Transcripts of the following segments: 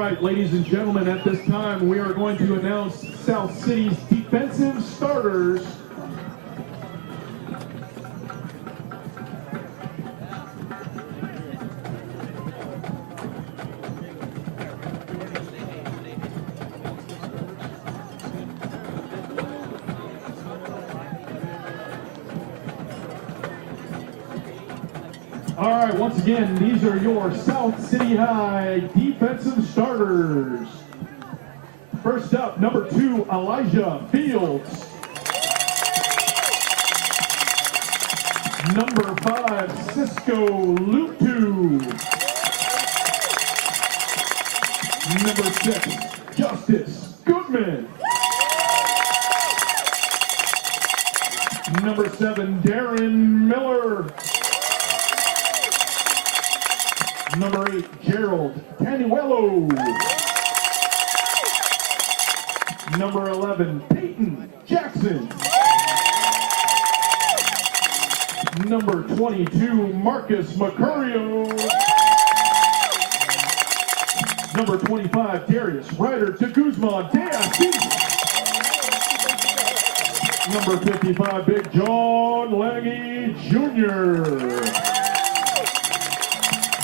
right, ladies and gentlemen, at this time we are going to announce South City's defensive starters. All right, once again, these are your South City High defensive starters. First up, number 2, Elijah Fields. Number 5, Cisco Lutu. Number 6, Justice Goodman. Number 7, Darren Miller. Number 8, Gerald Canuello. Number 11, Peyton Jackson. Number 22, Marcus Mercurio. Number 25, Darius Ryder de Guzman. Number 55, Big John Lange Jr.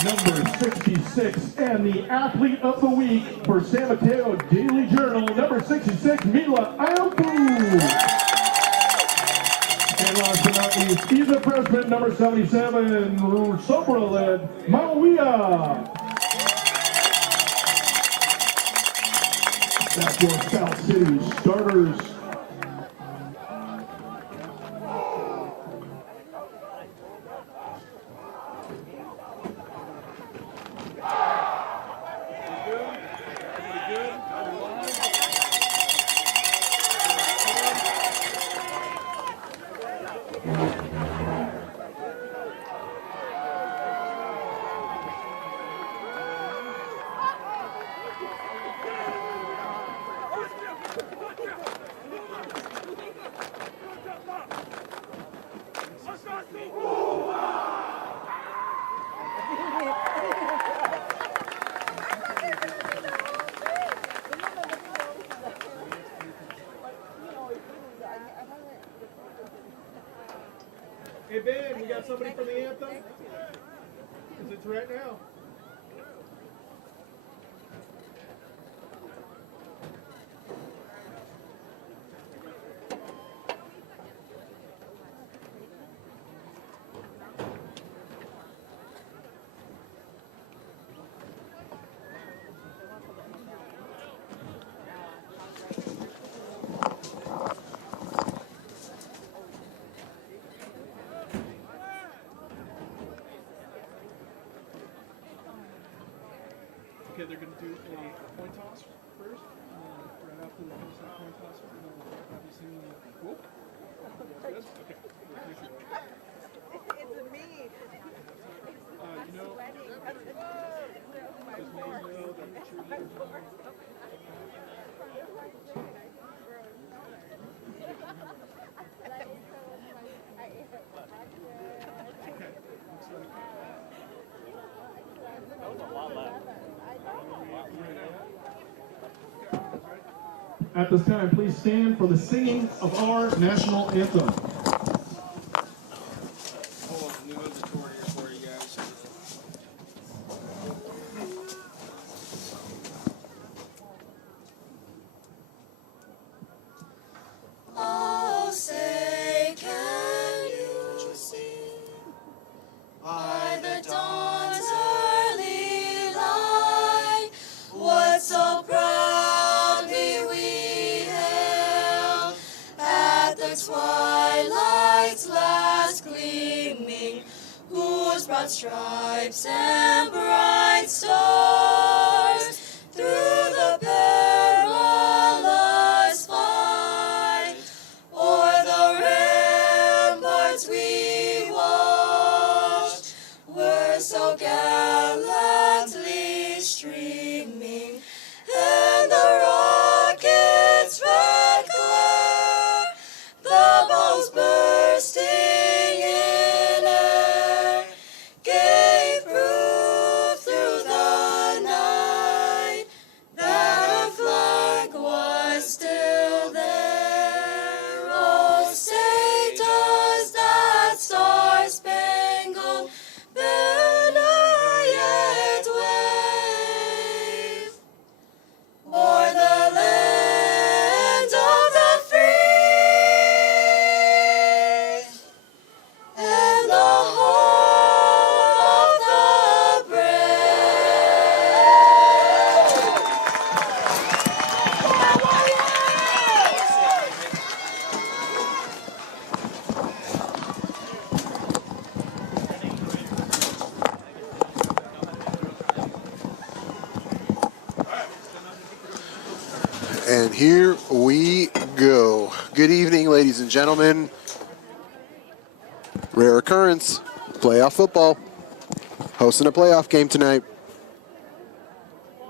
Number 66, and the athlete of the week for San Mateo Daily Journal, number 66, Mila Ayampu. And last but not least, he's a freshman, number 77, Sobraled Mauia. That's your South City starters. Hey Ben, we got somebody for the anthem? Because it's right now. Okay, they're going to do a coin toss first, and then right after the first coin toss, they'll have you sing the whoop. Good? Okay. It's me. You know, just know that the cheerleaders At this time, please stand for the singing of our national anthem. Oh, say, can you see by the dawn's early light what so proudly we hailed at the twilight's last gleaming, whose broad stripes and bright stars through the perilous fight o'er the ramparts we watched were so gallantly streaming, and the rocket's red glare, the bombs bursting in air, gave proof through the And here we go. Good evening, ladies and gentlemen. Rare occurrence, playoff football. Hosting a playoff game tonight.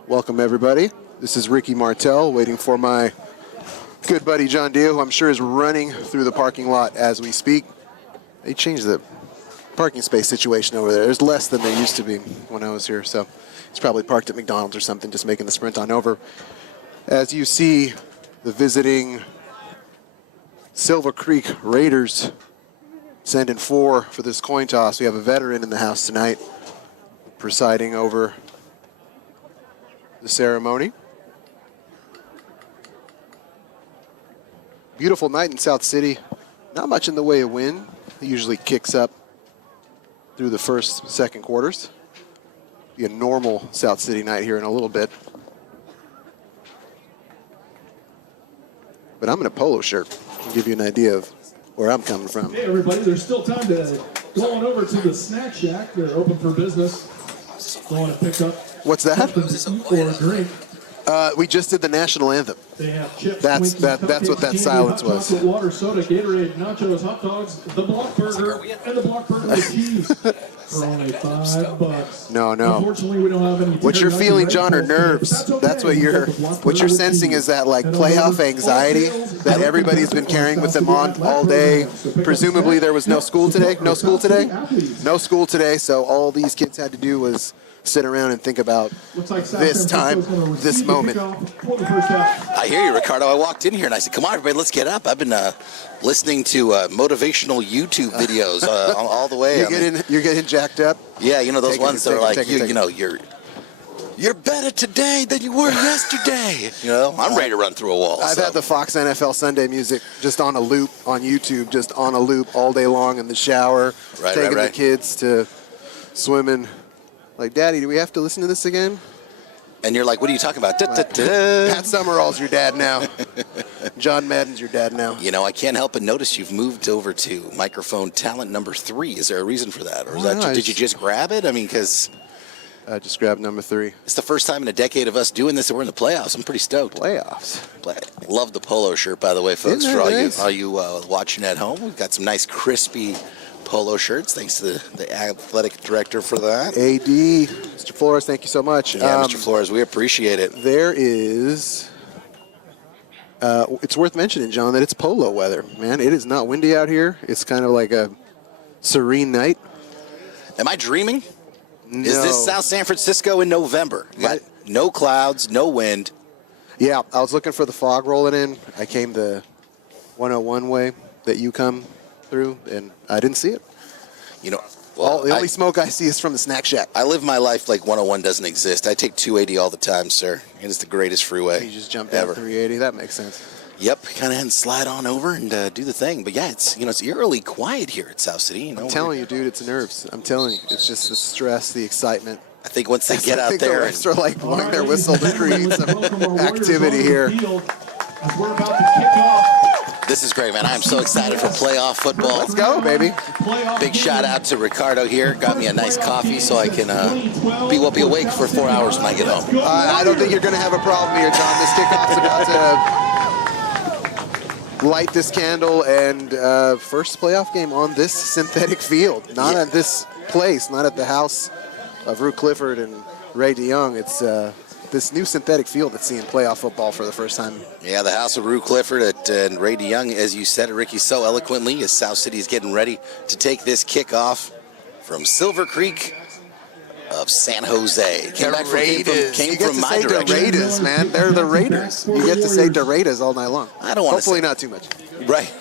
Welcome, everybody. This is Ricky Martell, waiting for my good buddy John Dio, who I'm sure is running through the parking lot as we speak. They changed the parking space situation over there. There's less than there used to be when I was here, so he's probably parked at McDonald's or something, just making the sprint on over. As you see, the visiting Silver Creek Raiders sending 4 for this coin toss. We have a veteran in the house tonight presiding over the ceremony. Beautiful night in South City. Not much in the way of wind. It usually kicks up through the first, second quarters. Be a normal South City night here in a little bit. But I'm in a polo shirt to give you an idea of where I'm coming from. Hey everybody, there's still time to go on over to the Snack Shack. They're open for business. Go on and pick up What's that? something to eat or a drink. We just did the national anthem. They have chips, That's Twinkies, what cupcakes, that candy, silence hot was. chocolate, water, soda, Gatorade, nachos, hot dogs, the block burger, and the block burger with cheese for only $5. No. Unfortunately, we don't have any. What you're ticker feeling, numbers John, are ready for you, nerves. but That's what okay. you're We've got the block what you're burger with sensing cheese. is that like Head playoff over. anxiety that everybody's been carrying with them on all day. Presumably there was no school today. No school today. No school today. So all these kids had to do was sit around and think about this time, this moment. I hear you, Ricardo. I walked in here and I said, come on, everybody, let's get up. I've been listening to motivational YouTube videos all the way. You're getting jacked up. Yeah, you know those Take it, ones that are like, take it. you're better today than you were yesterday. You know, I'm ready to run through a wall. I've had the Fox NFL Sunday music just on a loop on YouTube, just on a loop all day long in the shower, taking the kids to swimming. Like, Daddy, do we have to listen to this again? And you're like, what are you talking about? Pat Summerall's your dad now. John Madden's your dad now. You know, I can't help but notice you've moved over to microphone talent number 3. Is there a reason for that? Or is that did you just grab it? I mean, because I just grabbed number 3. It's the first time in a decade of us doing this that we're in the playoffs. I'm pretty stoked. Playoffs. Love the polo shirt, by the way, folks. Isn't For that all nice? you watching at home, we've got some nice crispy polo shirts. Thanks to the athletic director for that. AD, Mr. Flores, thank you so much. Yeah, Mr. Flores, we appreciate it. There is, it's worth mentioning, John, that it's polo weather, man. It is not windy out here. It's kind of like a serene night. Am I dreaming? No. Is this South San Francisco in November? Got no clouds, no wind. Yeah, I was looking for the fog rolling in. I came the 101 way that you come through, and I didn't see it. You know, the only smoke I see is from the Snack Shack. I live my life like 101 doesn't exist. I take 280 all the time, sir. It is the greatest freeway. You just jumped out 380. That makes sense. Yep, kind of had to slide on over and do the thing. But yeah, it's eerily quiet here at South City. You know, I'm telling you, dude, it's nerves. I'm telling you, it's just the stress, the excitement. I think once they get out the there, refs are like blowing their whistle to create some activity here. We're about to kick off. This is great, man. I am so excited for playoff football. Let's go, baby. Big shout out to Ricardo here. Got me a nice coffee so I can be awake for 4 hours when I get home. I don't think you're going to have a problem here, John. This kickoff's about to light this candle, and first playoff game on this synthetic field. Not at this place, not at the house of Rue Clifford and Ray DeYoung. It's this new synthetic field that's seeing playoff football for the first time. Yeah, the house of Rue Clifford and Ray DeYoung, as you said, Ricky, so eloquently, as South City is getting ready to take this kickoff from Silver Creek of San Jose. Came from my direction. The Raiders, man. They're the Raiders. You get to say the Raiders all night long. I don't want to Hopefully not too much. Right.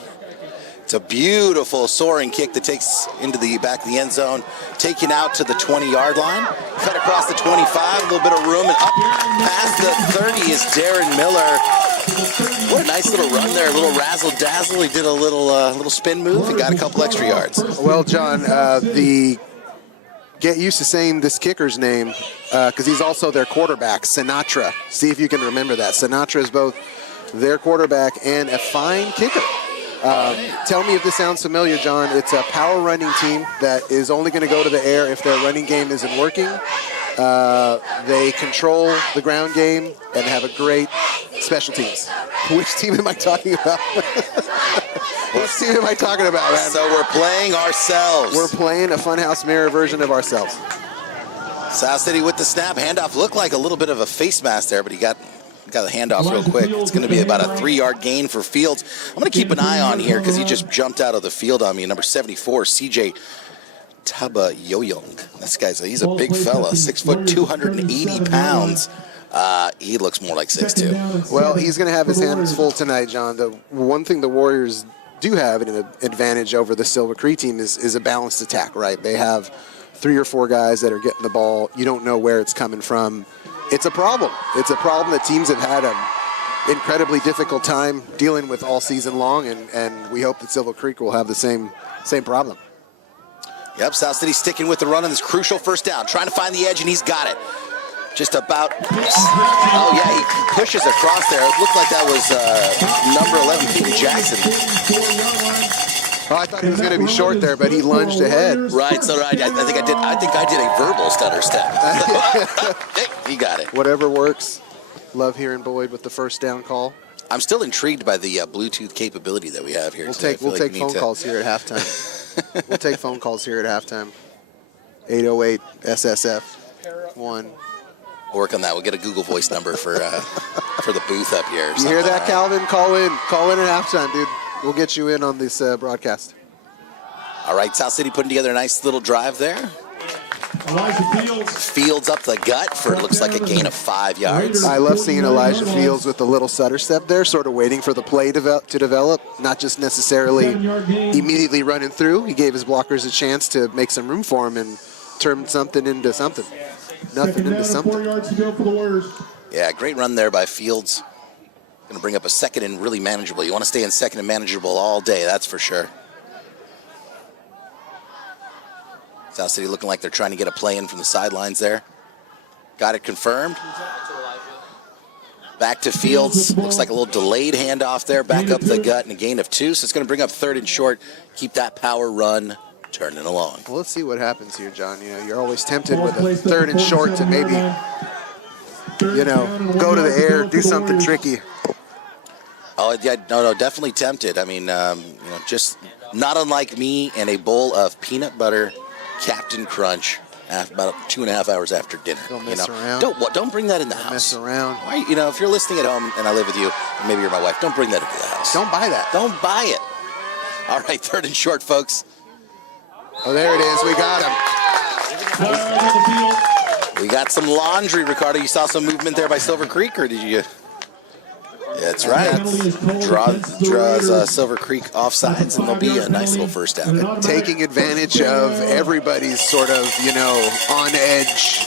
It's a beautiful soaring kick that takes into the back of the end zone, taken out to the 20-yard line, cut across the 25, a little bit of room, and up past the 30 is Darren Miller. What a nice little run there, a little razzle-dazzle. He did a little spin move and got a couple extra yards. Well, John, get used to saying this kicker's name because he's also their quarterback, Sinatra. See if you can remember that. Sinatra is both their quarterback and a fine kicker. Tell me if this sounds familiar, John. It's a power running team that is only going to go to the air if their running game isn't working. They control the ground game and have a great special teams. Which team am I talking about? Which team am I talking about, man? So we're playing ourselves. We're playing a Funhouse mirror version of ourselves. South City with the snap. Handoff looked like a little bit of a face mask there, but he got the handoff real quick. It's going to be about a 3-yard gain for Fields. I'm going to keep an eye on here because he just jumped out of the field on me. Number 74, CJ Tabayoyong. This guy's he's a big fella, 6 foot, 280 pounds. He looks more like 6'2". Well, he's going to have his hands full tonight, John. The one thing the Warriors do have an advantage over the Silver Creek team is a balanced attack, right? They have 3 or 4 guys that are getting the ball. You don't know where it's coming from. It's a problem. It's a problem that teams have had an incredibly difficult time dealing with all season long, and we hope that Silver Creek will have the same problem. Yep, South City sticking with the run on this crucial first down, trying to find the edge, and he's got it. Just about, oh yeah, he pushes across there. It looked like that was number 11, Peyton Jackson. Oh, I thought he was going to be short there, but he lunged ahead. Right, so I think I did a verbal stutter step. Hey, he got it. Whatever works. Love hearing Boyd with the first down call. I'm still intrigued by the Bluetooth capability that we have here. We'll take phone calls here at halftime. We'll take phone calls here at halftime. 808 SSF 1. We'll work on that. We'll get a Google Voice number for the booth up here. You hear that, Calvin? Call in at halftime, dude. We'll get you in on this broadcast. All right, South City putting together a nice little drive there. Fields up the gut for it looks like a gain of 5 yards. I love seeing Elijah Fields with the little stutter step there, sort of waiting for the play to develop, not just necessarily immediately running through. He gave his blockers a chance to make some room for him and turn something into something. Nothing into something. 4 yards to go for the Warriors. Yeah, great run there by Fields. Going to bring up a second and really manageable. You want to stay in second and manageable all day, that's for sure. South City looking like they're trying to get a play in from the sidelines there. Got it confirmed. Back to Fields. Looks like a little delayed handoff there. Back up the gut and a gain of 2. So it's going to bring up 3rd and short. Keep that power run turning along. Well, let's see what happens here, John. You know, you're always tempted with a 3rd and short to maybe, go to the air, do something tricky. Oh, yeah, no, definitely tempted. I mean, just not unlike me and a bowl of peanut butter Captain Crunch about 2.5 hours after dinner. Don't mess around. Don't bring that in the house. Mess around. Why, if you're listening at home and I live with you, and maybe you're my wife, don't bring that into the house. Don't buy that. Don't buy it. All right, 3rd and short, folks. Oh, there it is. We got him. We got some laundry, Ricardo. You saw some movement there by Silver Creek, or did you? That's right. Draws Silver Creek offsides, and there'll be a nice little first down. Taking advantage of everybody's sort of, on edge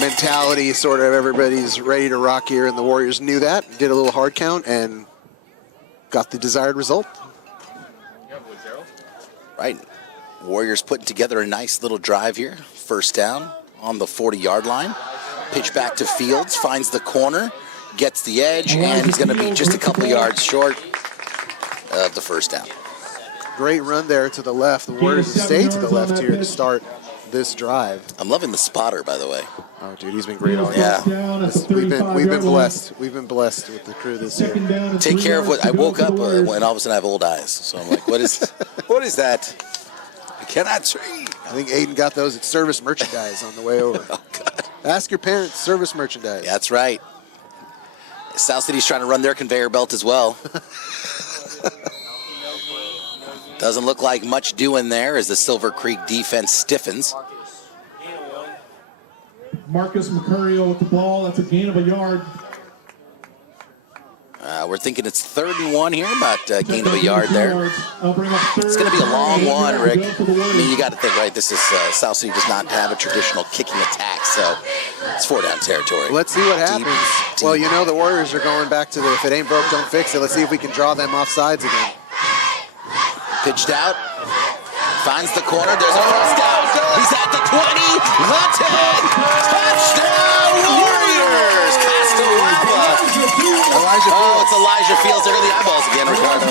mentality, sort of everybody's ready to rock here, and the Warriors knew that, did a little hard count, and got the desired result. Right. Warriors putting together a nice little drive here. First down on the 40-yard line. Pitch back to Fields, finds the corner. Gets the edge, and he's going to be just a couple yards short of the first down. Great run there to the left. The Warriors stay to the left here to start this drive. I'm loving the spotter, by the way. Oh, dude, he's been great all year. Yeah. We've been blessed. We've been blessed with the crew this year. Take care of what I woke up and all of a sudden I have old eyes. So I'm like, what is that? I cannot see. I think Aiden got those at service merchandise on the way over. Oh, God. Ask your parents, service merchandise. Yeah, that's right. South City's trying to run their conveyor belt as well. Doesn't look like much doing there as the Silver Creek defense stiffens. Marcus Mercurio with the ball. That's a gain of a yard. We're thinking it's 3rd and 1 here, about a gain of a yard there. It's going to be a long one, Rick. I mean, you got to think, right, this is South City does not have a traditional kicking attack, so it's 4-down territory. Let's see what happens. Deep. Well, the Warriors are going back to the if it ain't broke, don't fix it. Let's see if we can draw them off sides again. Pitched out. Finds the corner. There's a first down. He's at the 20, the 10. Touchdown, Warriors! Oh, it's Elijah Fields. There are the eyeballs again, Ricardo.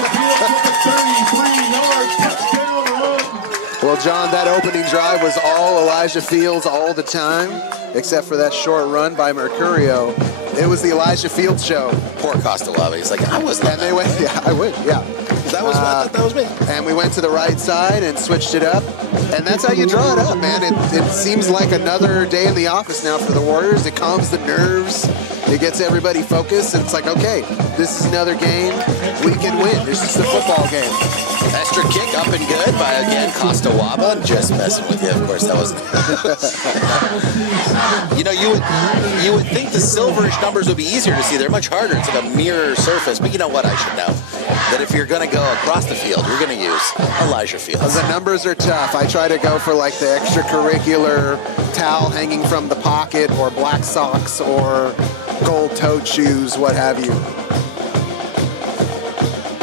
Well, John, that opening drive was all Elijah Fields all the time, except for that short run by Mercurio. It was the Elijah Fields show. Poor Costawaba. He's like, I wasn't. And they went, yeah, I would, yeah. That was I thought that was me. And we went to the right side and switched it up. And that's how you draw it up, man. It seems like another day in the office now for the Warriors. It calms the nerves. It gets everybody focused. And it's like, okay, this is another game. We can win. This is the football game. Extra kick up and good by, again, Costawaba. Just messing with you. Of course, that wasn't. You know, you would think the silverish numbers would be easier to see. They're much harder. It's like a mirror surface. But you know what? I should know that if you're going to go across the field, you're going to use Elijah Fields. The numbers are tough. I try to go for like the extracurricular towel hanging from the pocket or black socks or gold-toed shoes, what have you.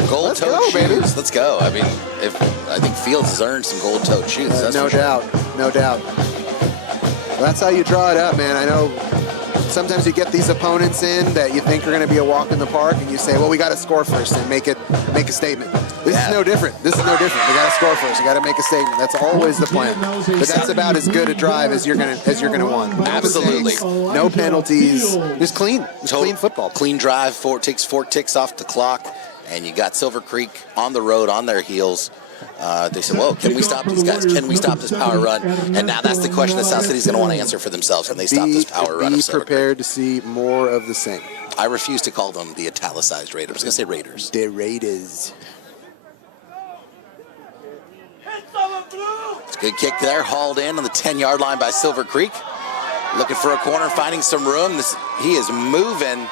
Gold-toed shoes. Baby. Let's go. I mean, I think Fields has earned some gold-toed shoes. That's no doubt. No doubt. Well, that's how you draw it up, man. I know sometimes you get these opponents in that you think are going to be a walk in the park, and you say, well, we got to score first and make a statement. This is no different. This is no different. We got to score first. We got to make a statement. That's always the plan. But that's about as good a drive as you're gonna want. No Absolutely. Mistakes, no penalties. Just clean. Just clean football. Clean drive. Four ticks off the clock, and you got Silver Creek on the road on their heels. They said, whoa, can we stop these guys? Can we stop this power run? And now that's the question that South City's going to want to answer for themselves. Can they stop this power run? Be prepared to see more of the same. I refuse to call them the italicized Raiders. I was going to say Raiders. The Raiders. It's a good kick there, hauled in on the 10-yard line by Silver Creek. Looking for a corner, finding some room. He is moving.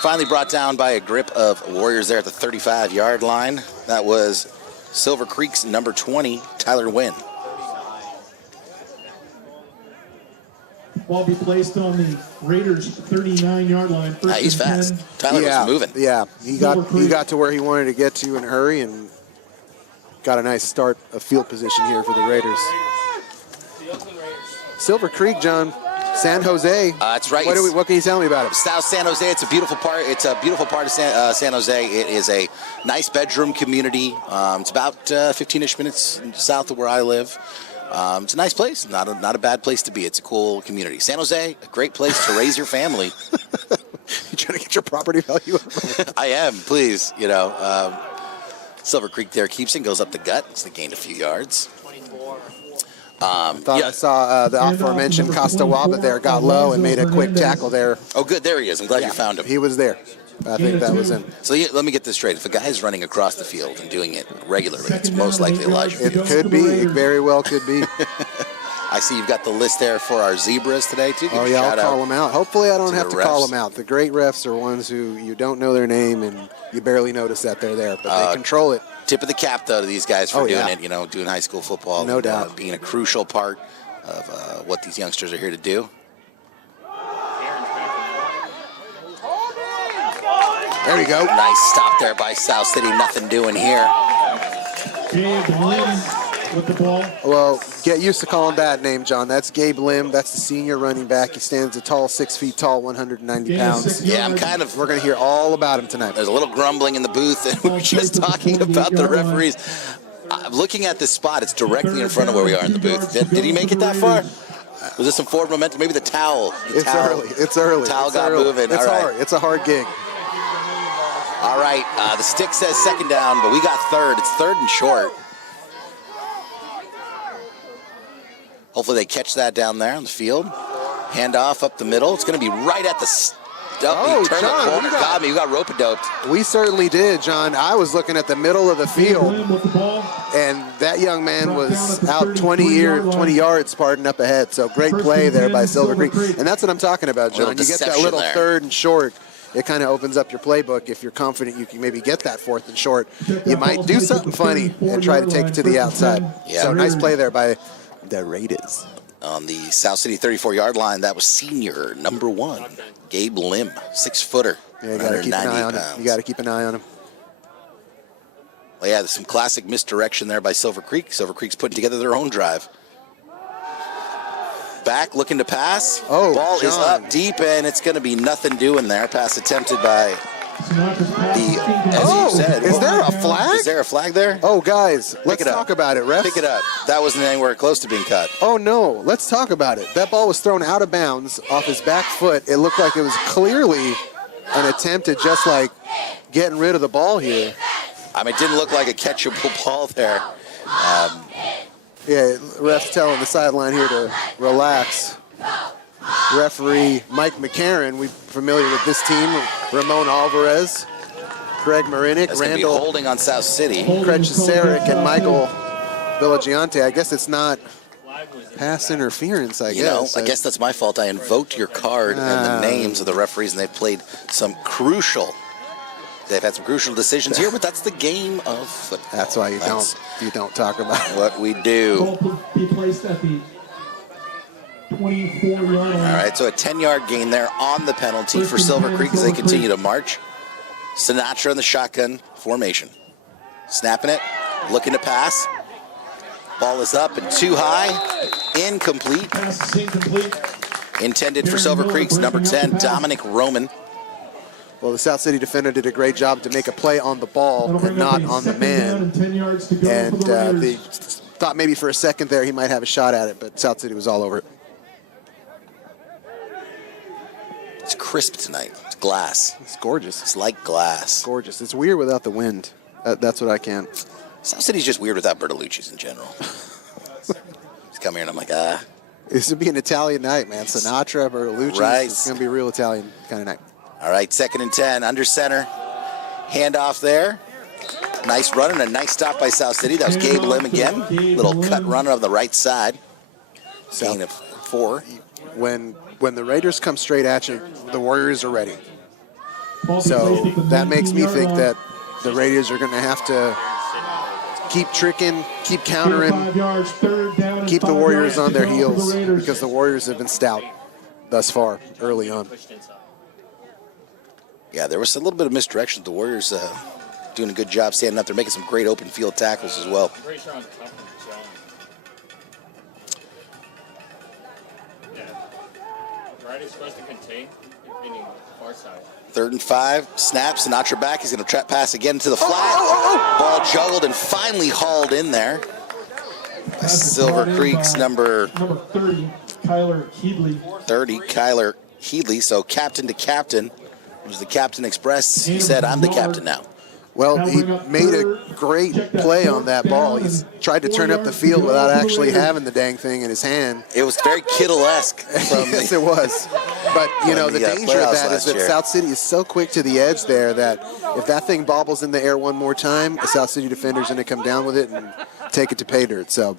Finally brought down by a grip of Warriors there at the 35-yard line. That was Silver Creek's number 20, Tyler Wynn. Ball be placed on the Raiders' 39-yard line. He's fast. Tyler was moving. Yeah, he got to where he wanted to get to in a hurry and got a nice start of field position here for the Raiders. Silver Creek, John. San Jose. That's right. What can you tell me about it? South San Jose. It's a beautiful part. It's a beautiful part of San Jose. It is a nice bedroom community. It's about 15-ish minutes south of where I live. It's a nice place. Not a bad place to be. It's a cool community. San Jose, a great place to raise your family. You trying to get your property value up? I am. Please. You know, Silver Creek there keeps it, goes up the gut. So they gained a few yards. I saw the aforementioned Costawaba there got low and made a quick tackle there. Oh, good. There he is. I'm glad you found him. He was there. I think that was him. So let me get this straight. If a guy's running across the field and doing it regularly, it's most likely Elijah Fields. It could be. It very well could be. I see you've got the list there for our zebras today, too. Oh, yeah, I'll call them out. Hopefully I don't have to call them out. The great refs are ones who you don't know their name and you barely notice that they're there, but they control it. Tip of the cap, though, to these guys for doing it, doing high school football. No doubt. Being a crucial part of what these youngsters are here to do. There you go. Nice stop there by South City. Nothing doing here. Gabe Lim with the ball. Well, get used to calling that name, John. That's Gabe Lim. That's the senior running back. He stands a tall, 6 feet tall, 190 pounds. Yeah, we're going to hear all about him tonight. There's a little grumbling in the booth, and we were just talking about the referees. Looking at this spot, it's directly in front of where we are in the booth. Did he make it that far? Was this some forward momentum? Maybe the towel. It's early. Towel got moving. It's hard. It's a hard gig. All right. The stick says second down, but we got third. It's third and short. Hopefully they catch that down there on the field. Handoff up the middle. It's going to be right at the John, the corner. Got me. You got rope-a-doped. We certainly did, John. I was looking at the middle of the field, and that young man was out 20 yards, up ahead. So great play there by Silver Creek. And that's what I'm talking about, John. You get that little third and short. It kind of opens up your playbook. If you're confident you can maybe get that fourth and short, you might do something funny and try to take it to the outside. Yeah. So nice play there by the Raiders. On the South City 34-yard line, that was senior number 1, Gabe Lim, 6-footer, Yeah, you got to keep an eye on him. You got to keep an eye on him. Well, yeah, there's some classic misdirection there by Silver Creek. Silver Creek's putting together their own drive. Back, looking to pass. Oh, ball John. is up deep, and it's going to be nothing doing there. Pass attempted by you said. Is there a flag? there a flag there? Oh, guys, let's it up. talk about it, refs. Pick it up. That wasn't anywhere close to being cut. Oh, no. Let's talk about it. That ball was thrown out of bounds off his back foot. It looked like it was clearly an attempt at just, like, getting rid of the ball here. I mean, it didn't look like a catchable ball there. Yeah, ref's telling the sideline here to relax. Referee Mike McCarron, we're familiar with this team. Ramon Alvarez, Craig Marinick, That's going to be Randall holding on South City. Krejciceric, and Michael Villagiante. I guess it's not pass interference, I guess. I guess that's my fault. I invoked your card and the names of the referees, and they've played they've had some crucial decisions here, but that's the game of football. That's why you don't talk about it. What we do. Ball be placed at the 24-yard line. All right, so a 10-yard gain there on the penalty for Silver Creek as they continue to march. Sinatra in the shotgun formation. Snapping it, looking to pass. Ball is up and too high. Incomplete. Pass is incomplete. Intended for Silver Creek's number 10, Dominic Roman. Well, the South City defender did a great job to make a play on the ball and not on the man. And they thought maybe for a second there he might have a shot at it, but South City was all over it. It's crisp tonight. It's glass. It's gorgeous. It's like glass. It's gorgeous. It's weird without the wind. That's what I can't. South City's just weird without Bertolucci's in general. Just come here and I'm like, This would be an Italian night, man. Sinatra, Bertolucci. Right. It's going to be a real Italian kind of night. All right, 2nd and 10, under center. Handoff there. Nice run and a nice stop by South City. That was Gabe Lim again. Little cut runner on the right side. Gain of 4. When the Raiders come straight at you, the Warriors are ready. So that makes me think that the Raiders are going to have to keep tricking, keep countering, keep the Warriors on their heels because the Warriors have been stout thus far early on. Yeah, there was a little bit of misdirection. The Warriors doing a good job standing up. They're making some great open field tackles as well. Right is supposed to contain, meaning far side. 3rd and 5, snap, Sinatra back. He's going to trap pass again to the flat. Ball juggled and finally hauled in there. Silver Creek's number 30, Kyler Headley. 30, Kyler Headley. So captain to captain. It was the Captain Express. He said, I'm the captain now. Well, he made a great play on that ball. He's tried to turn up the field without actually having the dang thing in his hand. It was very Kittle-esque. Yes, it was. But, the danger of that is that South City is so quick to the edge there that if that thing bobbles in the air one more time, the South City defender's going to come down with it and take it to pay dirt. So,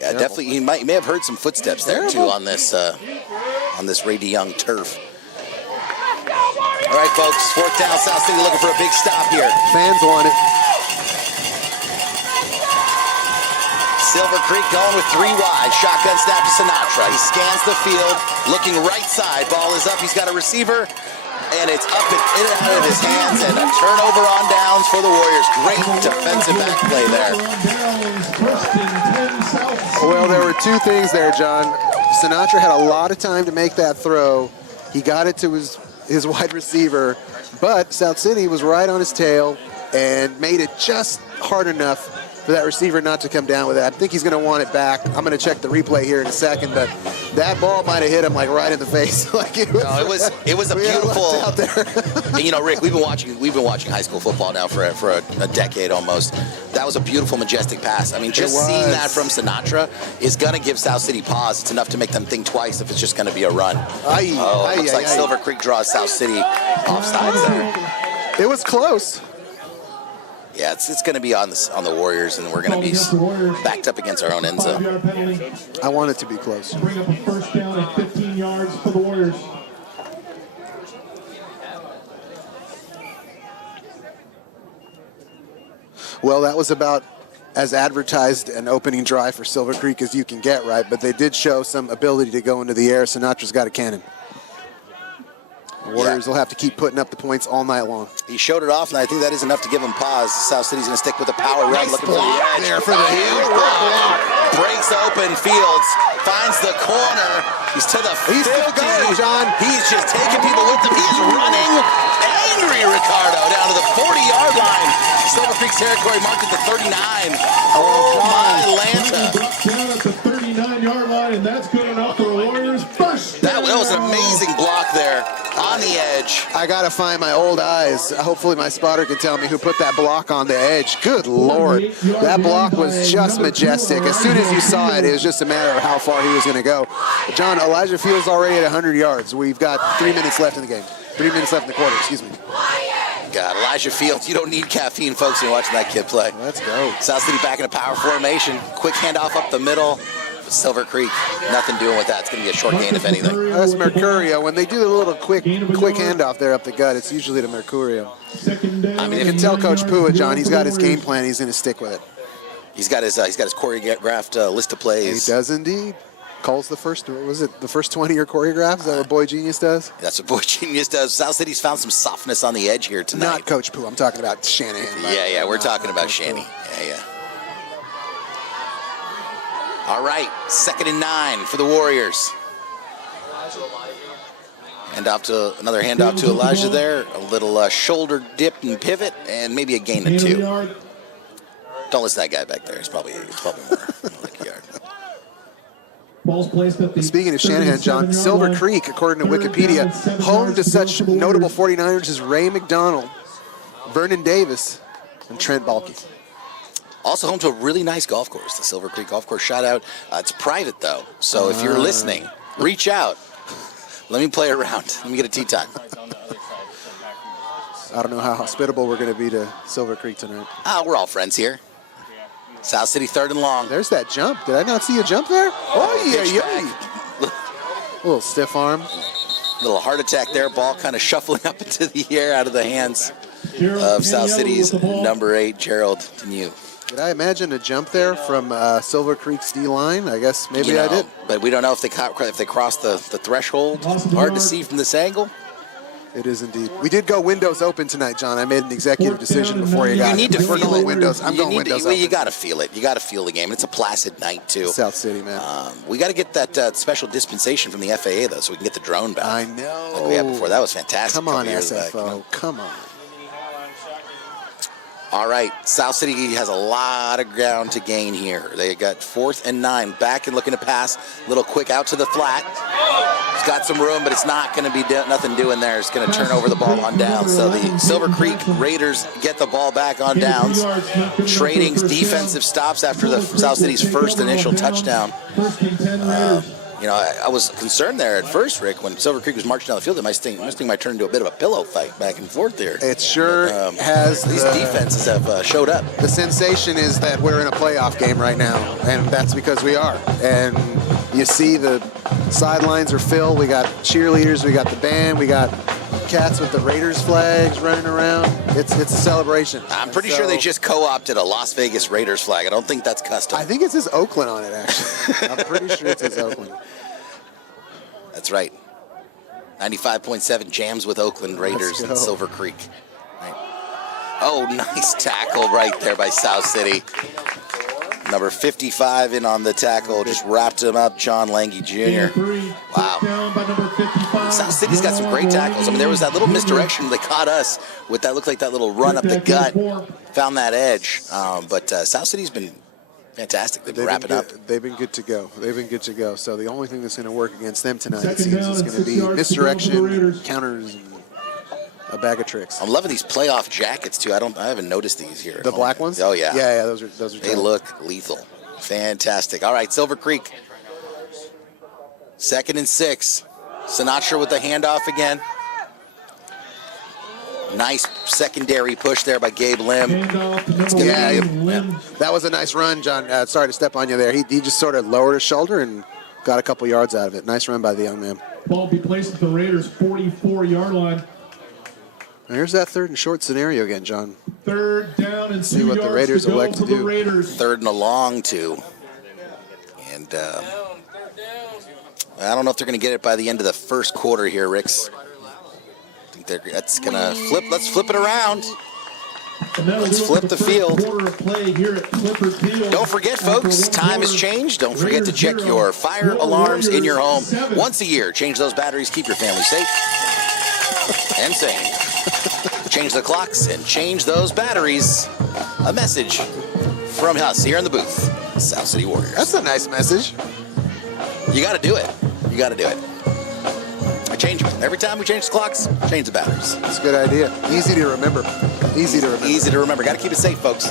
yeah, definitely. You may have heard some footsteps there, too, on this Ray DeYoung turf. All right, folks, 4th down, South City looking for a big stop here. Fans want it. Silver Creek going with 3 wide. Shotgun snap to Sinatra. He scans the field, looking right side. Ball is up. He's got a receiver, and it's up and in and out of his hands, and a turnover on downs for the Warriors. Great defensive back play there. Well, there were 2 things there, John. Sinatra had a lot of time to make that throw. He got it to his wide receiver, but South City was right on his tail and made it just hard enough for that receiver not to come down with it. I think he's going to want it back. I'm going to check the replay here in a second, but that ball might have hit him like right in the face. Like it was a beautiful. Out there. And, Rick, we've been watching high school football now for a decade almost. That was a beautiful, majestic pass. I mean, just seeing that from Sinatra is going to give South City pause. It's enough to make them think twice if it's just going to be a run. Looks like Silver Creek draws South City offsides there. It was close. Yeah, it's going to be on the Warriors, and we're going to be backed up against our own end zone. I want it to be close. Bring up a 1st down and 15 yards for the Warriors. Well, that was about as advertised an opening drive for Silver Creek as you can get, right? But they did show some ability to go into the air. Sinatra's got a cannon. The Warriors will have to keep putting up the points all night long. He showed it off, and I think that is enough to give him pause. South City's going to stick with a power run, looking for the edge. There for the huge block. Breaks open Fields, finds the corner. He's to the 50. He's still going, John. He's just taking people with him. He's running. Angry Ricardo down to the 40-yard line. Silver Creek's territory marked at the 39. Oh, my Lanta. Down at the 39-yard line, and that's good enough for the Warriors. First That was an amazing block there on the edge. I got to find my old eyes. Hopefully my spotter can tell me who put that block on the edge. Good Lord. That block was just majestic. As soon as you saw it, it was just a matter of how far he was going to go. John, Elijah Fields already at 100 yards. We've got 3 minutes left in the game. 3 minutes left in the quarter, excuse me. God, Elijah Fields, you don't need caffeine, folks, when you're watching that kid play. Let's go. South City back in a power formation. Quick handoff up the middle. Silver Creek, nothing doing with that. It's going to be a short gain, if anything. That's Mercurio. When they do the little quick handoff there up the gut, it's usually to Mercurio. I mean, You can tell Coach Pua, John, he's got his game plan. He's going to stick with it. he's got his choreographed list of plays. He does indeed. Calls the first, what was it, the first 20 are choreographed? Is that what Boy Genius does? That's what Boy Genius does. South City's found some softness on the edge here tonight. Not Coach Pua. I'm talking about Shanahan. Yeah, we're talking about Shanny. Yeah. All right, 2nd and 9 for the Warriors. Another handoff to Elijah there. A little shoulder dip and pivot, and maybe a gain of 2. Don't listen to that guy back there. It's probably more like a yard. Ball's placed at the Speaking of Shanahan, John, Silver Creek, according to Wikipedia, home to such notable 49ers as Ray McDonald, Vernon Davis, and Trent Baalke. Also home to a really nice golf course, the Silver Creek Golf Course. Shout out. It's private, though, so if you're listening, reach out. Let me play around. Let me get a tee time. I don't know how hospitable we're going to be to Silver Creek tonight. We're all friends here. South City 3rd and long. There's that jump. Did I not see a jump there? Oh, yeah. A little stiff arm. Little heart attack there. Ball kind of shuffling up into the air out of the hands of South City's number 8, Gerald Denew. Did I imagine a jump there from Silver Creek's D-line? I guess maybe I did. But we don't know if they cross the threshold. Hard to see from this angle. It is indeed. We did go windows open tonight, John. I made an executive decision before you got You need to We're feel going it. windows. I'm going windows open. You got to feel it. You got to feel the game. It's a placid night, too. South City, man. We got to get that special dispensation from the FAA, though, so we can get the drone back. I know. Like we had before. That was fantastic. Come on, years back. SFO. Come on. All right, South City has a lot of ground to gain here. They got 4th and 9, back and looking to pass. Little quick out to the flat. It's got some room, but it's not going to be nothing doing there. It's going to turn over the ball on downs. So the Silver Creek Raiders get the ball back on downs, trading defensive stops after the South City's first initial touchdown. I was concerned there at first, Rick, when Silver Creek was marching down the field. This thing might turn into a bit of a pillow fight back and forth there. It sure has. These defenses have showed up. The sensation is that we're in a playoff game right now, and that's because we are. And you see the sidelines are filled. We got cheerleaders, we got the band, we got cats with the Raiders flags running around. It's a celebration. I'm pretty sure they just co-opted a Las Vegas Raiders flag. I don't think that's custom. I think it says Oakland on it, actually. I'm pretty sure it says Oakland. That's right. 95.7 jams with Oakland Raiders and Silver Creek. Right. Oh, nice tackle right there by South City. Number 55 in on the tackle, just wrapped him up, John Lange Jr. Wow. South City's got some great tackles. I mean, there was that little misdirection that caught us with that, looked like that little run up the gut, found that edge. But South City's been fantastic. They've been wrapping up. They've been good to go. So the only thing that's going to work against them tonight, it seems, is going to be misdirection, counters, and a bag of tricks. I'm loving these playoff jackets too. I haven't noticed these here. The black ones? Oh yeah. Yeah. Those are. They look lethal. Fantastic. All right, Silver Creek. 2nd and 6. Sinatra with the handoff again. Nice secondary push there by Gabe Lim. That was a nice run, John. Sorry to step on you there. He just sort of lowered his shoulder and got a couple yards out of it. Nice run by the young man. Ball be placed at the Raiders' 44-yard line. Here's that 3rd and short scenario again, John. 3rd down and 2 See what the Raiders elect to do. 3rd and a long 2. And I don't know if they're going to get it by the end of the first quarter here, Ricks. That's gonna flip. Let's flip it around. Let's flip the field. Quarter of play here at Clifford Field. Don't forget, folks, time has changed. Don't forget to check your fire alarms in your home once a year. Change those batteries, keep your family safe and sane. Change the clocks and change those batteries. A message from us here in the booth, South City Warriors. That's a nice message. You got to do it. You got to do it. I change them. Every time we change the clocks, change the batteries. That's a good idea. Easy to remember. Easy to remember. Easy to remember. Got to keep it safe, folks.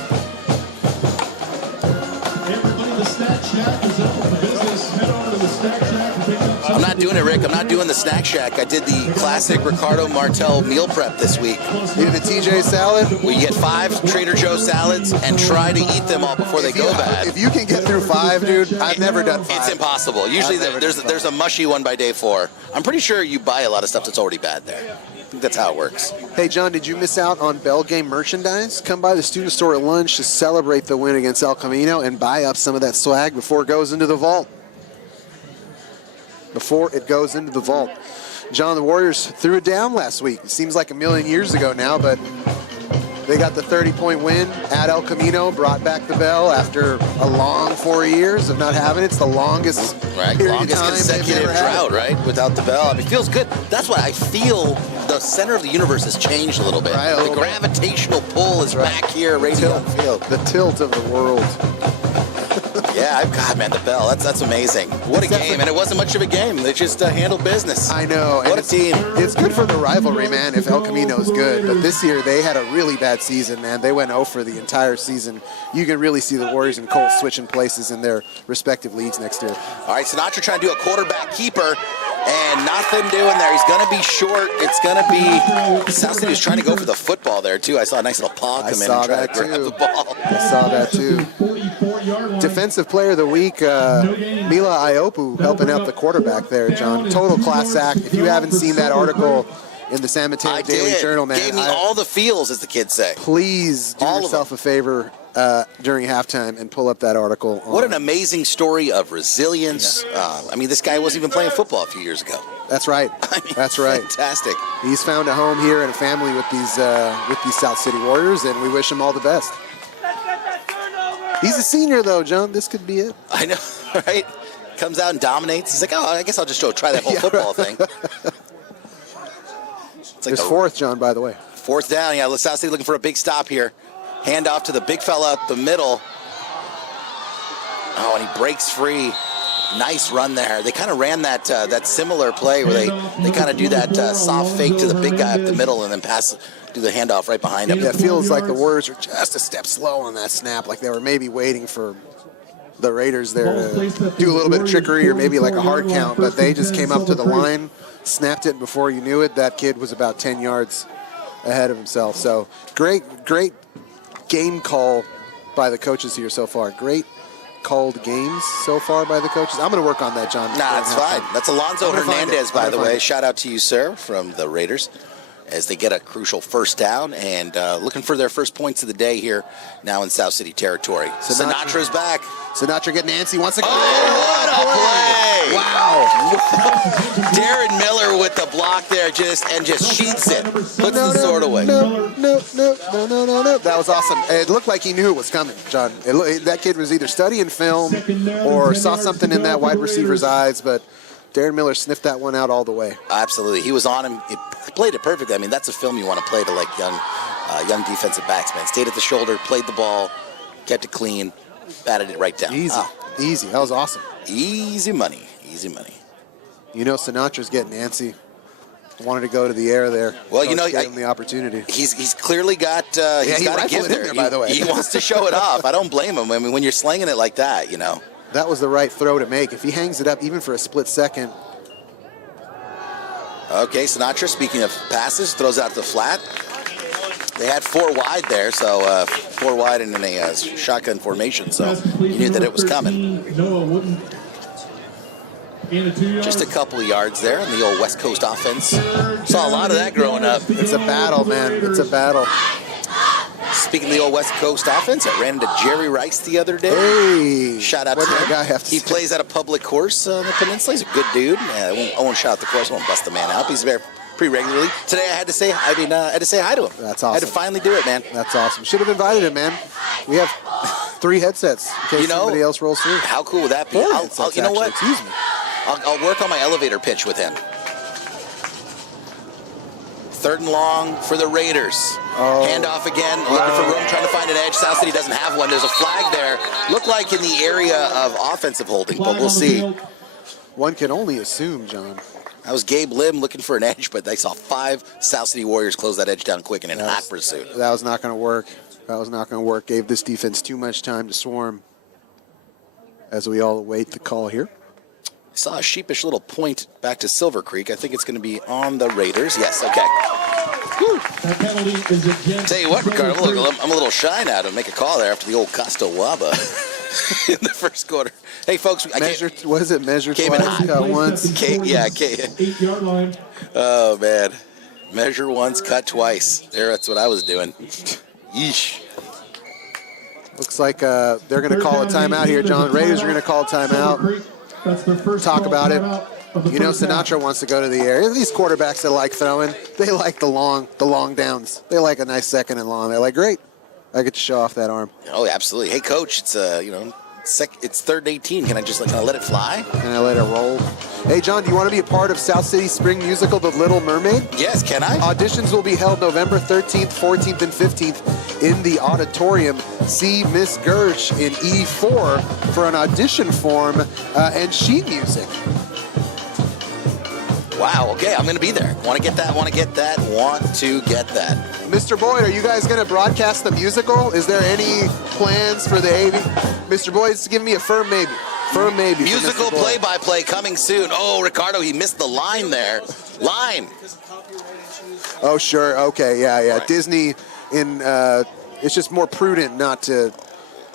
Everybody, the Snack Shack is open for business. Head over to the Snack Shack and pick up some. I'm not doing it, Rick. I'm not doing the Snack Shack. I did the classic Ricardo Martel meal prep this week. You did the TJ salad? We get 5 Trader Joe salads and try to eat them all before they go bad. If you can get through 5, dude, I've never done 5. It's impossible. Usually there's a mushy one by day 4. I'm pretty sure you buy a lot of stuff that's already bad there. I think that's how it works. Hey, John, did you miss out on Pregame merchandise? Come by the student store at lunch to celebrate the win against El Camino and buy up some of that swag before it goes into the vault. Before it goes into the vault. John, the Warriors threw it down last week. It seems like a million years ago now, but they got the 30-point win at El Camino, brought back the bell after a long 4 years of not having it. It's the longest Longest consecutive drought, right? Without the bell. I mean, it feels good. That's why I feel the center of the universe has changed a little bit. Right, the gravitational pull is back here, radio field. The tilt of the world. Yeah, God, man, the bell. That's amazing. What a game. And it wasn't much of a game. They just handled business. I know. What a team. It's good for the rivalry, man, if El Camino's good. But this year, they had a really bad season, man. They went 0 for the entire season. You can really see the Warriors and Colts switching places in their respective leagues next year. All right, Sinatra trying to do a quarterback keeper. And nothing doing there. He's going to be short. It's going to be... South City was trying to go for the football there, too. I saw a nice little paw come in and try to grab the ball. I saw that, too. Defensive Player of the Week, Mila Iopu helping out the quarterback there, John. Total class act. If you haven't seen that article in the San Mateo Daily Journal, man. Gave me all the feels, as the kids say. Please do yourself a favor during halftime and pull up that article. What an amazing story of resilience. I mean, this guy wasn't even playing football a few years ago. That's right. I mean, that's right. Fantastic. He's found a home here and a family with these South City Warriors, and we wish him all the best. He's a senior, though, John. This could be it. I know, right? Comes out and dominates. He's like, oh, I guess I'll just try that whole football thing. It's like There's 4th, John, by the way. 4th down. Yeah, South City looking for a big stop here. Hand off to the big fella up the middle. Oh, and he breaks free. Nice run there. They kind of ran that similar play where they kind of do that soft fake to the big guy up the middle and then do the handoff right behind him. Yeah, it feels like the Warriors are just a step slow on that snap, like they were maybe waiting for the Raiders there to do a little bit of trickery or maybe like a hard count, but they just came up to the line, snapped it, and before you knew it, that kid was about 10 yards ahead of himself. So great game call by the coaches here so far. Great called games so far by the coaches. I'm going to work on that, John. Nah, that's fine. That's Alonzo Hernandez, by the way. Shout out to you, sir, from the Raiders, as they get a crucial first down and looking for their first points of the day here now in South City territory. Sinatra's back. Sinatra getting antsy once again. Oh, what a play! Wow. Darren Miller with the block there just sheets it. Puts the sword away. No. That was awesome. It looked like he knew it was coming, John. That kid was either studying film or saw something in that wide receiver's eyes, but Darren Miller sniffed that one out all the way. Absolutely. He was on him. He played it perfectly. I mean, that's a film you want to play to like young defensive backs, man. Stayed at the shoulder, played the ball, kept it clean, batted it right down. Easy. That was awesome. Easy money. You know, Sinatra's getting antsy. Wanted to go to the air there. Well, you know, gave him the opportunity. He's clearly got he's got a gift there. By the way, he wants to show it off. I don't blame him. I mean, when you're slinging it like that, you know. That was the right throw to make. If he hangs it up even for a split second. Okay, Sinatra, speaking of passes, throws out the flat. They had 4 wide there, so 4 wide and in a shotgun formation, so you knew that it was coming. Just a couple of yards there on the old West Coast offense. Saw a lot of that growing up. It's a battle, man. It's a battle. Speaking of the old West Coast offense, I ran into Jerry Rice the other day. Hey, shout out to him. He plays at a public course on the peninsula. He's a good dude. I won't shout out the course. I won't bust the man out. He's a very pretty regularly. Today I had to say, I had to say hi to him. That's I had to awesome. finally do it, man. That's awesome. Should have invited him, man. We have 3 headsets in case somebody else rolls through. How cool would that be? 4 headsets, you know what? actually. Excuse me. I'll work on my elevator pitch with him. 3rd and long for the Raiders. Handoff again, looking for room, trying to find an edge. South City doesn't have one. There's a flag there. Looked like in the area of offensive holding, but we'll see. One can only assume, John. That was Gabe Lim looking for an edge, but they saw 5 South City Warriors close that edge down quick and in hot pursuit. That was not going to work. That was not going to work. Gave this defense too much time to swarm as we all await the call here. I saw a sheepish little point back to Silver Creek. I think it's going to be on the Raiders. Yes, okay. That penalty is against Tell you what, Ricardo, Silver look, Creek. I'm a little shy now to make a call there after the old Costa Waba in the first quarter. Hey, folks, Measure, what is it? Measure Came in twice, hot. cut once. Yeah, 8-yard line. Oh, man. Measure once, cut twice. There, that's what I was doing. Yeesh. Looks like they're going to call a timeout here, John. Raiders are going to call a timeout. That's their first Talk about it. timeout of the You know, first half. Sinatra wants to go to the air. These quarterbacks that like throwing, they like the long downs. They like a nice 2nd and long. They're like, great, I get to show off that arm. Oh, absolutely. Hey, Coach, it's it's 3rd and 18. Can I just can I let it fly? And I let it roll. Hey, John, do you want to be a part of South City's spring musical, The Little Mermaid? Yes, can I? Auditions will be held November 13th, 14th, and 15th in the auditorium. See Miss Gersh in E4 for an audition form and sheet music. Wow, okay, I'm going to be there. Want to get that, want to get that, want to get that. Mr. Boyd, are you guys going to broadcast the musical? Is there any plans for the AV? Mr. Boyd's giving me a firm maybe. Firm maybe. for Musical Mr. Boyd. play-by-play coming soon. Oh, Ricardo, he missed the line there. Line. Oh, sure. Okay, yeah. Right. Disney, it's just more prudent not to.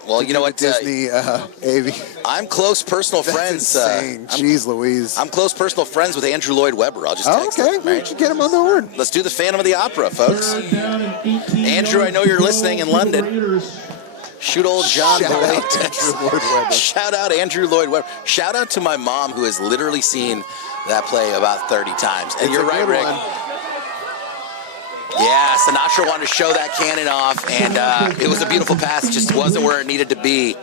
Well, you know what? Disney AV. I'm close personal That's friends. insane. Jeez Louise. I'm close personal friends with Andrew Lloyd Webber. I'll just text Okay, him. we Right? should get him on the horn. Let's do the Phantom of the Opera, folks. Third down and 18 Andrew, I know you're yards to listening in go for the London. Raiders. Shoot old John Shout Boyd. out Andrew Lloyd Webber. Shout out Andrew Lloyd Webber. Shout out to my mom who has literally seen that play about 30 times. And It's you're a right, good Rick. one. Yeah, Sinatra wanted to show that cannon off, and it was a beautiful pass. It just wasn't where it needed to be.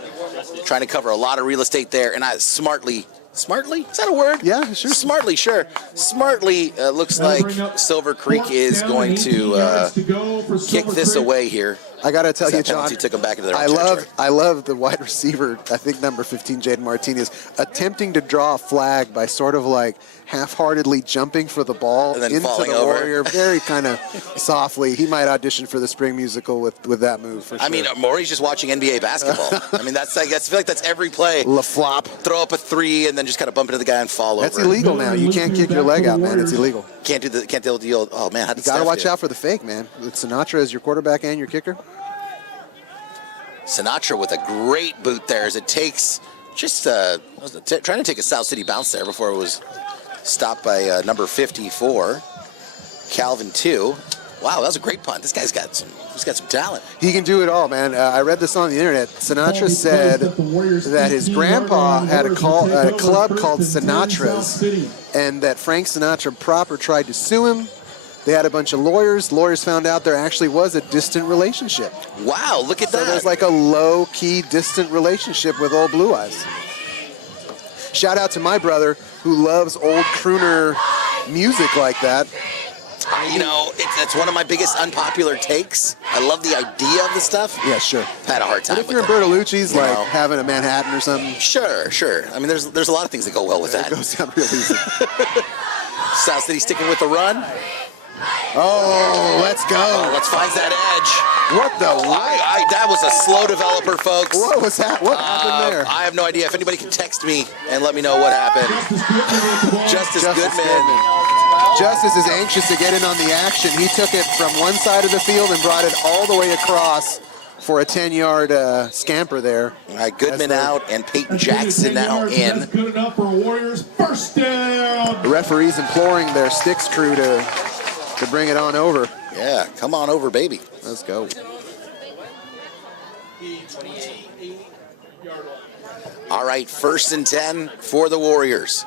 Trying to cover a lot of real estate there, and I smartly? Is that a word? Yeah, sure. Smartly, sure. Smartly looks like Silver Creek is going to kick this away here. I got to tell you, That John, penalty took them back into their own territory. I love the wide receiver, I think number 15, Jaden Martinez, attempting to draw a flag by sort of like half-heartedly jumping for the ball And then into falling the over. Warrior, very kind of softly. He might audition for the spring musical with that move, for sure. I mean, Maury's just watching NBA basketball. I mean, I feel like that's every play. La flop. Throw up a 3 and then just kind of bump into the guy and fall That's over. illegal now. You can't kick your leg out, man. It's illegal. Can't do the old. Oh man, how did You got to Steph watch do? out for the fake, man. With Sinatra as your quarterback and your kicker. Sinatra with a great boot there as it takes just trying to take a South City bounce there before it was stopped by number 54, Calvin 2. Wow, that was a great punt. This guy's got some talent. He can do it all, man. I read this on the internet. Sinatra said that his grandpa had a club called Sinatra's, and that Frank Sinatra proper tried to sue him. They had a bunch of lawyers. Lawyers found out there actually was a distant relationship. Wow, look at So that. there's like a low-key distant relationship with old Blue Eyes. Shout out to my brother who loves old crooner music like that. You know, it's one of my biggest unpopular takes. I love the idea of the stuff. Yeah, sure. Had a hard time But if with you're in it. Bertolucci's, You like know. having a Manhattan or something, Sure. I mean, there's a lot of things that go well with that that. goes down real easy. South City sticking with the run. Oh, let's go. Let's find that edge. What the what? That was a slow developer, folks. What was that? What happened there? I have no idea. If anybody can text me and let me know what happened. Justice Goodman. Justice is anxious to get in on the action. He took it from one side of the field and brought it all the way across for a 10-yard scamper there. All right, Goodman That's out and Peyton Jackson now in. That's good enough for Warriors. First down. The referees imploring their sticks crew to bring it on over. Yeah, come on over, baby. Let's go. All right, 1st and 10 for the Warriors.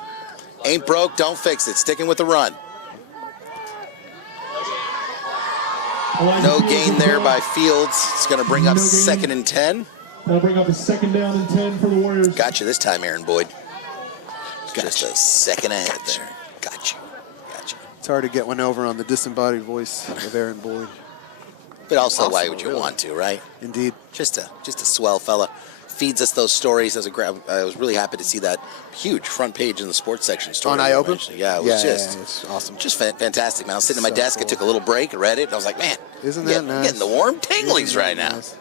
Ain't broke, don't fix it. Sticking with the run. No gain there by Fields. It's going to bring up 2nd and 10. That'll bring up a 2nd down and 10 for the Warriors. Got you this time, Aaron Boyd. Just a second ahead there. Got you. It's hard to get one over on the disembodied voice of Aaron Boyd. But also, why would you want to, right? Indeed. Just a swell fella. Feeds us those stories. I was really happy to see that huge front page in the sports section story. On iOpen? Yeah, it was it's awesome. just fantastic, man. I was sitting at my desk. Cool. I took a little break, read it, and I was like, man, Isn't that nice? Getting the warm tinglies right now. Nice.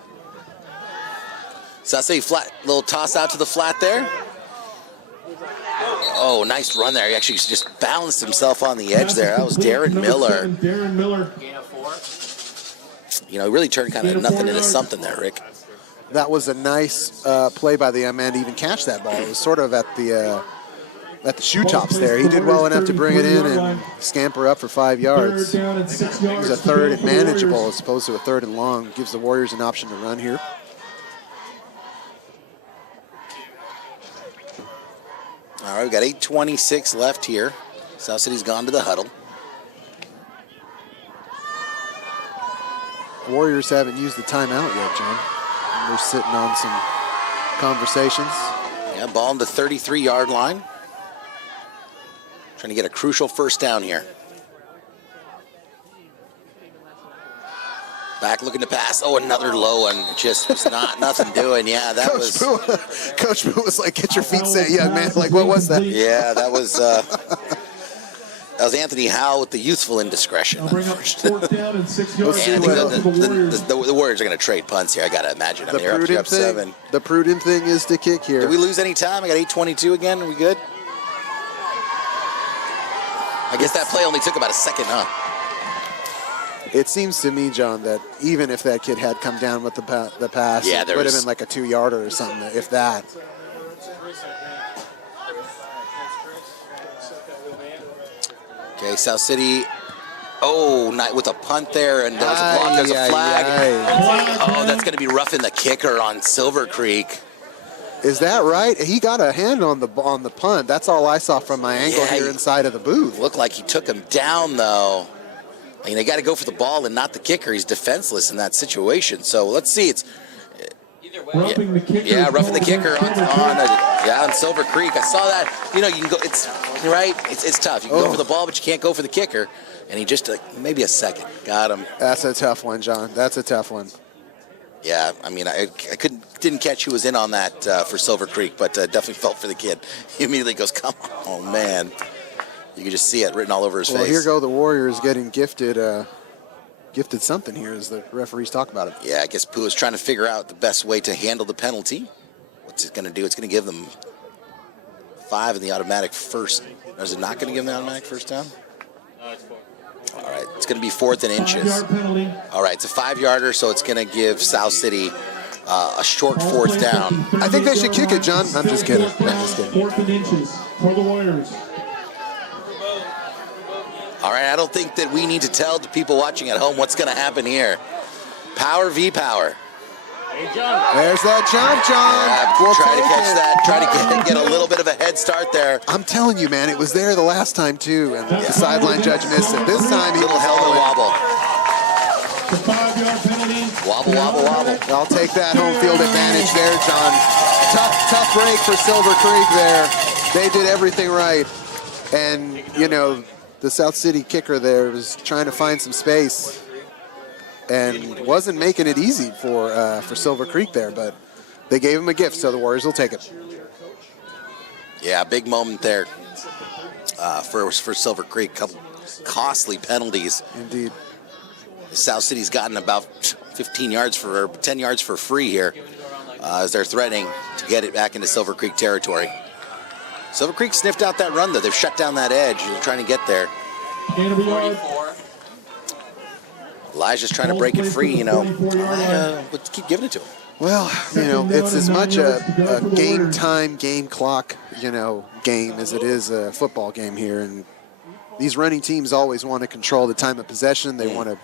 So I say flat, little toss out to the flat there. Oh, nice run there. He actually just balanced himself on the edge there. That was Darren Miller. Darren Miller. You know, he really turned kind of nothing into something there, Rick. That was a nice play by the young man to even catch that ball. It was sort of at the shoe tops there. He did well enough to bring it in and scamper up for 5 yards. Third down and 6 yards. It was a third and manageable as opposed to a 3rd and long. Gives the Warriors an option to run here. All right, we've got 8:26 left here. South City's gone to the huddle. Warriors haven't used the timeout yet, John. They're sitting on some conversations. Yeah, ball in the 33-yard line. Trying to get a crucial 1st down here. Back looking to pass. Oh, another low one. Just was nothing doing. Yeah, that was. Coach Boo was like, "Get your feet set, young man." Like, what was that? Yeah, that was Anthony Howe with the youthful indiscretion. I'll bring up 4th down and 6 yards. And I for think the Warriors. the Warriors are going to trade punts here. I got to imagine. I mean, they're up 7. The prudent thing is to kick here. Did we lose any time? I got 8:22 again. Are we good? I guess that play only took about a second, huh? It seems to me, John, that even if that kid had come down with the pass, Yeah, it would have been like a 2-yarder or something, if that. Okay, South City. Oh, with a punt there, and there's a block. There's a flag. Oh, that's going to be roughing the kicker on Silver Creek. Is that right? He got a hand on the punt. That's all I saw from my angle here inside of the booth. Looked like he took him down, though. I mean, they got to go for the ball and not the kicker. He's defenseless in that situation. So let's see. It's roughing the kicker. Yeah, roughing the kicker on Silver Creek. I saw that. You know, you can go. It's right. It's tough. You can go for the ball, but you can't go for the kicker. And he just maybe a second got him. That's a tough one, John. That's a tough one. Yeah, I mean, I didn't catch who was in on that for Silver Creek, but definitely felt for the kid. He immediately goes, "Come on, oh man!" You can just see it written all over his face. Well, here go the Warriors getting gifted something here as the referees talk about it. Yeah, I guess Pooh is trying to figure out the best way to handle the penalty. What's it going to do? It's going to give them 5 in the automatic first. Or is it not going to give them the automatic first down? No, it's 4. All right, it's going to be 4th and inches. 5-yard penalty. All right, it's a 5-yarder, so it's going to give South City a short 4th down. I think they should kick it, John. I'm just kidding. I'm just kidding. 4th and inches for the Warriors. All right, I don't think that we need to tell the people watching at home what's going to happen here. Power v. power. Hey, John. There's that jump, John. We'll try to take catch it. that. Try to get a little bit of a head start there. I'm telling you, man, it was there the last time, too, and the sideline judge missed it. This time he Little was helmet wobble. The 5-yard penalty. Wobble, wobble, wobble. I'll take that home field advantage there, John. Tough break for Silver Creek there. They did everything right. And, you know, the South City kicker there was trying to find some space and wasn't making it easy for Silver Creek there, but they gave him a gift, so the Warriors will take it. Yeah, big moment there for Silver Creek. Couple costly penalties. Indeed. South City's gotten about 10 yards for free here as they're threatening to get it back into Silver Creek territory. Silver Creek sniffed out that run, though. They've shut down that edge. They're trying to get there. 44. Elijah's trying to break it free, you know. Let's keep giving it to him. Well, you know, it's as much a game time, game clock, you know, game as it is a football game here. And these running teams always want to control the time of possession. They want to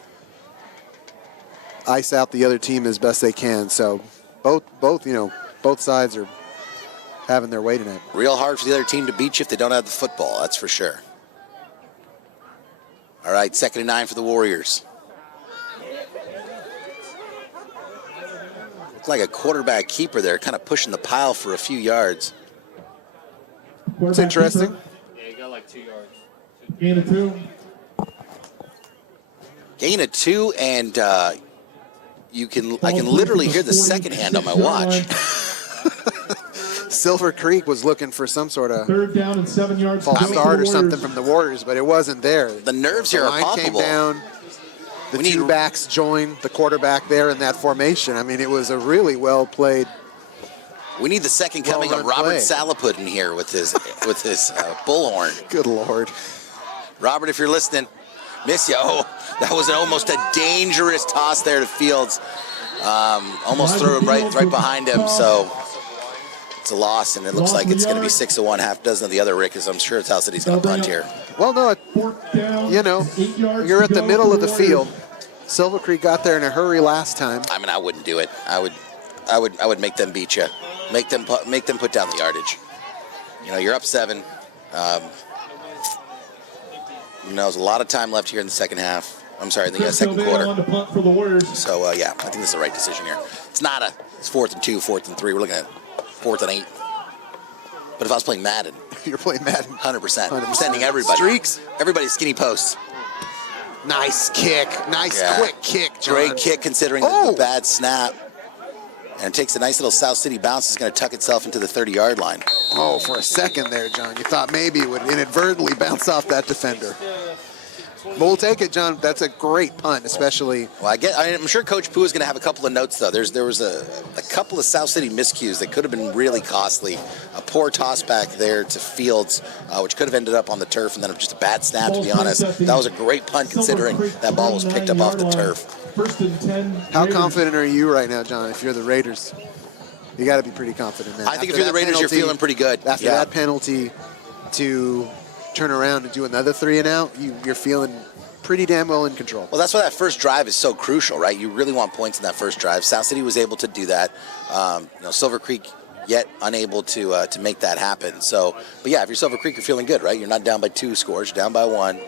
ice out the other team as best they can. So both sides are having their way tonight. Real hard for the other team to beat you if they don't have the football, that's for sure. All right, 2nd and 9 for the Warriors. Looked like a quarterback keeper there, kind of pushing the pile for a few yards. It's interesting. Yeah, you got like 2 yards. Gain of 2. Gain of 2, and I can literally hear the second hand on my watch. Silver Creek was looking for some sort of 3rd down and 7 yards. false to go start for or the something Warriors. from the Warriors, but it wasn't there. The nerves The here are line came palpable. down. The We need- two backs joined the quarterback there in that formation. I mean, it was a really well played. We need the second coming of Well-run Robert play. Salaput in here with his bullhorn. Good Lord. Robert, if you're listening, miss you. Oh, that was almost a dangerous toss there to Fields. Almost threw him right behind him. So it's a loss, and it looks like it's going to be 6 of one, half dozen of the other. Rick, because I'm sure South City's going to punt here. Well, no, 4th down. you know, 8 yards you're to at the go middle for of the Warriors. field. Silver Creek got there in a hurry last time. I mean, I wouldn't do it. I would make them beat you. Make them put down the yardage. You know, you're up 7. There's a lot of time left here in the second half. I'm sorry, in the second quarter. On to punt for the Warriors. So, yeah, I think this is the right decision here. It's 4th and 2, 4th and 3. We're looking at 4th and 8. But if I was playing Madden, You're playing Madden. 100%. I'm sending everybody. Streaks. Everybody's skinny posts. Nice kick. Nice Yeah. quick kick, John. Great kick considering the bad snap. And it takes a nice little South City bounce. It's going to tuck itself into the 30-yard line. Oh, for a second there, John. You thought maybe it would inadvertently bounce off that defender. But we'll take it, John. That's a great punt, especially. Well, I'm sure Coach Pooh is going to have a couple of notes, though. There was a couple of South City miscues that could have been really costly. A poor toss back there to Fields, which could have ended up on the turf, and then just a bad snap, to be honest. That was a great punt considering that ball was picked up off the turf. 1st and 10. How Raiders. confident are you right now, John, if you're the Raiders? You got to be pretty confident, man. I think if After you're the that Raiders, you're penalty- feeling pretty good. After Yeah. that penalty to turn around and do another 3 and out, you're feeling pretty damn well in control. Well, that's why that first drive is so crucial, right? You really want points in that first drive. South City was able to do that. Silver Creek yet unable to make that happen. So, but yeah, if you're Silver Creek, you're feeling good, right? You're not down by 2 scores, you're down by 1.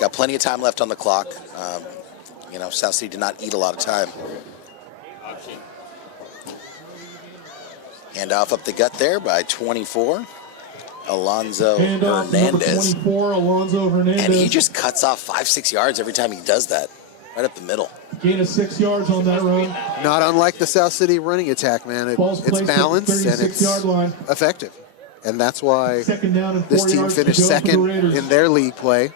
Got plenty of time left on the clock. South City did not eat a lot of time. Handoff up the gut there by 24. Alonzo Handoff to number Hernandez. 24, Alonzo Hernandez. And he just cuts off 5-6 yards every time he does that. Right up the middle. Gain of 6 yards on that run. Not unlike the South City running attack, man. Ball's It's placed at balanced and 36-yard it's line. effective. And that's why 2nd down and 4 this team yards to finished go for the second Raiders. in their league play.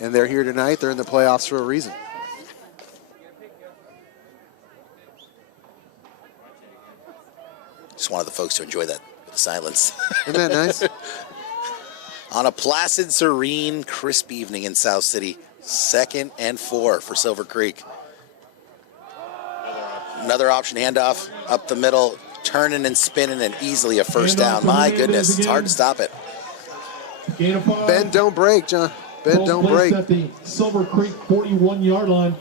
And they're here tonight. They're in the playoffs for a reason. Just wanted the folks to enjoy that with the silence. Isn't that nice? On a placid, serene, crisp evening in South City, 2nd and 4 for Silver Creek. Another option handoff up the middle, turning and spinning, and easily a first Handoff down. to My Hernandez goodness, it's again. hard to stop it. Gain of 5. Bend, don't break, John. Bend, Ball's don't placed break. at the Silver Creek 41-yard line.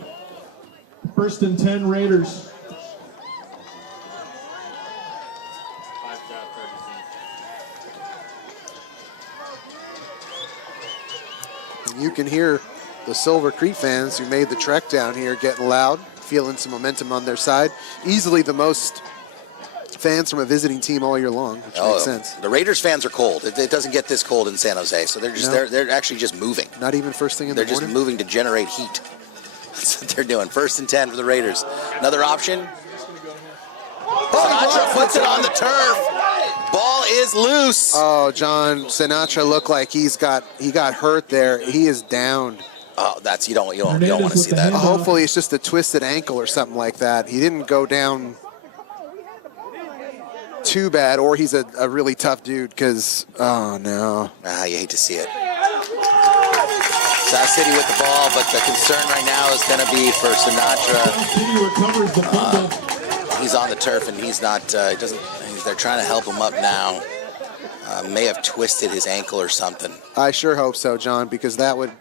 1st and 10 Raiders. 5 job purchasing. And you can hear the Silver Creek fans who made the trek down here getting loud, feeling some momentum on their side. Easily the most fans from a visiting team all year long, which makes sense. The Raiders fans are cold. It doesn't get this cold in San Jose, so they're just No. they're actually just moving. Not even first thing in They're the just morning. moving to generate heat. That's what they're doing. 1st and 10 for the Raiders. Another option. Sinatra puts it on the turf. Ball is loose. Oh, John, Sinatra looked like he got hurt there. He is down. Oh, you don't want to see that. Hopefully it's just a twisted ankle or something like that. He didn't go down too bad, or he's a really tough dude because, oh no. You hate to see it. South City with the ball, but the concern right now is going to be for Sinatra. City recovers the fumble. He's on the turf and he's not, they're trying to help him up now. May have twisted his ankle or something. I sure hope so, John, because that would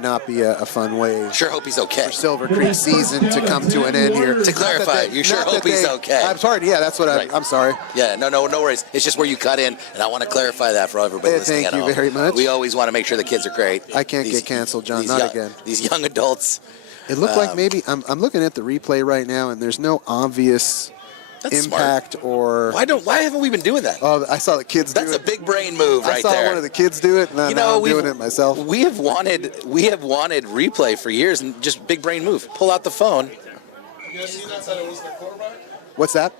not be a fun way Sure hope he's okay. for Silver Creek season to come to an end here. To clarify, you sure hope he's okay. I'm sorry. Yeah, that's what Right. I'm sorry. Yeah, no worries. It's just where you cut in, and I want to clarify that for everybody Yeah, listening thank at you home. very much. We always want to make sure the kids are great. I can't get canceled, John. these Not young, again. These young adults It looked like maybe I'm looking at the replay right now, and there's no obvious impact smart. or. Why haven't we been doing that? Oh, I saw the kids do it. That's a big brain move right there. I saw one of the kids do it, and now I'm doing it myself. We have wanted replay for years, and just big brain move. Pull out the phone. You guys see that side? It was the quarterback? What's that?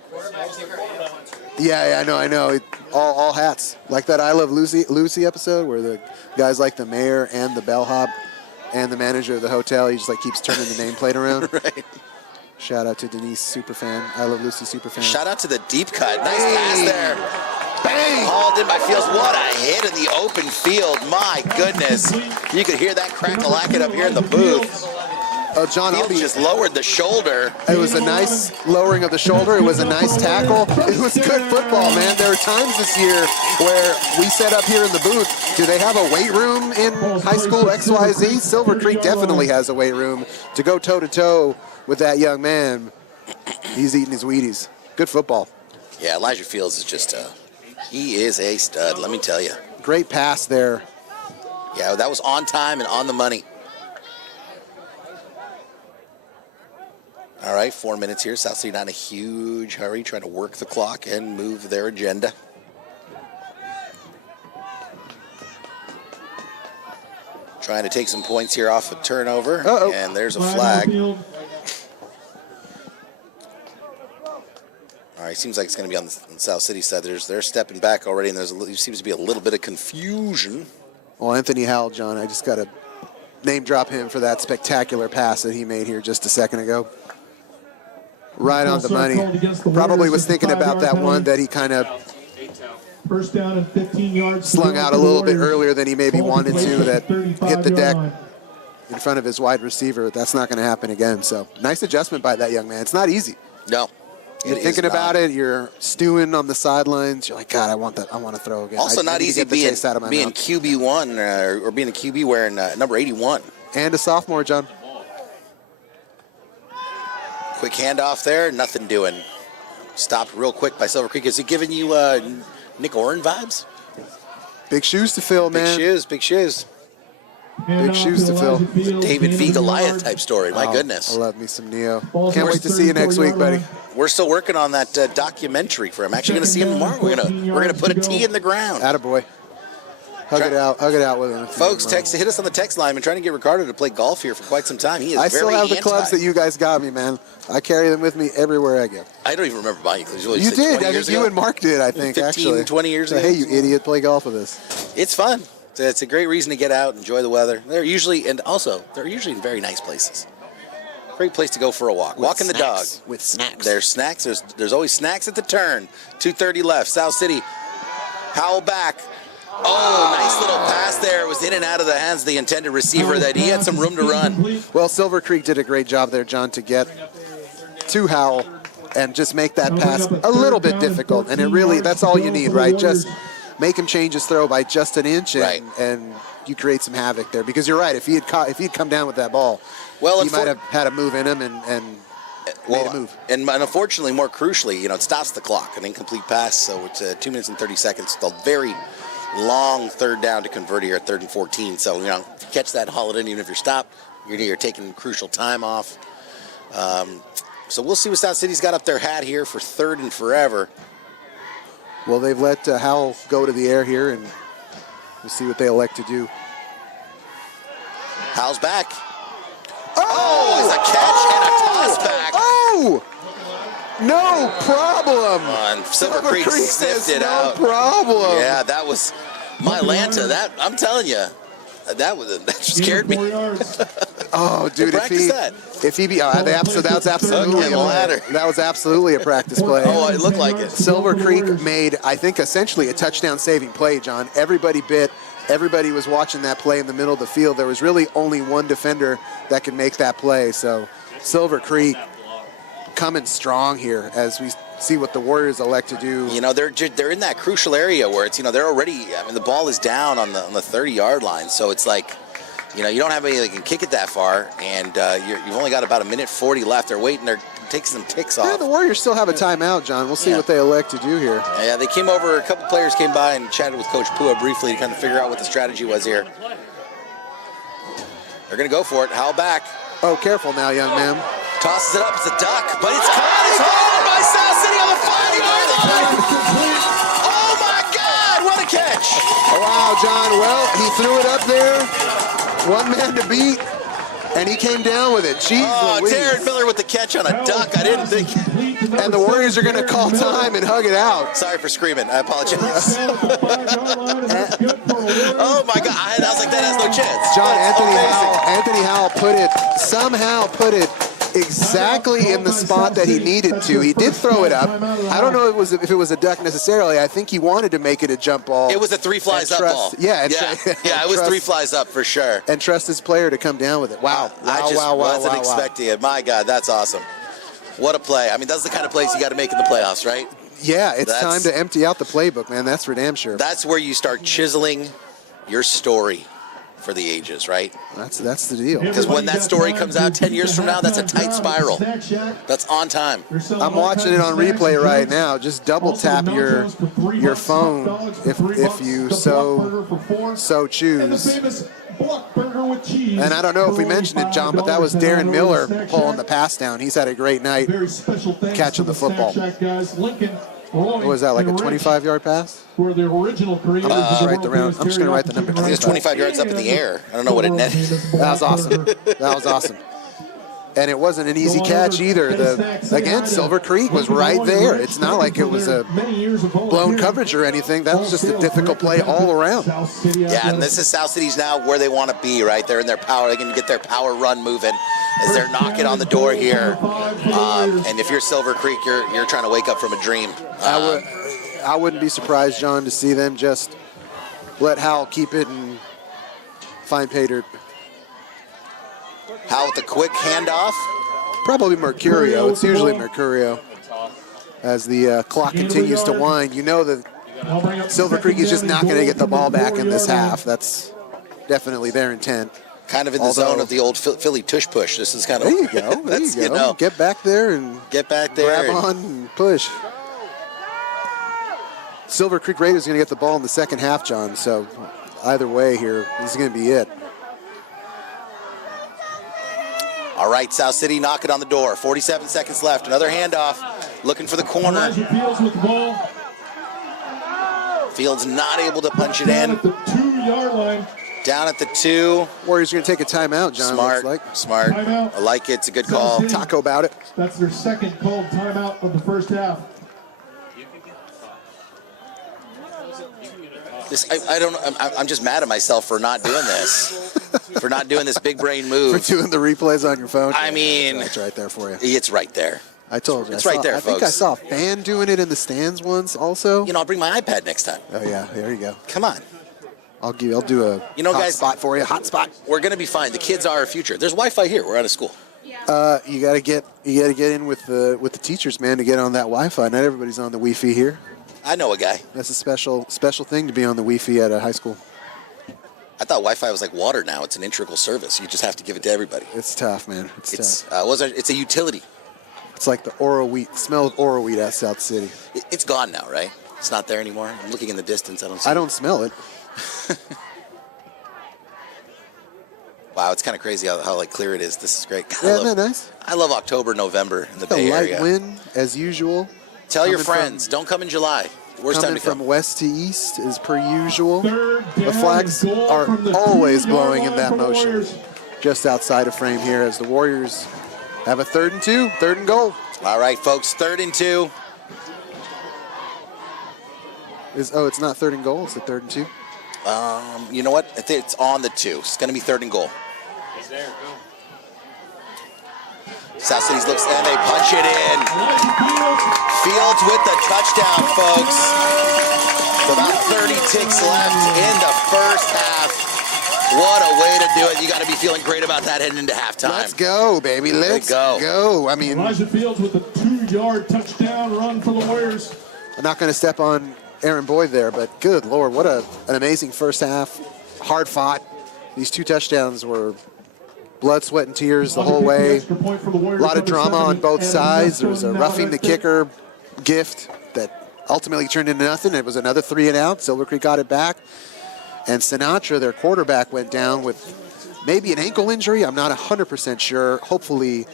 Yeah, I know. All hats. Like that I Love Lucy episode where the guy's like the mayor and the bellhop and the manager of the hotel. He just like keeps turning the nameplate around. Right. Shout out to Denise, superfan. I Love Lucy, superfan. Shout out to the deep cut. Nice pass there. Bang! Hauled in by Fields. What a hit in the open field. My goodness. You could hear that crack-a-lacket up here in the booth. Oh, John, Fields just lowered the shoulder. It was a nice lowering of the shoulder. It was a nice tackle. It was good football, man. There were times this year where we said up here in the booth, do they have a weight room in high school XYZ? Silver Creek definitely has a weight room to go toe-to-toe with that young man. He's eating his Wheaties. Good football. Yeah, Elijah Fields is just he is a stud, let me tell you. Great pass there. Yeah, that was on time and on the money. All right, 4 minutes here. South City not in a huge hurry, trying to work the clock and move their agenda. Trying to take some points here off a turnover, and there's a flag. All right, seems like it's going to be on the South City side. They're stepping back already, and there seems to be a little bit of confusion. Well, Anthony Howell, John, I just got to name drop him for that spectacular pass that he made here just a second ago. Right on the money. Probably was thinking about that one that he kind of First down and 15 yards. slung out a little bit earlier than he maybe wanted to, that hit the deck in front of his wide receiver. That's not going to happen again. So nice adjustment by that young man. It's not easy. No. You're thinking about it. You're stewing on the sidelines. You're like, God, I want that. I want to throw again. Also, not easy being QB1 or being a QB wearing number 81. And a sophomore, John. Quick handoff there, nothing doing. Stopped real quick by Silver Creek. Is it giving you Nick Oren vibes? Big shoes to fill, man. Big shoes. Big shoes to fill. It's a David V. Goliath type story. My goodness. I love me some Neo. Can't wait to see you next week, buddy. We're still working on that documentary for him. Actually, going to see him tomorrow. We're gonna put a T in the ground. Attaboy. Hug it out with him. Folks, hit us on the text line. I've been trying to get Ricardo to play golf here for quite some time. He is I very still have the clubs that you guys got me, man. I carry them with me everywhere I go. I don't even remember buying clubs. You did. I think you and Mark did, I think, 15, 20 years ago. Hey, you idiot, play golf with us. It's fun. It's a great reason to get out, enjoy the weather. They're usually in very nice places. Great place to go for a walk. Walking the dog. With snacks. There's snacks. There's always snacks at the turn. 2:30 left. South City. Howell back. Oh, nice little pass there. It was in and out of the hands of the intended receiver that he had some room to run. Well, Silver Creek did a great job there, John, to get to Howell and just make that pass a little bit difficult. And that's all you need, right? Just make him change his throw by just an inch, and you create some havoc there. Because you're right, if he'd come down with that ball, he might have had a move in him and made a move. And unfortunately, more crucially, it stops the clock. An incomplete pass, so it's 2 minutes and 30 seconds. The very long third down to convert here at 3rd and 14. So, catch that, haul it in, even if you're stopped, you're taking crucial time off. So we'll see what South City's got up their hat here for 3rd and forever. Well, they've let Howell go to the air here, and we'll see what they elect to do. Howell's back. Oh, it's a catch and a toss back. Oh! No problem. Silver Creek sniffed it out. No problem. Yeah, that was my Lanta. That I'm telling you, that scared me. Oh, dude! If he beat, that was absolutely that was absolutely a practice play. Oh, it looked like it. Silver Creek made, I think, essentially a touchdown-saving play. John, everybody bit. Everybody was watching that play in the middle of the field. There was really only one defender that could make that play. So, Silver Creek coming strong here as we see what the Warriors elect to do. They're in that crucial area where it's they're already. The ball is down on the 30-yard line, so it's like you don't have anybody that can kick it that far, and you've only got about 1:40 left. They're waiting. They're taking some ticks off. Yeah, the Warriors still have a timeout, John. We'll see what they elect to do here. Yeah, they came over. A couple players came by and chatted with Coach Pua briefly to kind of figure out what the strategy was here. They're going to go for it. Howell back. Oh, careful now, young man. Tosses it up. It's a duck, but it's caught. It's hauled by South City on the 5-yard line. Oh, my God. What a catch. Wow, John. Well, he threw it up there. One man to beat, and he came down with it. Jeez Louise. Darren Miller with the catch on a duck. I didn't think. And the Warriors are going to call time and hug it out. Sorry for screaming. I apologize. Oh, my God. I was like, that has no chance. John, That's Anthony Howell somehow put it exactly in the spot that he needed to. He did throw it up. I don't know if it was a duck necessarily. I think he wanted to make it a jump ball. It was a 3 flies up ball. Yeah, it was 3 flies up for sure. And trust his player to come down with it. Wow. I just wasn't expecting it. My God, that's awesome. What a play. I mean, that's the kind of plays you got to make in the playoffs, right? Yeah, it's time to empty out the playbook, man. That's for damn sure. That's where you start chiseling your story for the ages, right? That's the deal. Because when that story comes out 10 years from now, that's a tight spiral. That's on time. I'm watching it on replay right now. Just double tap your phone if you so choose. And I don't know if we mentioned it, John, but that was Darren Miller pulling the pass down. He's had a great night catching the football. What was that, like a 25-yard pass? For the original creators I'm just going to write the number. I think it's 25 yards up in the air. I don't know what it netted. That was awesome. That was awesome. And it wasn't an easy catch either. Again, Silver Creek was right there. It's not like it was a blown coverage or anything. That was just a difficult play all around. Yeah, and this is South City's now where they want to be, right? They're in their power. They can get their power run moving as they're knocking on the door here. And if you're Silver Creek, you're trying to wake up from a dream. I wouldn't be surprised, John, to see them just let Howell keep it and find pay dirt. Howell with the quick handoff. Probably Mercurio. It's usually Mercurio. As the clock continues to wind, you know that Silver Creek is just not going to get the ball back in this half. That's definitely their intent. Kind of in the zone of the old Philly tush push. This is kind of. There you go. There you go. Get back there and grab on and push. Silver Creek Raiders are going to get the ball in the second half, John. So either way here, this is going to be it. All right, South City knocking on the door. 47 seconds left. Another handoff. Looking for the corner. Fields with the ball. Fields not able to punch it Down in. at the 2-yard line. Down at the 2. Warriors are going to take a timeout, John. Smart. Smart. Timeout. I like it. It's a good call. Taco about it. That's their second called timeout of the first half. I'm just mad at myself for not doing this. For not doing this big brain move. For doing the replays on your phone. I mean, it's right there for you. It's right there. I told you. It's right there, I think I saw a fan doing it in the stands once also. You know, I'll bring my iPad next time. Oh, yeah. There you go. Come on. I'll do a hot spot for you. Hot spot. We're going to be fine. The kids are our future. There's Wi-Fi here. We're out of school. You got to get in with the teachers, man, to get on that Wi-Fi. Not everybody's on the Wi-Fi here. I know a guy. That's a special thing to be on the Wi-Fi at a high school. I thought Wi-Fi was like water now. It's an integral service. You just have to give it to everybody. It's tough, man. It's tough. It's a utility. It's like the Oro wheat. Smell of Oro wheat at South City. It's gone now, right? It's not there anymore. I'm looking in the distance. I don't smell it. Wow, it's kind of crazy how like clear it is. This is great. God, Isn't that nice? I love October, November in the Bay Area. A light wind, as usual. Tell your friends, don't come in July. Worst time to come. From west to east is per usual. The flags are always blowing in that motion. Just outside of frame here as the Warriors have a 3rd and 2, 3rd and goal. All right, folks, 3rd and 2. It's not 3rd and goal, it's the 3rd and 2. You know what? I think it's on the 2. It's going to be 3rd and goal. It's there, go. South City's looks, and they punch it in. Fields with the touchdown, folks. With about 30 ticks left in the first half. What a way to do it. You got to be feeling great about that heading into halftime. Let's go, baby. Let's go. I mean, Elijah Fields with a 2-yard touchdown run for the Warriors. I'm not going to step on Aaron Boyd there, but good Lord, what an amazing first half. Hard fought. These 2 touchdowns were blood, sweat, and tears the whole way. A lot of drama on both sides. There was a roughing the kicker gift that ultimately turned into nothing. It was another 3 and out. Silver Creek got it back. And Sinatra, their quarterback, went down with maybe an ankle injury. I'm not 100% sure. Hopefully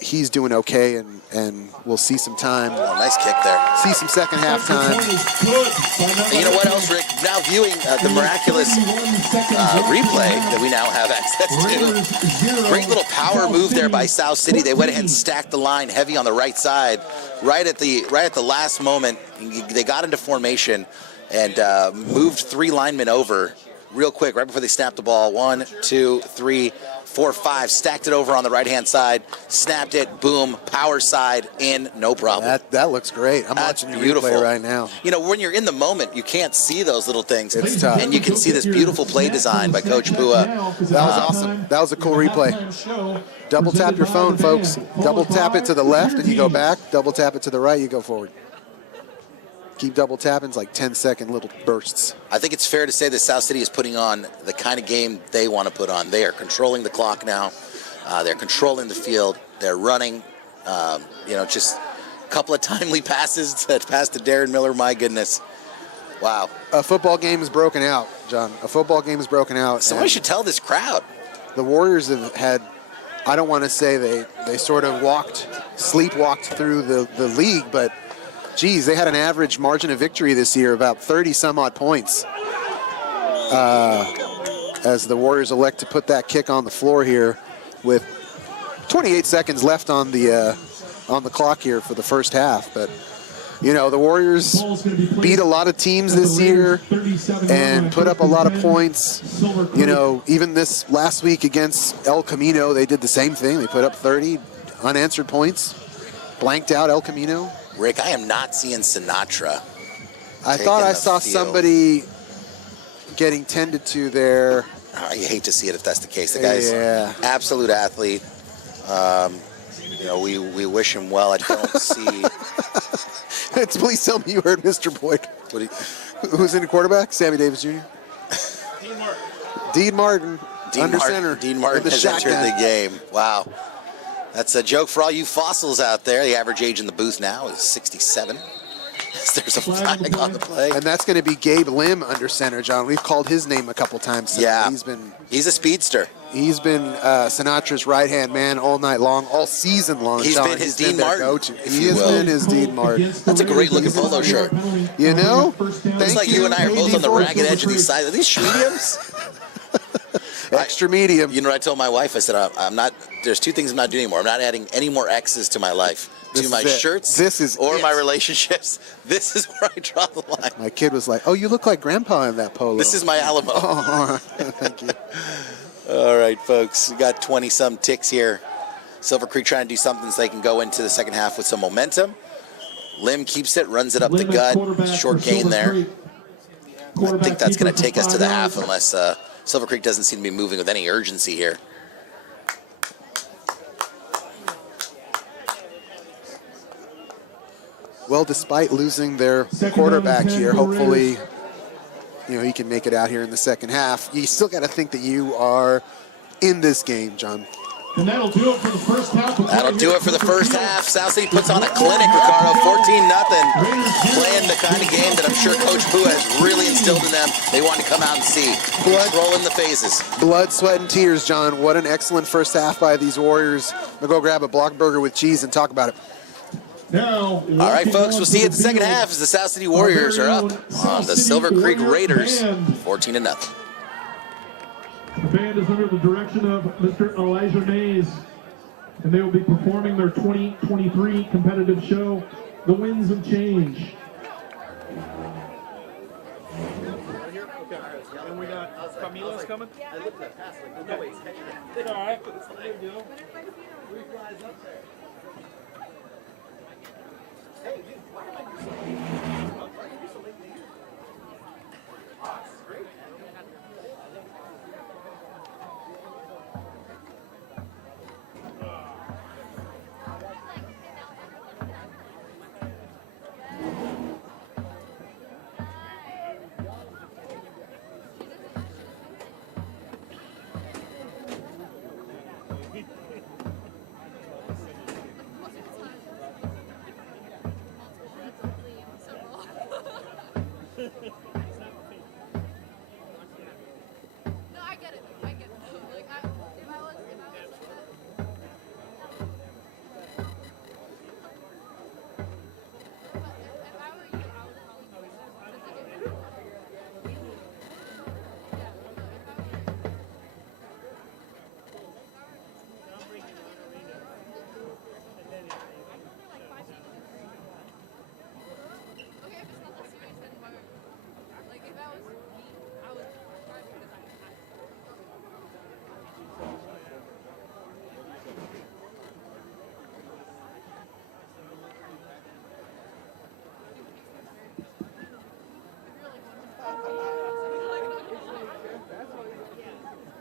he's doing okay, and we'll see some time. Oh, nice kick there. See some second half time. And you know what else, Rick? Now viewing the miraculous replay that we now have access to. Great little power move there by South City. They went ahead and stacked the line heavy on the right side. Right at the last moment, they got into formation and moved 3 linemen over real quick right before they snapped the ball. 1, 2, 3, 4, 5. Stacked it over on the right-hand side. Snapped it. Boom. Power side in. No problem. That looks great. I'm watching the replay right now. You know, when you're in the moment, you can't see those little things. It's tough. And you can see this beautiful play design by Coach Pua. That was awesome. That was a cool replay. Double tap your phone, folks. Double tap it to the left and you go back. Double tap it to the right, you go forward. Keep double tapping. It's like 10-second little bursts. I think it's fair to say that South City is putting on the kind of game they want to put on. They are controlling the clock now. They're controlling the field. They're running. Just a couple of timely passes that passed to Darren Miller. My goodness. Wow. A football game is broken out, John. A football game is broken out. Somebody should tell this crowd. The Warriors have had, I don't want to say they sort of sleepwalked through the league, but geez, they had an average margin of victory this year, about 30-some-odd points. As the Warriors elect to put that kick on the floor here with 28 seconds left on the clock here for the first half. But, you know, the Warriors beat a lot of teams this year and put up a lot of points. You know, even this last week against El Camino, they did the same thing. They put up 30 unanswered points, blanked out El Camino. Rick, I am not seeing Sinatra. I thought I saw somebody getting tended to there. Oh, you hate to see it if that's the case. The guy's absolute athlete. We wish him well. I don't see. Please tell me you heard Mr. Boyd. Who's in the quarterback? Sammy Davis Jr. Dean Martin. Under center. Dean Martin has entered the game. Wow. That's a joke for all you fossils out there. The average age in the booth now is 67. There's a flag on the play. And that's going to be Gabe Lim under center, John. We've called his name a couple times today. Yeah. He's a speedster. He's been Sinatra's right-hand man all night long, all season long. He's been his Dean Martin. He has been his Dean Martin. That's a great-looking polo shirt. You know? It's like you and I are both on the ragged edge of these sides. Are these mediums? Extra medium. You know what I told my wife? I said, I'm not. There's 2 things I'm not doing anymore. I'm not adding any more X's to my life, to my shirts, or my relationships. This is where I draw the line. My kid was like, "Oh, you look like Grandpa in that polo." This is my Alamo. Oh, all right. Thank you. All right, folks. We got 20-some ticks here. Silver Creek trying to do something so they can go into the second half with some momentum. Lim keeps it, runs it up the gut. Short gain there. I think that's going to take us to the half unless Silver Creek doesn't seem to be moving with any urgency here. Well, despite losing their quarterback here, hopefully, he can make it out here in the second half. You still got to think that you are in this game, John. And that'll do it for the first half. That'll do it for the first half. South City puts on a clinic, Ricardo. 14-0. Playing the kind of game that I'm sure Coach Pua has really instilled in them. They want to come out and see. Controlling the phases. Blood, sweat, and tears, John. What an excellent first half by these Warriors. We'll go grab a block burger with cheese and talk about it. Now, all right, folks, we'll see you at the second half as the South City Warriors are up on the Silver Creek Raiders, 14-0. The band is under the direction of Mr. Elijah Mays, and they will be performing their 2023 competitive show, The Winds of Change. And we got Camila's coming. All right. There you go.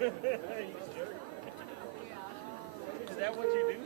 Is that what you do?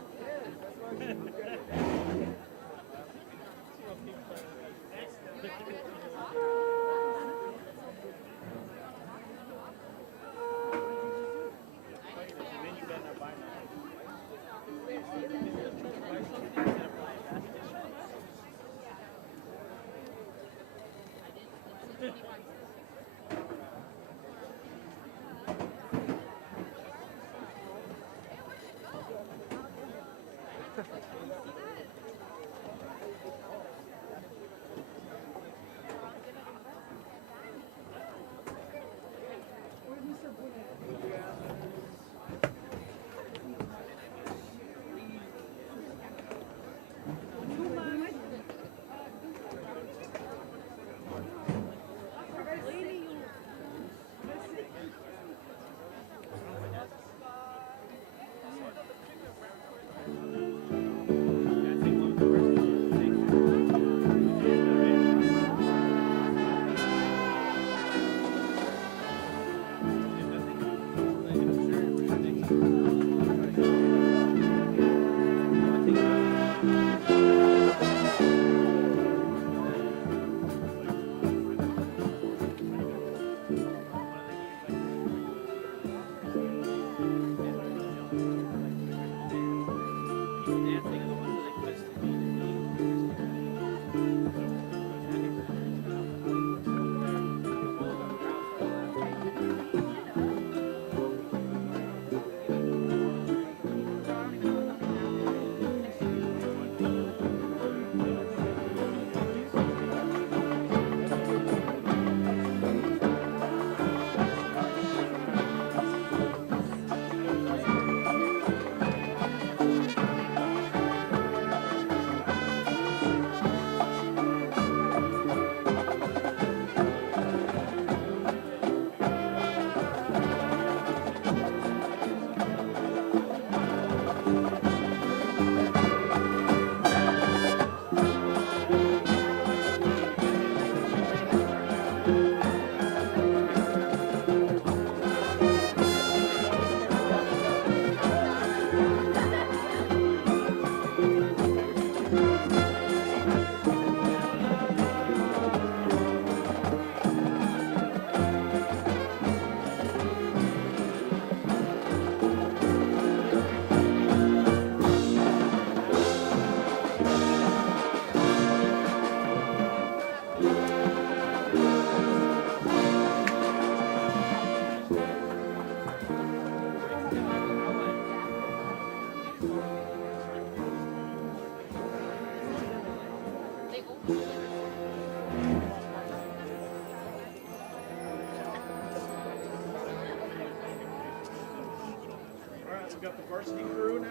We got the varsity crew now.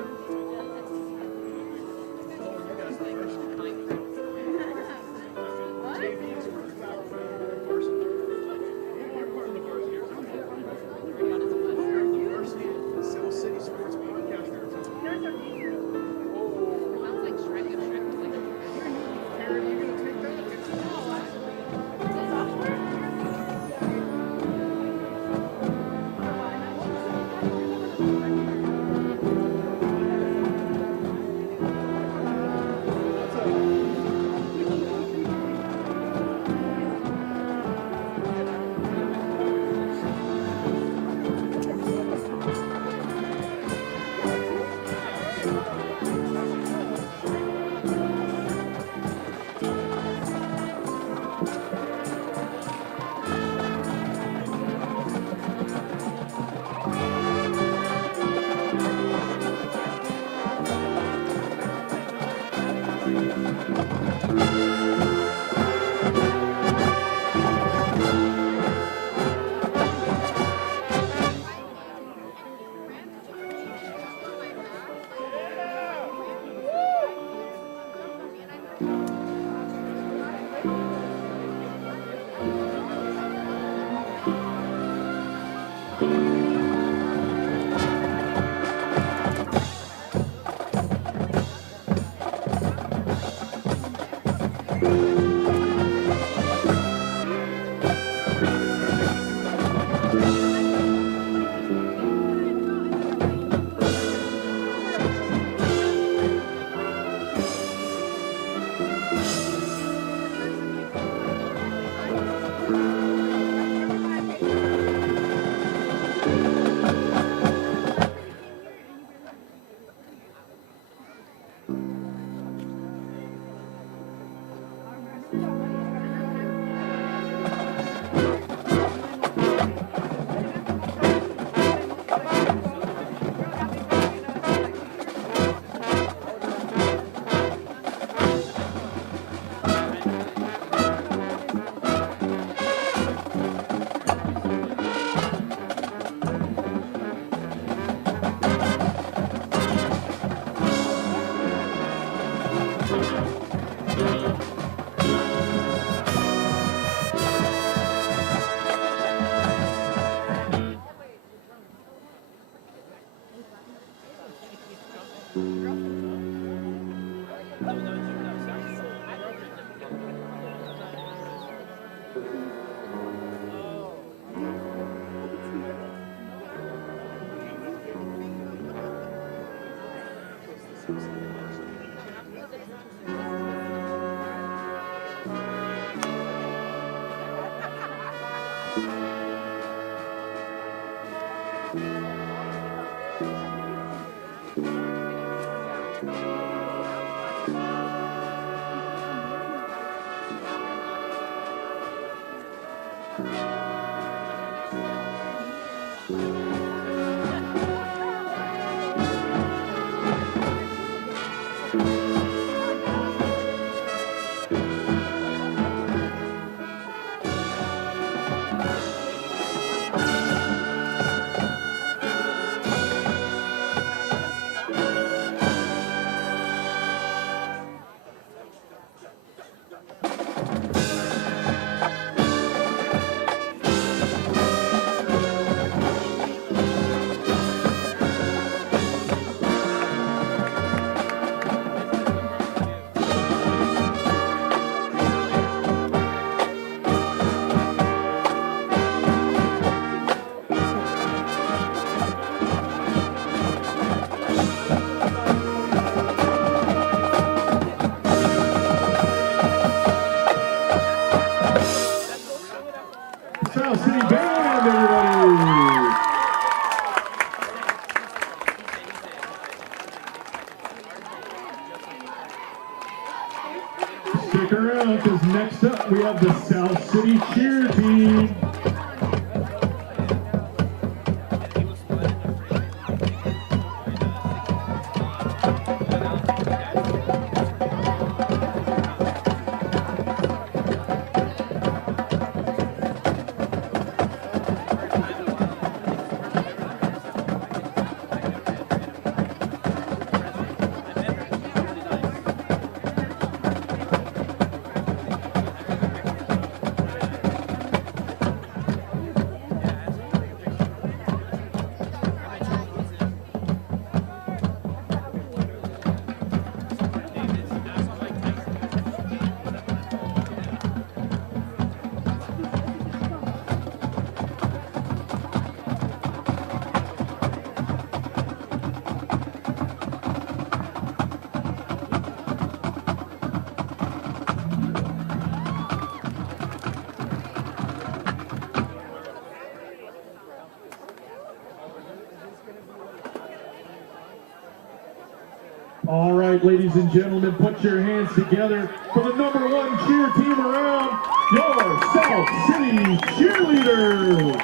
Oh, you guys are first. JVs were varsity. You're part of the varsity. You're the varsity South City Sports Broadcaster. Sounds like Shrek and Shrek. Karen, are you going to take that? South City Band, everybody! Stick around, because next up we have the South City Cheer Team. All right, ladies and gentlemen, put your hands together for the #1 cheer team around, your South City Cheerleaders.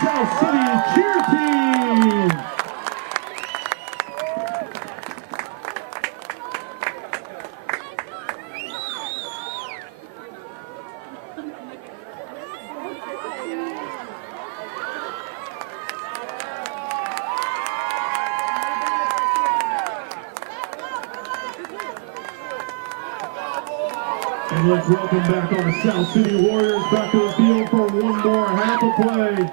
South City cheer team. And let's welcome back our South City Warriors back to the field for one more half of play.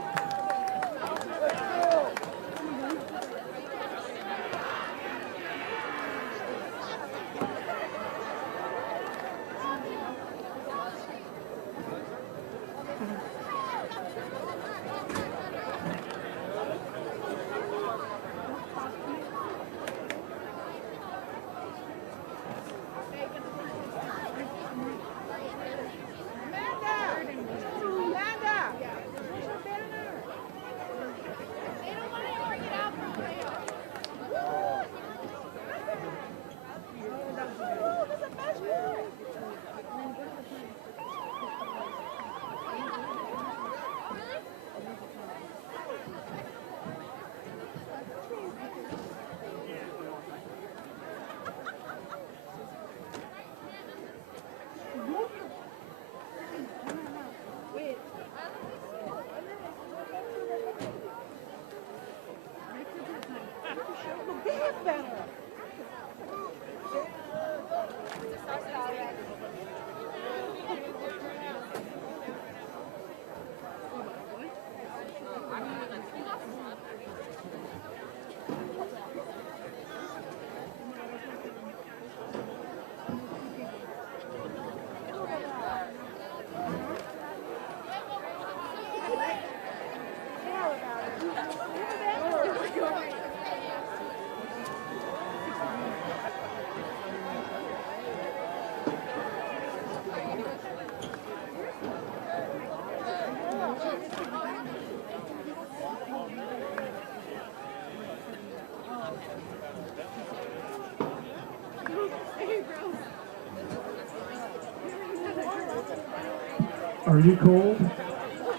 Are you cold?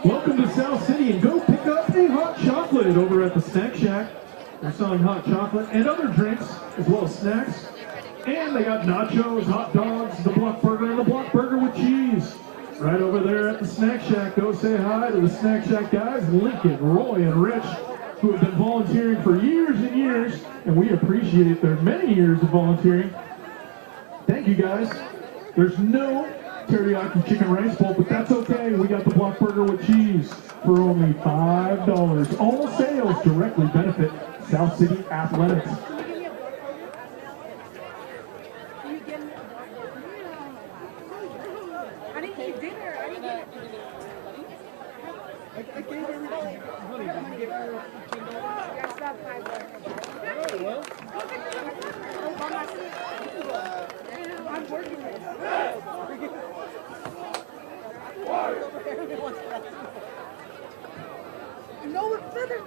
Welcome to South City and go pick up a hot chocolate over at the Snack Shack. They're selling hot chocolate and other drinks as well as snacks. And they got nachos, hot dogs, the block burger, and the block burger with cheese. Right over there at the Snack Shack. Go say hi to the Snack Shack guys, Lincoln, Roy, and Rich, who have been volunteering for years and years, and we appreciate their many years of volunteering. Thank you guys. There's no teriyaki chicken rice bowl, but that's okay. We got the block burger with cheese for only $5. All sales directly benefit South City Athletics. I gave everybody, honey, did you give her $10? I'm working with it. No, further.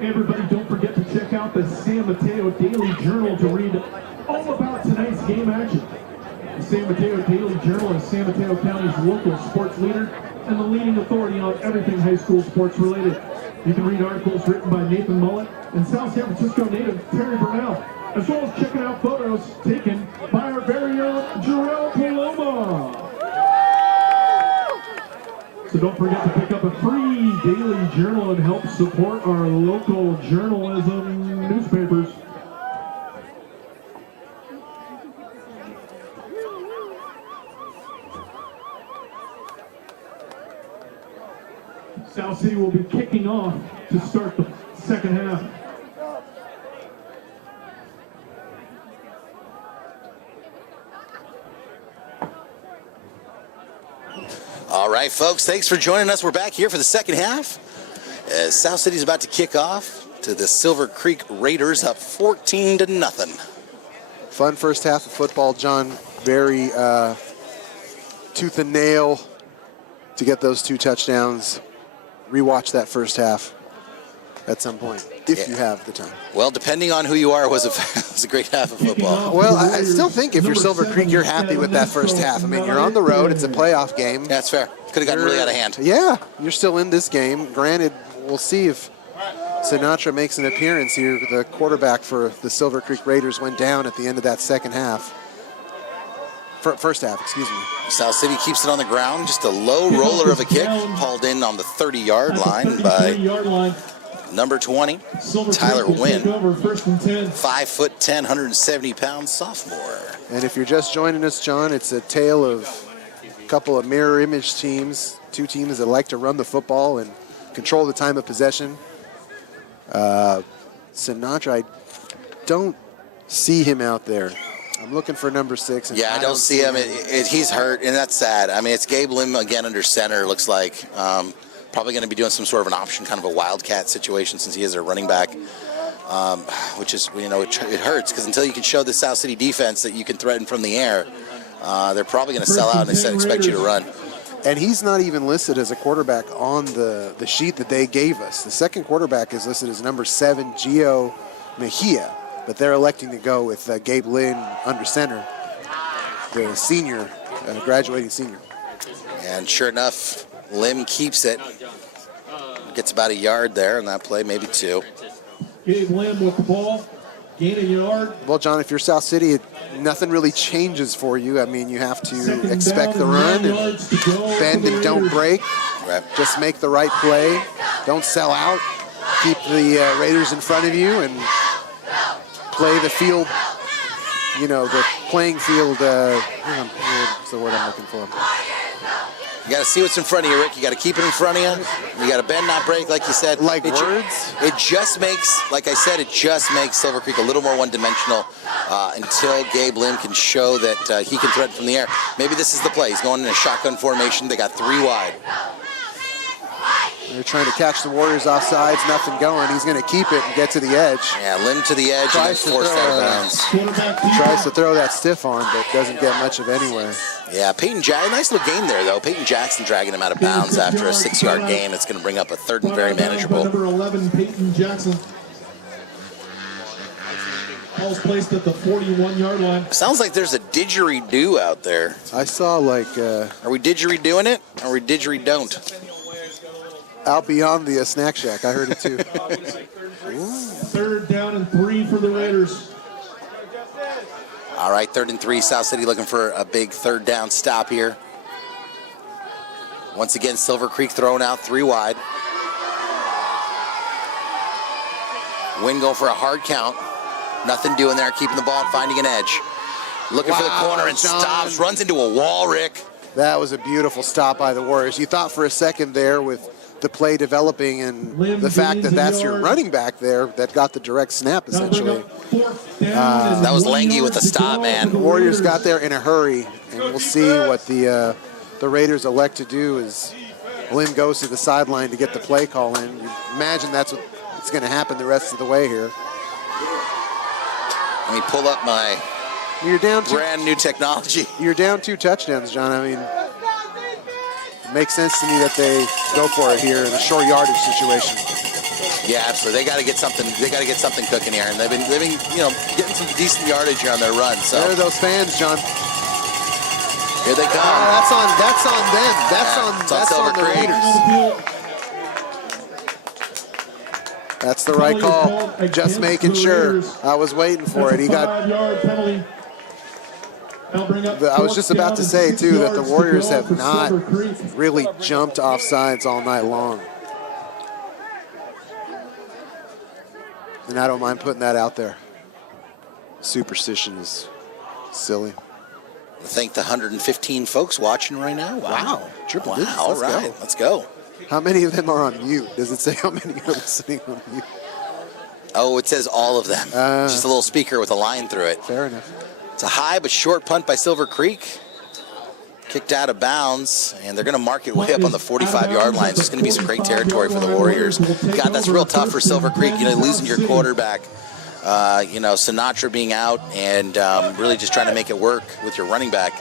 Everybody, don't forget to check out the San Mateo Daily Journal to read all about tonight's game action. The San Mateo Daily Journal is San Mateo County's local sports leader and the leading authority on everything high school sports related. You can read articles written by Nathan Mullet and South San Francisco native Terry Burnell, as well as checking out photos taken by our very own Jarrell Paloma. So don't forget to pick up a free daily journal and help support our local journalism newspapers. South City will be kicking off to start the second half. All right, folks, thanks for joining us. We're back here for the second half. South City's about to kick off to the Silver Creek Raiders, up 14-0. Fun first half of football, John. Very tooth and nail to get those 2 touchdowns. Rewatch that first half. at some point, if you have the time. Well, depending on who you are, it was a great half of football. Well, I still think if you're Silver Creek, you're happy with that first half. I mean, you're on the road. It's a playoff game. That's fair. Could have gotten really out of hand. Yeah, you're still in this game. Granted, we'll see if Sinatra makes an appearance here. The quarterback for the Silver Creek Raiders went down at the end of that second half. First half, excuse me. South City keeps it on the ground. Just a low roller of a kick. Hauled in on the 30-yard line by number 20, Tyler Wynn. 5'10", 170 pounds sophomore. And if you're just joining us, John, it's a tale of a couple of mirror image teams. Two teams that like to run the football and control the time of possession. Sinatra, I don't see him out there. I'm looking for number 6. And yeah, I don't see him. He's hurt, and that's sad. I mean, it's Gabe Lim again under center, looks like. Probably going to be doing some sort of an option, kind of a wildcat situation since he is their running back, which is, you know, it hurts because until you can show the South City defense that you can threaten from the air, they're probably going to sell out and expect you to run. And he's not even listed as a quarterback on the sheet that they gave us. The second quarterback is listed as number 7, Gio Mejia, but they're electing to go with Gabe Lynn under center, the senior, graduating senior. And sure enough, Lim keeps it. Gets about a yard there in that play, maybe 2. Gabe Lim with the ball, gain a yard. Well, John, if you're South City, nothing really changes for you. I mean, you have to expect the run and bend and don't break. Right. Just make the right play. Don't sell out. Keep the Raiders in front of you and play the field, you know, the playing field. What's the word I'm looking for? You got to see what's in front of you, Rick. You got to keep it in front of you. You got to bend, not break, like you said. Like words? It just makes, like I said, it just makes Silver Creek a little more one-dimensional until Gabe Lim can show that he can threaten from the air. Maybe this is the play. He's going in a shotgun formation. They got 3 wide. They're trying to catch the Warriors offsides. Nothing going. He's going to keep it and get to the edge. Yeah, Lim to the edge and force out of bounds. Tries to throw that stiff on, but doesn't get much of anywhere. Yeah, Peyton Jackson, nice little game there, though. Peyton Jackson dragging him out of bounds after a 6-yard gain. It's going to bring up a 3rd and very manageable. Number 11, Peyton Jackson. Ball's placed at the 41-yard line. Sounds like there's a didgeridoo out there. I saw like... Are we didgeridoing it? Or are we didgeridon't? Out beyond the snack shack. I heard it too. 3rd down and 3 for the Raiders. All right, 3rd and 3. South City looking for a big 3rd down stop here. Once again, Silver Creek throwing out 3 wide. Wynn going for a hard count. Nothing doing there, keeping the ball and finding an edge. Looking for the corner and John. stops, runs into a wall, Rick. That was a beautiful stop by the Warriors. You thought for a second there with the play developing and the fact that that's your running back there that got the direct snap essentially. That was Lange with the stop, man. The Warriors got there in a hurry, and we'll see what the Raiders elect to do as Lim goes to the sideline to get the play call in. You imagine that's what's going to happen the rest of the way here. Let me pull up my brand new technology. You're down 2 touchdowns, John. I mean, it makes sense to me that they go for it here in a short yardage situation. Yeah, absolutely. They got to get something. They got to get something cooking here, and they've been, you know, getting some decent yardage here on their run. So there are those fans, John. Here they come. That's on them. That's on the Raiders. That's the right call. Just making sure. I was waiting for it. He got. I was just about to say too that the Warriors have not really jumped off sides all night long, and I don't mind putting that out there. Superstition is silly. Thank the 115 folks watching right now. Wow. Triple digits. All right, let's go. How many of them are on mute? Does it say how many are listening on mute? Oh, it says all of them. Just a little speaker with a line through it. Fair enough. It's a high but short punt by Silver Creek. Kicked out of bounds, and they're going to mark it way up on the 45-yard line. It's going to be some great territory for the Warriors. God, that's real tough for Silver Creek. You know, losing your quarterback, you know, Sinatra being out, and really just trying to make it work with your running back.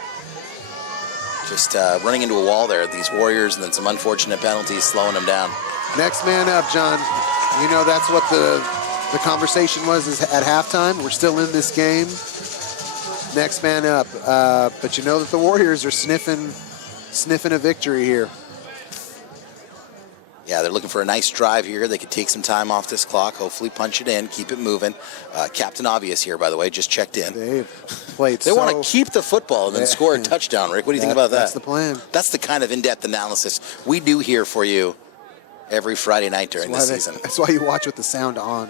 Just running into a wall there, these Warriors, and then some unfortunate penalties slowing them down. Next man up, John. You know, that's what the conversation was is at halftime. We're still in this game. Next man up. But you know that the Warriors are sniffing a victory here. Yeah, they're looking for a nice drive here. They could take some time off this clock, hopefully punch it in, keep it moving. Captain Obvious here, by the way, just checked in. They've played They want to keep the football and then score a touchdown, Rick. What do you think about that? That's the plan. That's the kind of in-depth analysis we do here for you every Friday night during the season. That's why you watch with the sound on.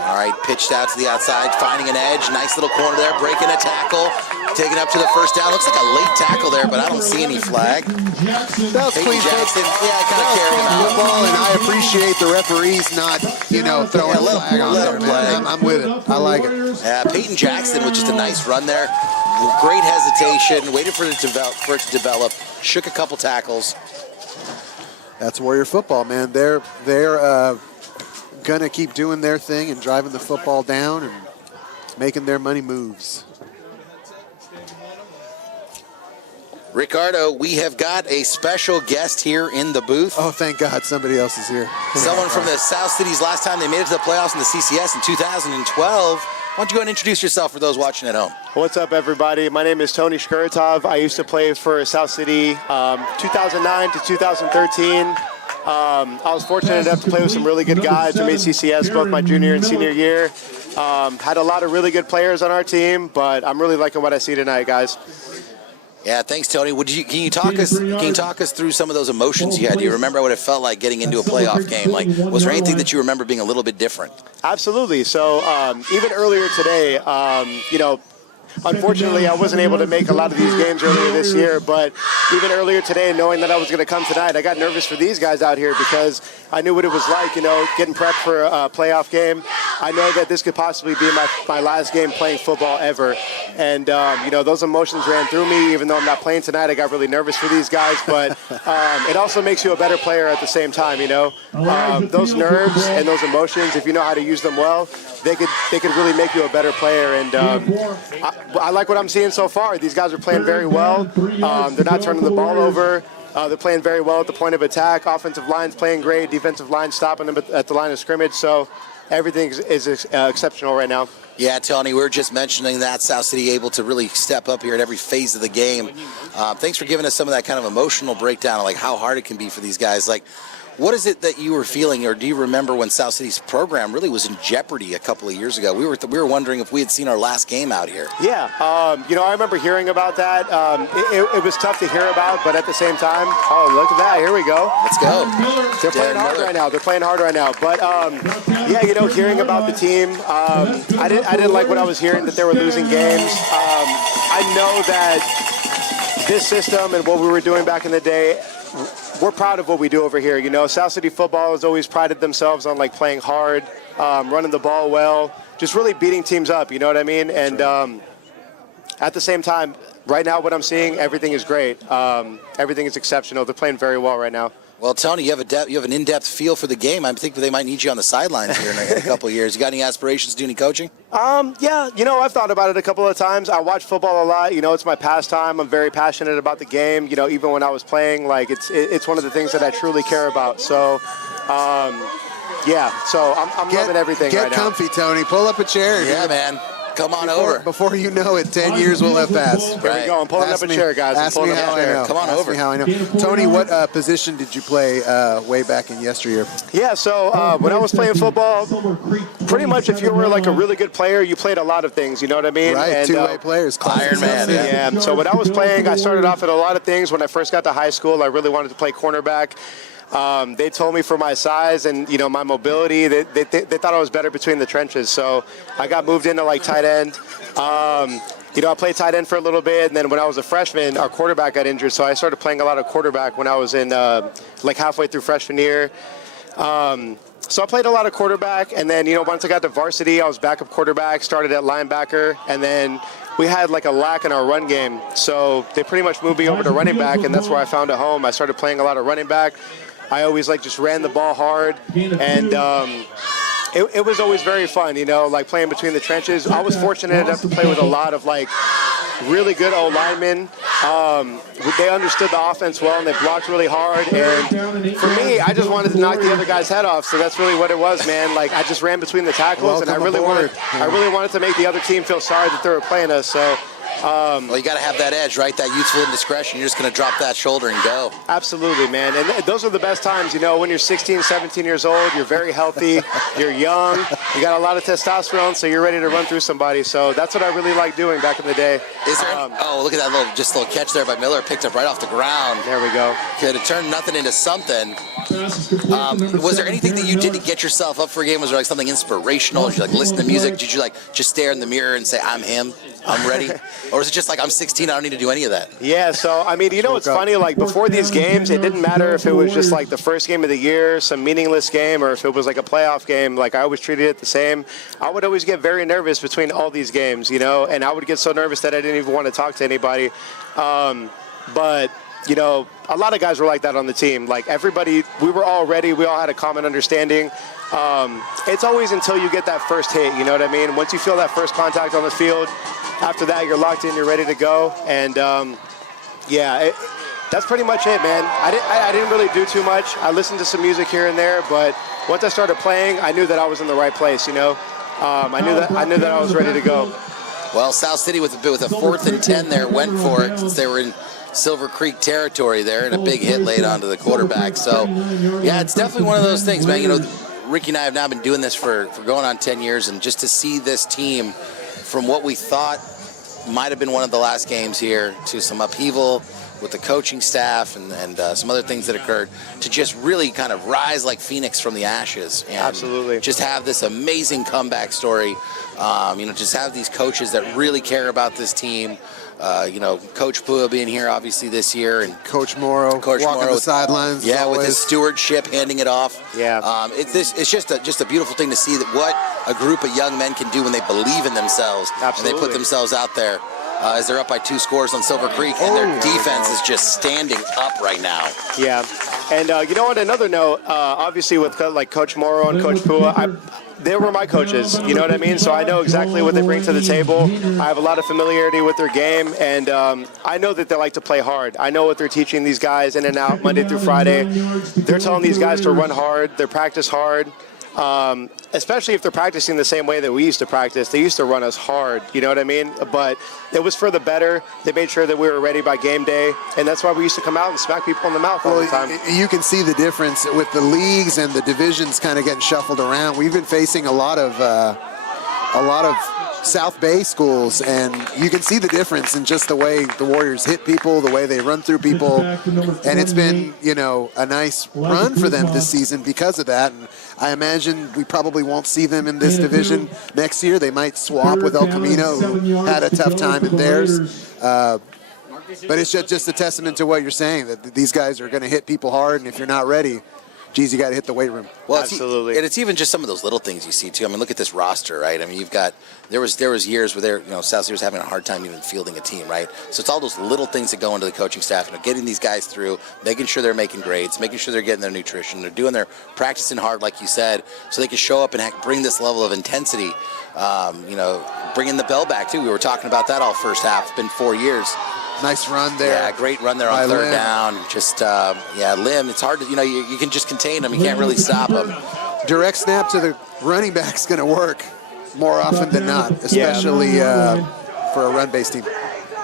All right, pitched out to the outside, finding an edge. Nice little corner there, breaking a tackle, taking up to the first down. Looks like a late tackle there, but I don't see any flag. That was Peyton clean Jackson, yeah, kind of carrying him out. football, and I appreciate the referees not, throwing a flag on there, man. I'm with it. I like it. Yeah, Peyton Jackson with just a nice run there. Great hesitation, waited for it to develop, shook a couple tackles. That's Warrior football, man. They're gonna keep doing their thing and driving the football down and making their money moves. Ricardo, we have got a special guest here in the booth. Oh, thank God somebody else is here. Someone from the South Cities. Last time they made it to the playoffs in the CCS in 2012. Why don't you go and introduce yourself for those watching at home? What's up, everybody? My name is Tony Shkuratov. I used to play for South City 2009 to 2013. I was fortunate enough to play with some really good guys. I made CCS both my junior and senior year. Had a lot of really good players on our team, but I'm really liking what I see tonight, guys. Yeah, thanks, Tony. Can you talk us through some of those emotions you had? Do you remember what it felt like getting into a playoff game? Like, was there anything that you remember being a little bit different? Absolutely. So even earlier today, unfortunately, I wasn't able to make a lot of these games earlier this year, but even earlier today, knowing that I was going to come tonight, I got nervous for these guys out here because I knew what it was like, getting prepped for a playoff game. I know that this could possibly be my last game playing football ever. And, those emotions ran through me. Even though I'm not playing tonight, I got really nervous for these guys. But it also makes you a better player at the same time, Those nerves and those emotions, if you know how to use them well, they could really make you a better player. And I like what I'm seeing so far. These guys are playing very well. They're not turning the ball over. They're playing very well at the point of attack. Offensive line's playing great. Defensive line stopping them at the line of scrimmage. So everything is exceptional right now. Yeah, Tony, we were just mentioning that South City able to really step up here at every phase of the game. Thanks for giving us some of that kind of emotional breakdown of like how hard it can be for these guys. Like, what is it that you were feeling, or do you remember when South City's program really was in jeopardy a couple of years ago? We were wondering if we had seen our last game out here. Yeah, I remember hearing about that. It was tough to hear about, but at the same time, oh, look at that, here we go. Let's go. They're playing hard right now. They're playing hard right now. But hearing about the team, I didn't like what I was hearing, that they were losing games. I know that this system and what we were doing back in the day, we're proud of what we do over here. South City football has always prided themselves on like playing hard, running the ball well, just really beating teams up. You know what I mean? And at the same time, right now, what I'm seeing, everything is great. Everything is exceptional. They're playing very well right now. Well, Tony, you have an in-depth feel for the game. I think they might need you on the sidelines here in a couple of years. You got any aspirations to do any coaching? Yeah, I've thought about it a couple of times. I watch football a lot. It's my pastime. I'm very passionate about the game. Even when I was playing, like it's one of the things that I truly care about. So, so I'm loving everything right now. Get comfy, Tony. Pull up a chair. Yeah, man. Come on over. Before you know it, 10 years will have passed. Here we go. I'm pulling up a chair, guys. Ask me how I know. Come on over. Ask me how I know. Tony, what position did you play way back in yesteryear? Yeah, so when I was playing football, pretty much if you were like a really good player, you played a lot of things. You know what I mean? Right, two-way players. Iron Man. Yeah. So when I was playing, I started off at a lot of things. When I first got to high school, I really wanted to play cornerback. They told me for my size and, my mobility, they thought I was better between the trenches. So I got moved into like tight end. I played tight end for a little bit, and then when I was a freshman, our quarterback got injured, so I started playing a lot of quarterback when I was in like halfway through freshman year. So I played a lot of quarterback, and then, once I got to varsity, I was backup quarterback, started at linebacker, and then we had like a lack in our run game. So they pretty much moved me over to running back, and that's where I found a home. I started playing a lot of running back. I always just ran the ball hard, and it was always very fun, like playing between the trenches. I was fortunate enough to play with a lot of really good O-linemen. They understood the offense well, and they blocked really hard. And for me, I just wanted to knock the other guy's head off. So that's really what it was, man. Like, I just ran between the tackles, and I really wanted to make the other team feel sorry that they were playing us. So. Well, you got to have that edge, right? That youthful indiscretion. You're just going to drop that shoulder and go. Absolutely, man. And those are the best times, you know, when you're 16, 17 years old, you're very healthy, you're young, you got a lot of testosterone, so you're ready to run through somebody. So that's what I really liked doing back in the day. Is there oh, look at that little catch there by Miller, picked up right off the ground. There we go. Could have turned nothing into something. Was there anything that you did to get yourself up for a game? Was there like something inspirational? Did you like listen to music? Did you like just stare in the mirror and say, I'm him, I'm ready? Or is it just like, I'm 16, I don't need to do any of that? Yeah, so, I mean, you know what's funny? Like, before these games, it didn't matter if it was just like the first game of the year, some meaningless game, or if it was like a playoff game. Like, I always treated it the same. I would always get very nervous between all these games, you know, and I would get so nervous that I didn't even want to talk to anybody. But, you know, a lot of guys were like that on the team. Like, everybody, we were all ready. We all had a common understanding. It's always until you get that first hit, you know what I mean? Once you feel that first contact on the field, after that, you're locked in, you're ready to go. And, yeah, that's pretty much it, man. I didn't really do too much. I listened to some music here and there, but once I started playing, I knew that I was in the right place, you know? I knew that I was ready to go. Well, South City with a 4th and 10 there went for it since they were in Silver Creek territory there, and a big hit laid onto the quarterback. So, yeah, it's definitely one of those things, man. You know, Ricky and I have now been doing this for going on 10 years, and just to see this team from what we thought might have been one of the last games here to some upheaval with the coaching staff and some other things that occurred, to just really kind of rise like Phoenix from the ashes. And absolutely. Just have this amazing comeback story. You know, just have these coaches that really care about this team. You know, Coach Pua being here obviously this year, and Coach Morrow walking the sidelines. Yeah, with his stewardship, handing it off. Yeah. It's just a beautiful thing to see that what a group of young men can do when they believe in themselves. Absolutely. And they put themselves out there. As they're up by 2 scores on Silver Creek, and their defense is just standing up right now. Yeah, and you know, on another note, obviously with like Coach Morrow and Coach Pua, they were my coaches, you know what I mean? So I know exactly what they bring to the table. I have a lot of familiarity with their game, and I know that they like to play hard. I know what they're teaching these guys in and out Monday through Friday. They're telling these guys to run hard, they practice hard. Especially if they're practicing the same way that we used to practice. They used to run us hard, you know what I mean? But it was for the better. They made sure that we were ready by game day, and that's why we used to come out and smack people in the mouth all the time. You can see the difference with the leagues and the divisions kind of getting shuffled around. We've been facing a lot of South Bay schools, and you can see the difference in just the way the Warriors hit people, the way they run through people, and it's been, you know, a nice run for them this season because of that. And I imagine we probably won't see them in this division next year. They might swap with El Camino, who had a tough time in theirs. But it's just a testament to what you're saying, that these guys are going to hit people hard, and if you're not ready, geez, you got to hit the weight room. Well, absolutely. And it's even just some of those little things you see too. I mean, look at this roster, right? I mean, you've got there was years where South City was having a hard time even fielding a team, right? So it's all those little things that go into the coaching staff, you know, getting these guys through, making sure they're making grades, making sure they're getting their nutrition, they're doing their practicing hard, like you said, so they can show up and bring this level of intensity. You know, bringing the bell back too. We were talking about that all first half. It's been 4 years. Nice run there. Yeah, great run there on third down. Just, Lim, it's hard to, you can just contain him. You can't really stop him. Direct snap to the running back's going to work more often than not, especially for a run-based team.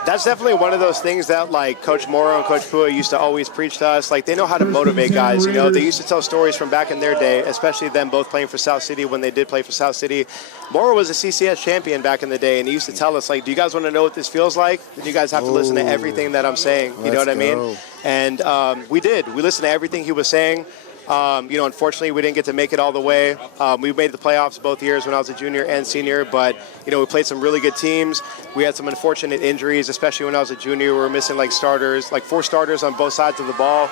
That's definitely one of those things that, like, Coach Morrow and Coach Pua used to always preach to us. Like, they know how to motivate guys, you know. They used to tell stories from back in their day, especially them both playing for South City when they did play for South City. Morrow was a CCS champion back in the day, and he used to tell us, like, do you guys want to know what this feels like? Then you guys have to listen to everything that I'm saying. You know what I mean? And we did. We listened to everything he was saying. Unfortunately, we didn't get to make it all the way. We made the playoffs both years when I was a junior and senior, but, we played some really good teams. We had some unfortunate injuries, especially when I was a junior. We were missing, like, 4 starters on both sides of the ball.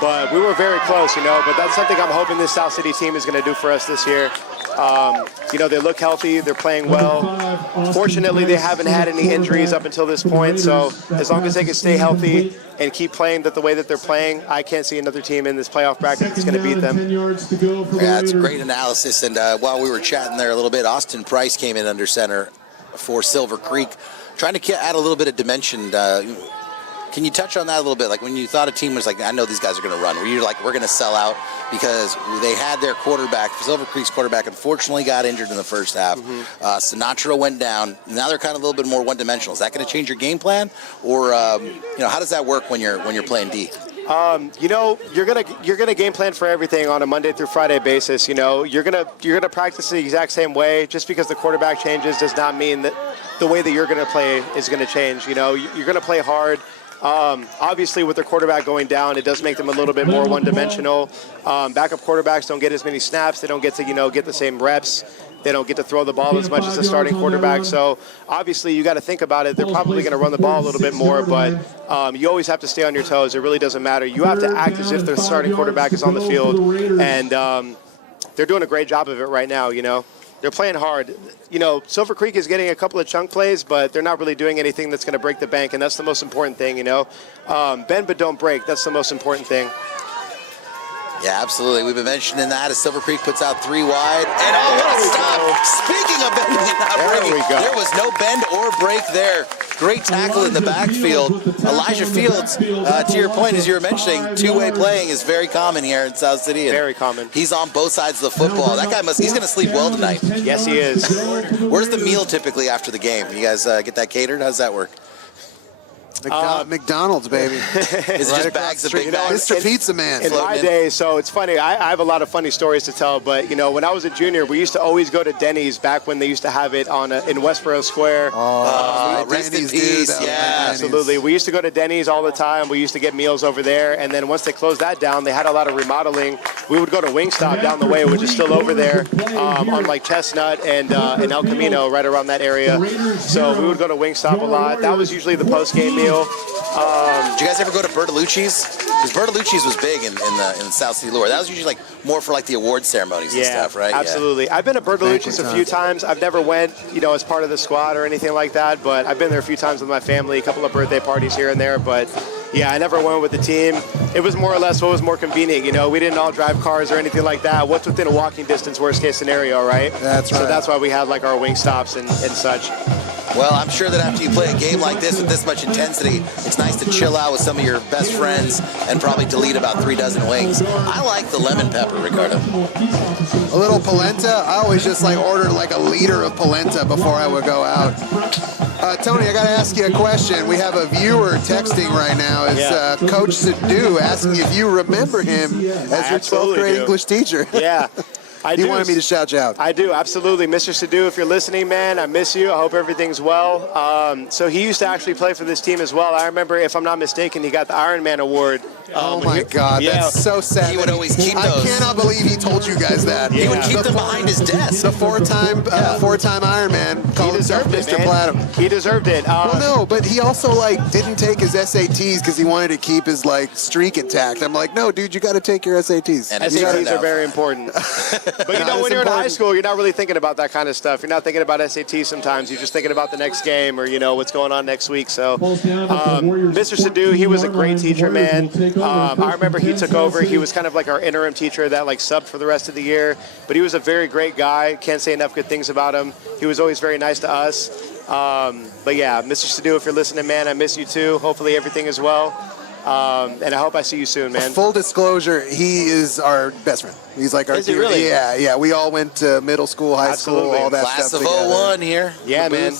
But we were very close, but that's something I'm hoping this South City team is going to do for us this year. They look healthy. They're playing well. Fortunately, they haven't had any injuries up until this point. So as long as they can stay healthy and keep playing the way that they're playing, I can't see another team in this playoff bracket that's going to beat them. Yeah, it's a great analysis. And while we were chatting there a little bit, Austin Price came in under center for Silver Creek. trying to add a little bit of dimension. Can you touch on that a little bit? Like when you thought a team was like, I know these guys are going to run. Were you like, we're going to sell out because they had their quarterback, Silver Creek's quarterback, unfortunately got injured in the first half. Sinatra went down. Now they're kind of a little bit more one-dimensional. Is that going to change your game plan, or how does that work when you're playing D? You're gonna game plan for everything on a Monday through Friday basis. You're gonna practice the exact same way. Just because the quarterback changes does not mean that the way that you're gonna play is gonna change. You're gonna play hard. Obviously, with their quarterback going down, it does make them a little bit more one-dimensional. Backup quarterbacks don't get as many snaps. They don't get to get the same reps. They don't get to throw the ball as much as the starting quarterback. So obviously, you got to think about it. They're probably going to run the ball a little bit more, but you always have to stay on your toes. It really doesn't matter. You have to act as if the starting quarterback is on the field, and they're doing a great job of it right now. They're playing hard. Silver Creek is getting a couple of chunk plays, but they're not really doing anything that's going to break the bank, and that's the most important thing. Bend but don't break. That's the most important thing. Yeah, absolutely. We've been mentioning that as Silver Creek puts out 3 wide. And what a stop. Speaking of bending and not breaking, there was no bend or break there. Great tackle in the backfield. Elijah Fields, to your point, as you were mentioning, two-way playing is very common here in South City. Very common. He's on both sides of the football. That guy he's going to sleep well tonight. Yes, he is. Where's the meal typically after the game? You guys get that catered? How does that work? McDonald's, baby. Is it just bags of big bags? Mr. Pizza Man. In my day, so it's funny. I have a lot of funny stories to tell, but when I was a junior, we used to always go to Denny's back when they used to have it in Westboro Square. Rest in peace. Yeah, absolutely. We used to go to Denny's all the time. We used to get meals over there, and then once they closed that down, they had a lot of remodeling. We would go to Wingstop down the way, which is still over there on like Chestnut and El Camino, right around that area. So we would go to Wingstop a lot. That was usually the post-game meal. Did you guys ever go to Bertolucci's? Because Bertolucci's was big in South City Lower. That was usually more for the award ceremonies and stuff, right? Absolutely. Yeah. I've been to Bertolucci's a few times. I've never went, as part of the squad or anything like that, but I've been there a few times with my family, a couple of birthday parties here and there, but yeah, I never went with the team. It was more or less what was more convenient. We didn't all drive cars or anything like that. What's within a walking distance, worst case scenario, right? That's right. So that's why we had our wing stops and such. Well, I'm sure that after you play a game like this with this much intensity, it's nice to chill out with some of your best friends and probably delete about 3 dozen wings. I like the lemon pepper, Ricardo. A little polenta. I always just order a liter of polenta before I would go out. Tony, I got to ask you a question. We have a viewer texting right now. It's Coach Sadu asking if you remember him as your 12th grade English teacher. Yeah. He wanted me to shout you out. I do, absolutely. Mr. Sadu, if you're listening, man, I miss you. I hope everything's well. So he used to actually play for this team as well. I remember, if I'm not mistaken, he got the Iron Man award. Oh, my God. That's so sad. He would always keep those. I cannot believe he told you guys that. He would keep them behind his desk. The four-time Iron Man. He deserved it, Mr. Platinum. He deserved it. Well, no, but he also, didn't take his SATs because he wanted to keep his, streak intact. I'm like, no, dude, you got to take your SATs. And SATs are very important. But, when you're in high school, you're not really thinking about that kind of stuff. You're not thinking about SATs sometimes. You're just thinking about the next game or, what's going on next week. So, Mr. Sadu, he was a great teacher, man. I remember he took over. He was kind of our interim teacher that subbed for the rest of the year. But he was a very great guy. Can't say enough good things about him. He was always very nice to us. But yeah, Mr. Sadu, if you're listening, man, I miss you too. Hopefully everything is well. And I hope I see you soon, man. Full disclosure, he is our best friend. He's our Is he really? Yeah. We all went to middle school, high school, all that Class stuff of together. 01 here. Yeah, man.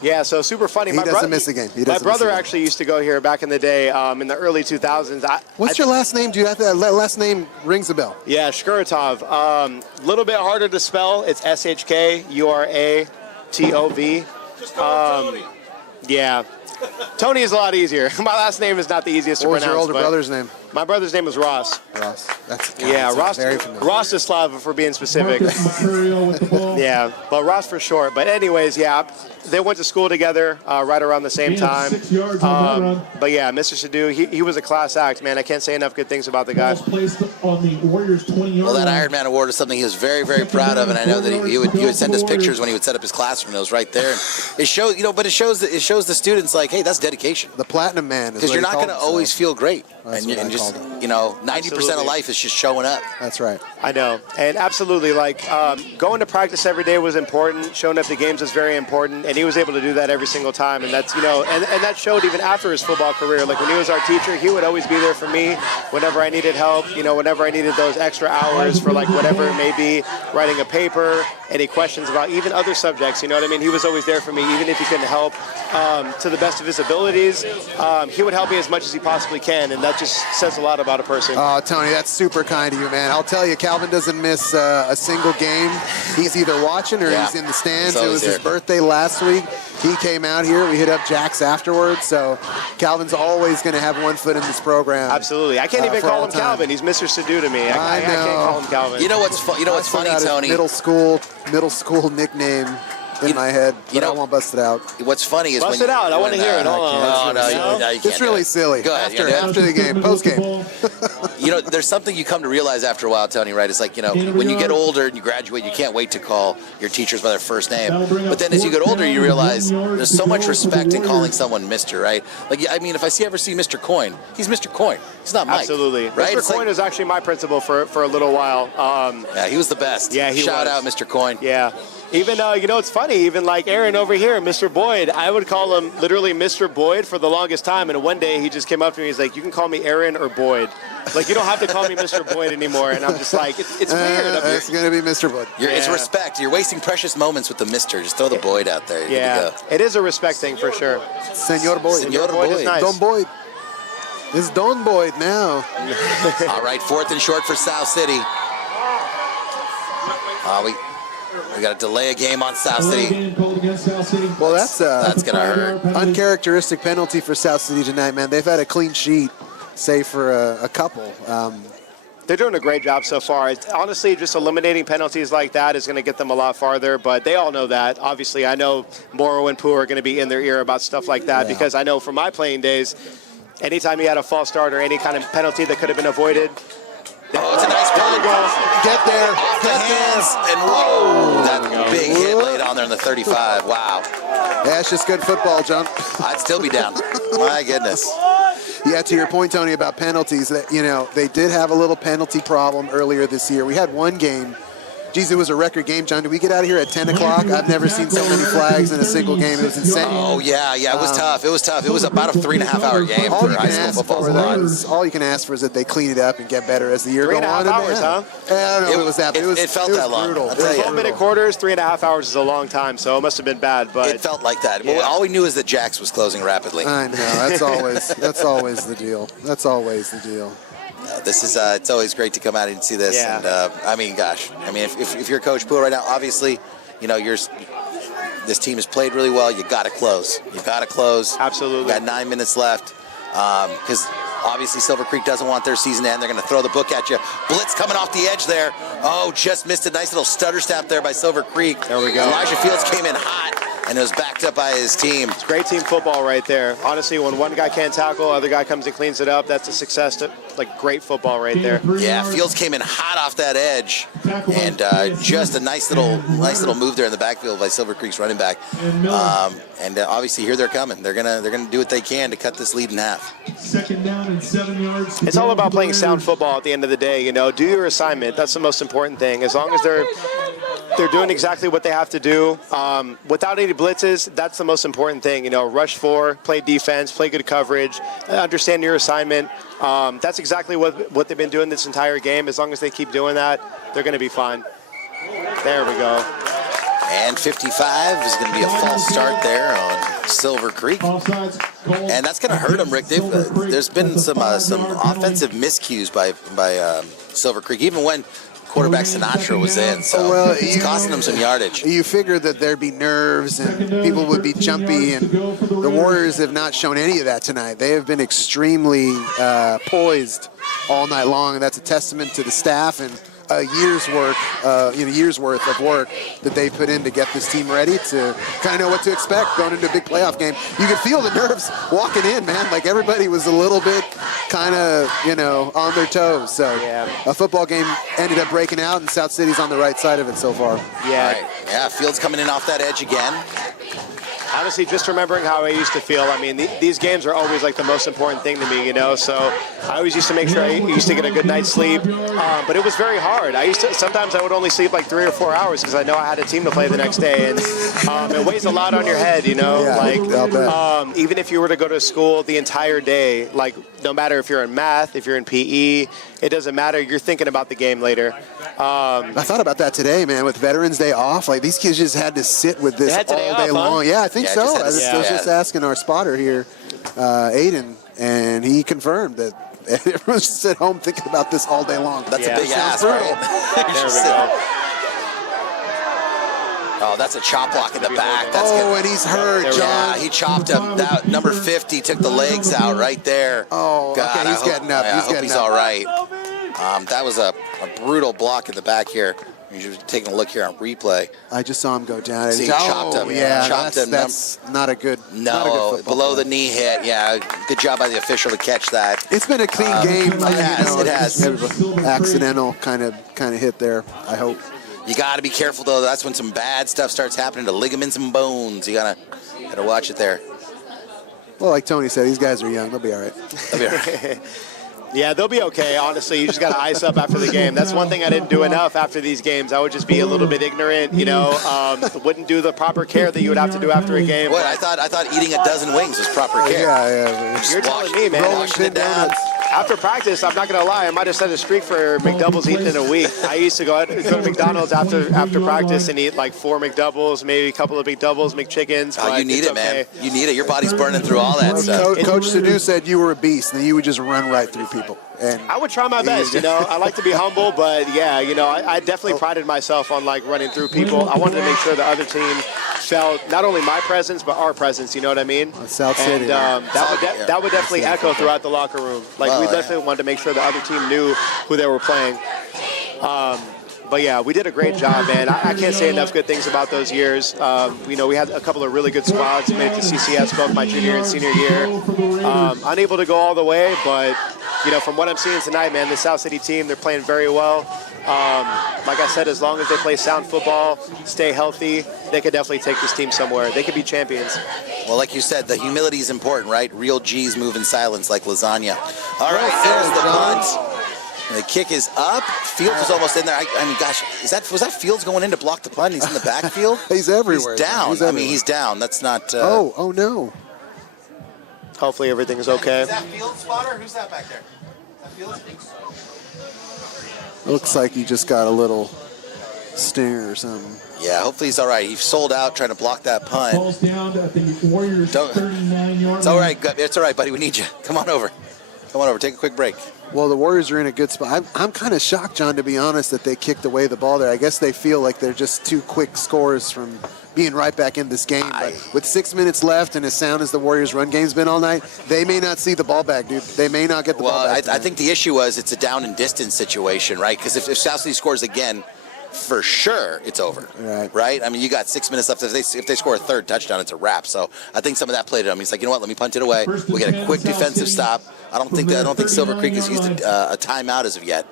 Yeah, so super funny. He doesn't miss a game. My brother actually used to go here back in the day, in the early 2000s. What's your last name? Do you have that last name rings a bell? Yeah, Shkuratov. A little bit harder to spell. It's SHKURATOV. Just call him Tony. Yeah. Tony is a lot easier. My last name is not the easiest to pronounce. What was your older brother's name? My brother's name was Ross. Ross. Ross is Slava for being specific. Yeah, but Ross for short. But anyways, yeah, they went to school together right around the same time. But yeah, Mr. Sadu, he was a class act, man. I can't say enough good things about the guy. Well, that Iron Man award is something he was very, very proud of, and I know that he would send us pictures when he would set up his classroom. It was right there. It shows, but it shows the students hey, that's dedication. The Platinum Man. Because you're not going to always feel great. That's And what I just, called it. you know, 90% Absolutely. of life is just showing up. That's right. I know, and absolutely, like going to practice every day was important. Showing up to games was very important, and he was able to do that every single time. And that's, you know, and that showed even after his football career. Like when he was our teacher, he would always be there for me whenever I needed help. You know, whenever I needed those extra hours for like whatever it may be, writing a paper, any questions about even other subjects. You know what I mean? He was always there for me, even if he couldn't help to the best of his abilities. He would help me as much as he possibly can, and that just says a lot about a person. Oh, Tony, that's super kind of you, man. I'll tell you, Calvin doesn't miss a single game. He's either watching or he's in the stands. He's It always was his there. birthday last week. He came out here. We hit up Jack's afterwards. So Calvin's always going to have one foot in this program. Absolutely. I can't even for call all him time. Calvin. He's Mr. Sadu to me. I I can't know. call him Calvin. You know what's funny, Forgot his Tony? middle school nickname in my head, but I won't bust it out. What's funny is Bust when it out. I when, want to hear it. Hold on. No, you can't. It's really do it. silly. Go ahead. After the game, post game. You know, there's something you come to realize after a while, Tony, right? It's like, you know, when you get older and you graduate, you can't wait to call your teachers by their first name. But then as you get older, you realize there's so much respect in calling someone Mr., right? Like, I mean, if I ever see Mr. Coin, he's Mr. Coin. He's not Mike. Absolutely. Right? Mr. It's Coin like- was actually my principal for a little while. Yeah, he was the best. Yeah, he Shout was. out, Mr. Coin. Yeah. Even, you know, it's funny, even like Aaron over here, Mr. Boyd, I would call him literally Mr. Boyd for the longest time. And one day he just came up to me, he's like, you can call me Aaron or Boyd. Like, you don't have to call me Mr. Boyd anymore. And I'm just like, it's weird. It's going to be Mr. Boyd. It's respect. You're wasting precious moments with the Mr. Just throw the Boyd out there. You're good Yeah, to go. it is a respect thing for sure. Senor Boyd. Senor Boyd is Boyd. nice. Don Boyd. It's Don Boyd now. All right, 4th and short for South City. We got to delay a game on South City. Well, that's going to hurt. uncharacteristic penalty for South City tonight, man. They've had a clean sheet, save for a couple. They're doing a great job so far. Honestly, just eliminating penalties like that is going to get them a lot farther, but they all know that. Obviously, I know Morrow and Pooh are going to be in their ear about stuff like that because I know from my playing days, anytime you had a false start or any kind of penalty that could have been avoided, Oh, it's a nice punt. Get there. Off the hands. And whoa, that big hit laid on there in the 35. Wow. Yeah, it's just good football, John. I'd still be down. My goodness. Yeah, to your point, Tony, about penalties, that, you know, they did have a little penalty problem earlier this year. We had one game. Geez, it was a record game, John. Did we get out of here at 10 o'clock? I've never seen so many flags in a single game. It was insane. Oh, yeah, it was tough. It was tough. It was about a 3.5-hour game All for you high can school ask football. for, all you can ask for is that they clean it up and get better as the year goes on. 3.5 hours, huh? Yeah, I don't know if it was that. But It felt that long. brutal. I'll tell It was you. 12-minute brutal. quarters, 3.5 hours is a long time, so it must have been bad. But It felt like that. Yeah. Well, all we knew is that Jax was closing rapidly. I know. That's always the deal. That's always the deal. This is it's always great to come out and see this. Yeah. And I mean, gosh, I mean, if you're Coach Poole right now, obviously, you know, this team has played really well. You got to close. You got to close. Absolutely. You got 9 minutes left because obviously Silver Creek doesn't want their season to end. They're going to throw the book at you. Blitz coming off the edge there. Oh, just missed a nice little stutter step there by Silver Creek. There we go. Elijah Fields came in hot and it was backed up by his team. It's great team football right there. Honestly, when one guy can't tackle, other guy comes and cleans it up. That's a success. Like great football right there. Yeah, Fields came in hot off that edge, and just a nice little move there in the backfield by Silver Creek's running back. And obviously here they're coming. They're gonna do what they can to cut this lead in half. 2nd down and 7 yards. It's all about playing sound football at the end of the day. You know, do your assignment. That's the most important thing. As long as they're doing exactly what they have to do without any blitzes, that's the most important thing. You know, rush 4, play defense, play good coverage, understand your assignment. That's exactly what they've been doing this entire game. As long as they keep doing that, they're going to be fine. There we go. And 55 is going to be a false start there on Silver Creek. And that's going to hurt them, Rick. There's been some offensive miscues by Silver Creek, even when quarterback Sinatra was in. So it's costing them some yardage. You figured that there'd be nerves and people would be jumpy, and the Warriors have not shown any of that tonight. They have been extremely poised all night long, and that's a testament to the staff and a year's worth of work that they put in to get this team ready to kind of know what to expect going into a big playoff game. You could feel the nerves walking in, man. Like everybody was a little bit kind of, on their toes. So a football game ended up breaking out, and South City's on the right side of it so far. Yeah. All right. Yeah, Fields coming in off that edge again. Honestly, just remembering how I used to feel. I mean, these games are always like the most important thing to me, you know. So I always used to make sure I used to get a good night's sleep. But it was very hard. Sometimes I would only sleep like 3 or 4 hours because I know I had a team to play the next day, and it weighs a lot on your head, you know. Yeah, I'll bet. Even if you were to go to school the entire day, like no matter if you're in math, if you're in PE, it doesn't matter. You're thinking about the game later. I thought about that today, man, with Veterans Day off. Like, these kids just had to sit with this all day long. Yeah, I think so. I was just asking our spotter here, Aiden, and he confirmed that everyone's just at home thinking about this all day long. That's a big ass, right? There we go. Oh, that's a chop block in the back. That's good. And he's hurt, John. Yeah, he chopped him. That number 50 took the legs out right there. Oh, God, okay, he's getting up. I hope he's all right. That was a brutal block in the back here. You're taking a look here on replay. I just saw him go down. See, he chopped him. Yeah, chopped him. That's not a good. No, below the knee hit. Yeah, good job by the official to catch that. It's been a clean game. It has. Accidental kind of hit there, I hope. You got to be careful, though. That's when some bad stuff starts happening to ligaments and bones. You gotta watch it there. Well, like Tony said, these guys are young. They'll be all right. They'll be all right. Yeah, they'll be okay. Honestly, you just got to ice up after the game. That's one thing I didn't do enough after these games. I would just be a little bit ignorant, you know. Wouldn't do the proper care that you would have to do after a game. What? I thought eating a dozen wings was proper care. Yeah. You're telling me, man. Washing it down. After practice, I'm not going to lie, I might have set a streak for McDoubles eaten in a week. I used to go to McDonald's after practice and eat like 4 McDoubles, maybe a couple of McDoubles, McChickens. Oh, you need it, man. You need it. Your body's burning through all that stuff. Coach Sadu said you were a beast, and you would just run right through people. And I would try my best, you know. I like to be humble, but yeah, you know, I definitely prided myself on like running through people. I wanted to make sure the other team felt not only my presence but our presence. You know what I mean? South City. And that would definitely echo throughout the locker room. Like we definitely wanted to make sure the other team knew who they were playing. But yeah, we did a great job, man. I can't say enough good things about those years. You know, we had a couple of really good squads, made it to CCS both my junior and senior year. Unable to go all the way, but you know, from what I'm seeing tonight, man, the South City team, they're playing very well. Like I said, as long as they play sound football, stay healthy, they could definitely take this team somewhere. They could be champions. Well, like you said, the humility is important, right? Real G's move in silence like lasagna. All right, there's the punt. And the kick is up. Fields was almost in there. I mean, gosh, was that Fields going in to block the punt? He's in the backfield. He's everywhere. He's down. I mean, he's down. That's not. Oh no. Hopefully everything is okay. Is that Fields, spotter? Who's that back there? Is that Fields? I think so. Looks like he just got a little stinger or something. Yeah, hopefully he's all right. He sold out trying to block that punt. Falls down at the Warriors 39-yard. It's all right. It's all right, buddy. We need you. Come on over. Come on over. Take a quick break. Well, the Warriors are in a good spot. I'm kind of shocked, John, to be honest, that they kicked away the ball there. I guess they feel like they're just 2 quick scores from being right back in this game. But with 6 minutes left and as sound as the Warriors' run game's been all night, they may not see the ball back, dude. They may not get the ball back. I think the issue was it's a down and distance situation, right? Because if South City scores again, for sure it's over. Right? I mean, you got 6 minutes left. If they score a third touchdown, it's a wrap. So I think some of that played at him. He's like, you know what? Let me punt it away. We get a quick defensive stop. I don't think Silver Creek has used a timeout as of yet.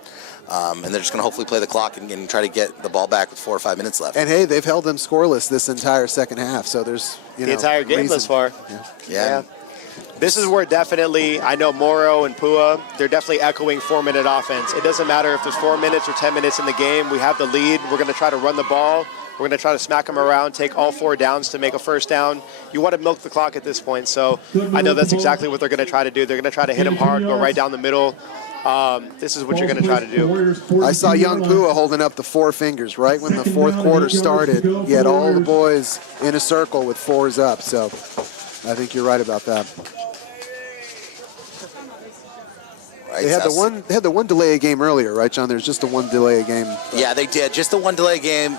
And they're just going to hopefully play the clock and try to get the ball back with 4 or 5 minutes left. And hey, they've held them scoreless this entire second half. So there's the entire game thus far. Yeah. This is where definitely, I know Morrow and Pua, they're definitely echoing 4-minute offense. It doesn't matter if there's 4 minutes or 10 minutes in the game. We have the lead. We're going to try to run the ball. We're going to try to smack them around, take all 4 downs to make a first down. You want to milk the clock at this point. So I know that's exactly what they're going to try to do. They're going to try to hit them hard, go right down the middle. This is what you're going to try to do. I saw young Pua holding up the 4 fingers right when the fourth quarter started. He had all the boys in a circle with 4s up. So I think you're right about that. Right, they had the one delay a game earlier, right, John? There's just the one delay a game. Yeah, they did. Just the one delay game.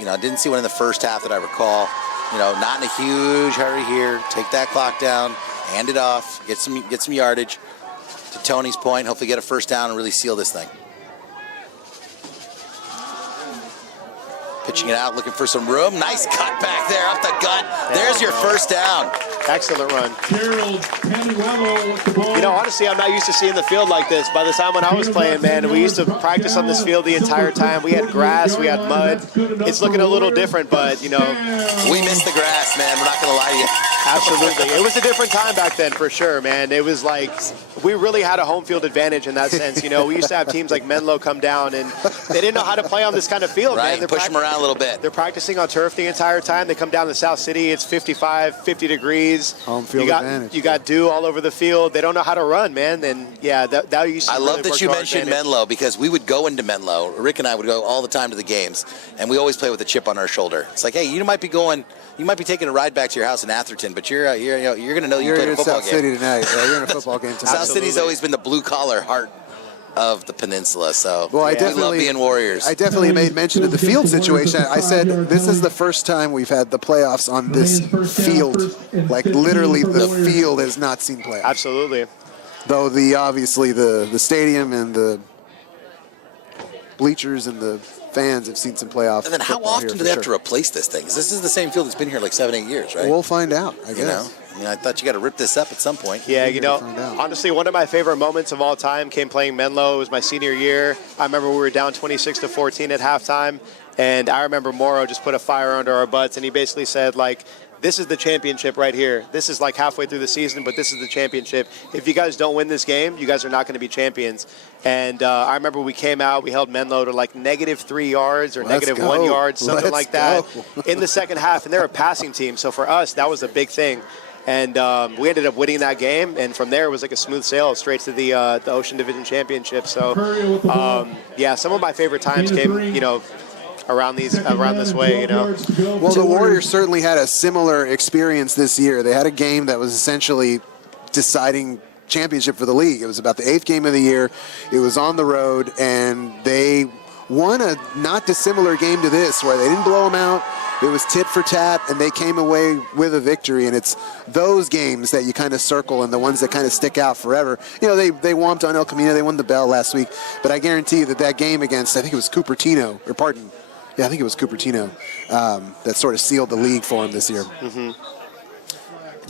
You know, didn't see one in the first half that I recall. You know, not in a huge hurry here. Take that clock down, hand it off, get some yardage. To Tony's point, hopefully get a first down and really seal this thing. Pitching it out, looking for some room. Nice cut back there up the gut. There's your first down. Excellent run. Gerald Panuelo with the ball. You know, honestly, I'm not used to seeing the field like this. By the time when I was playing, man, we used to practice on this field the entire time. We had grass, we had mud. It's looking a little different, but, you know. We missed the grass, man. We're not going to lie to you. Absolutely. It was a different time back then, for sure, man. It was like we really had a home field advantage in that sense. You know, we used to have teams like Menlo come down, and they didn't know how to play on this kind of field, Right, man. push them around a little bit. They're practicing on turf the entire time. They come down to South City. It's 55, 50 degrees. Home field advantage. You got dew all over the field. They don't know how to run, man. And, yeah, that used to I love that you mentioned Menlo, because we would go into Menlo. Rick and I would go all the time to the games, and we always play with a chip on our shoulder. It's like, hey, you might be taking a ride back to your house in Atherton, but you're going to know you played a football South game. City tonight. Yeah, you're in a football game tonight. South City's always been the blue-collar heart of the peninsula, so Well, we love being Warriors. I definitely made mention of the field situation. I said this is the first time we've had the playoffs on this field. Like literally, the field has not seen playoffs. Absolutely. Though obviously the stadium and the bleachers and the fans have seen some playoffs. And then how often do they have to replace this thing? 'Cause this is the same field that's been here like 7-8 years, right? We'll find out, I guess. You know? I mean, I thought you got to rip this up at some point. Yeah, you know, find out. honestly, one of my favorite moments of all time came playing Menlo. It was my senior year. I remember we were down 26-14 at halftime, and I remember Morrow just put a fire under our butts, and he basically said, like, this is the championship right here. This is like halfway through the season, but this is the championship. If you guys don't win this game, you guys are not going to be champions. And I remember we came out, we held Menlo to like -3 yards or -1 yard, something like that, in the second half. And they're a passing team, so for us, that was a big thing. And we ended up winning that game, and from there it was like a smooth sail straight to the Ocean Division Championship. So, yeah, some of my favorite times came, you know, around this way, you know. Well, the Warriors certainly had a similar experience this year. They had a game that was essentially deciding championship for the league. It was about the 8th game of the year. It was on the road, and they won a not dissimilar game to this, where they didn't blow them out. It was tit for tat, and they came away with a victory. And it's those games that you kind of circle and the ones that kind of stick out forever. You know, they whomped on El Camino. They won the Bell last week. But I guarantee you that game against, I think it was Cupertino, or pardon, yeah, I think it was Cupertino, that sort of sealed the league for him this year. Mm-hmm.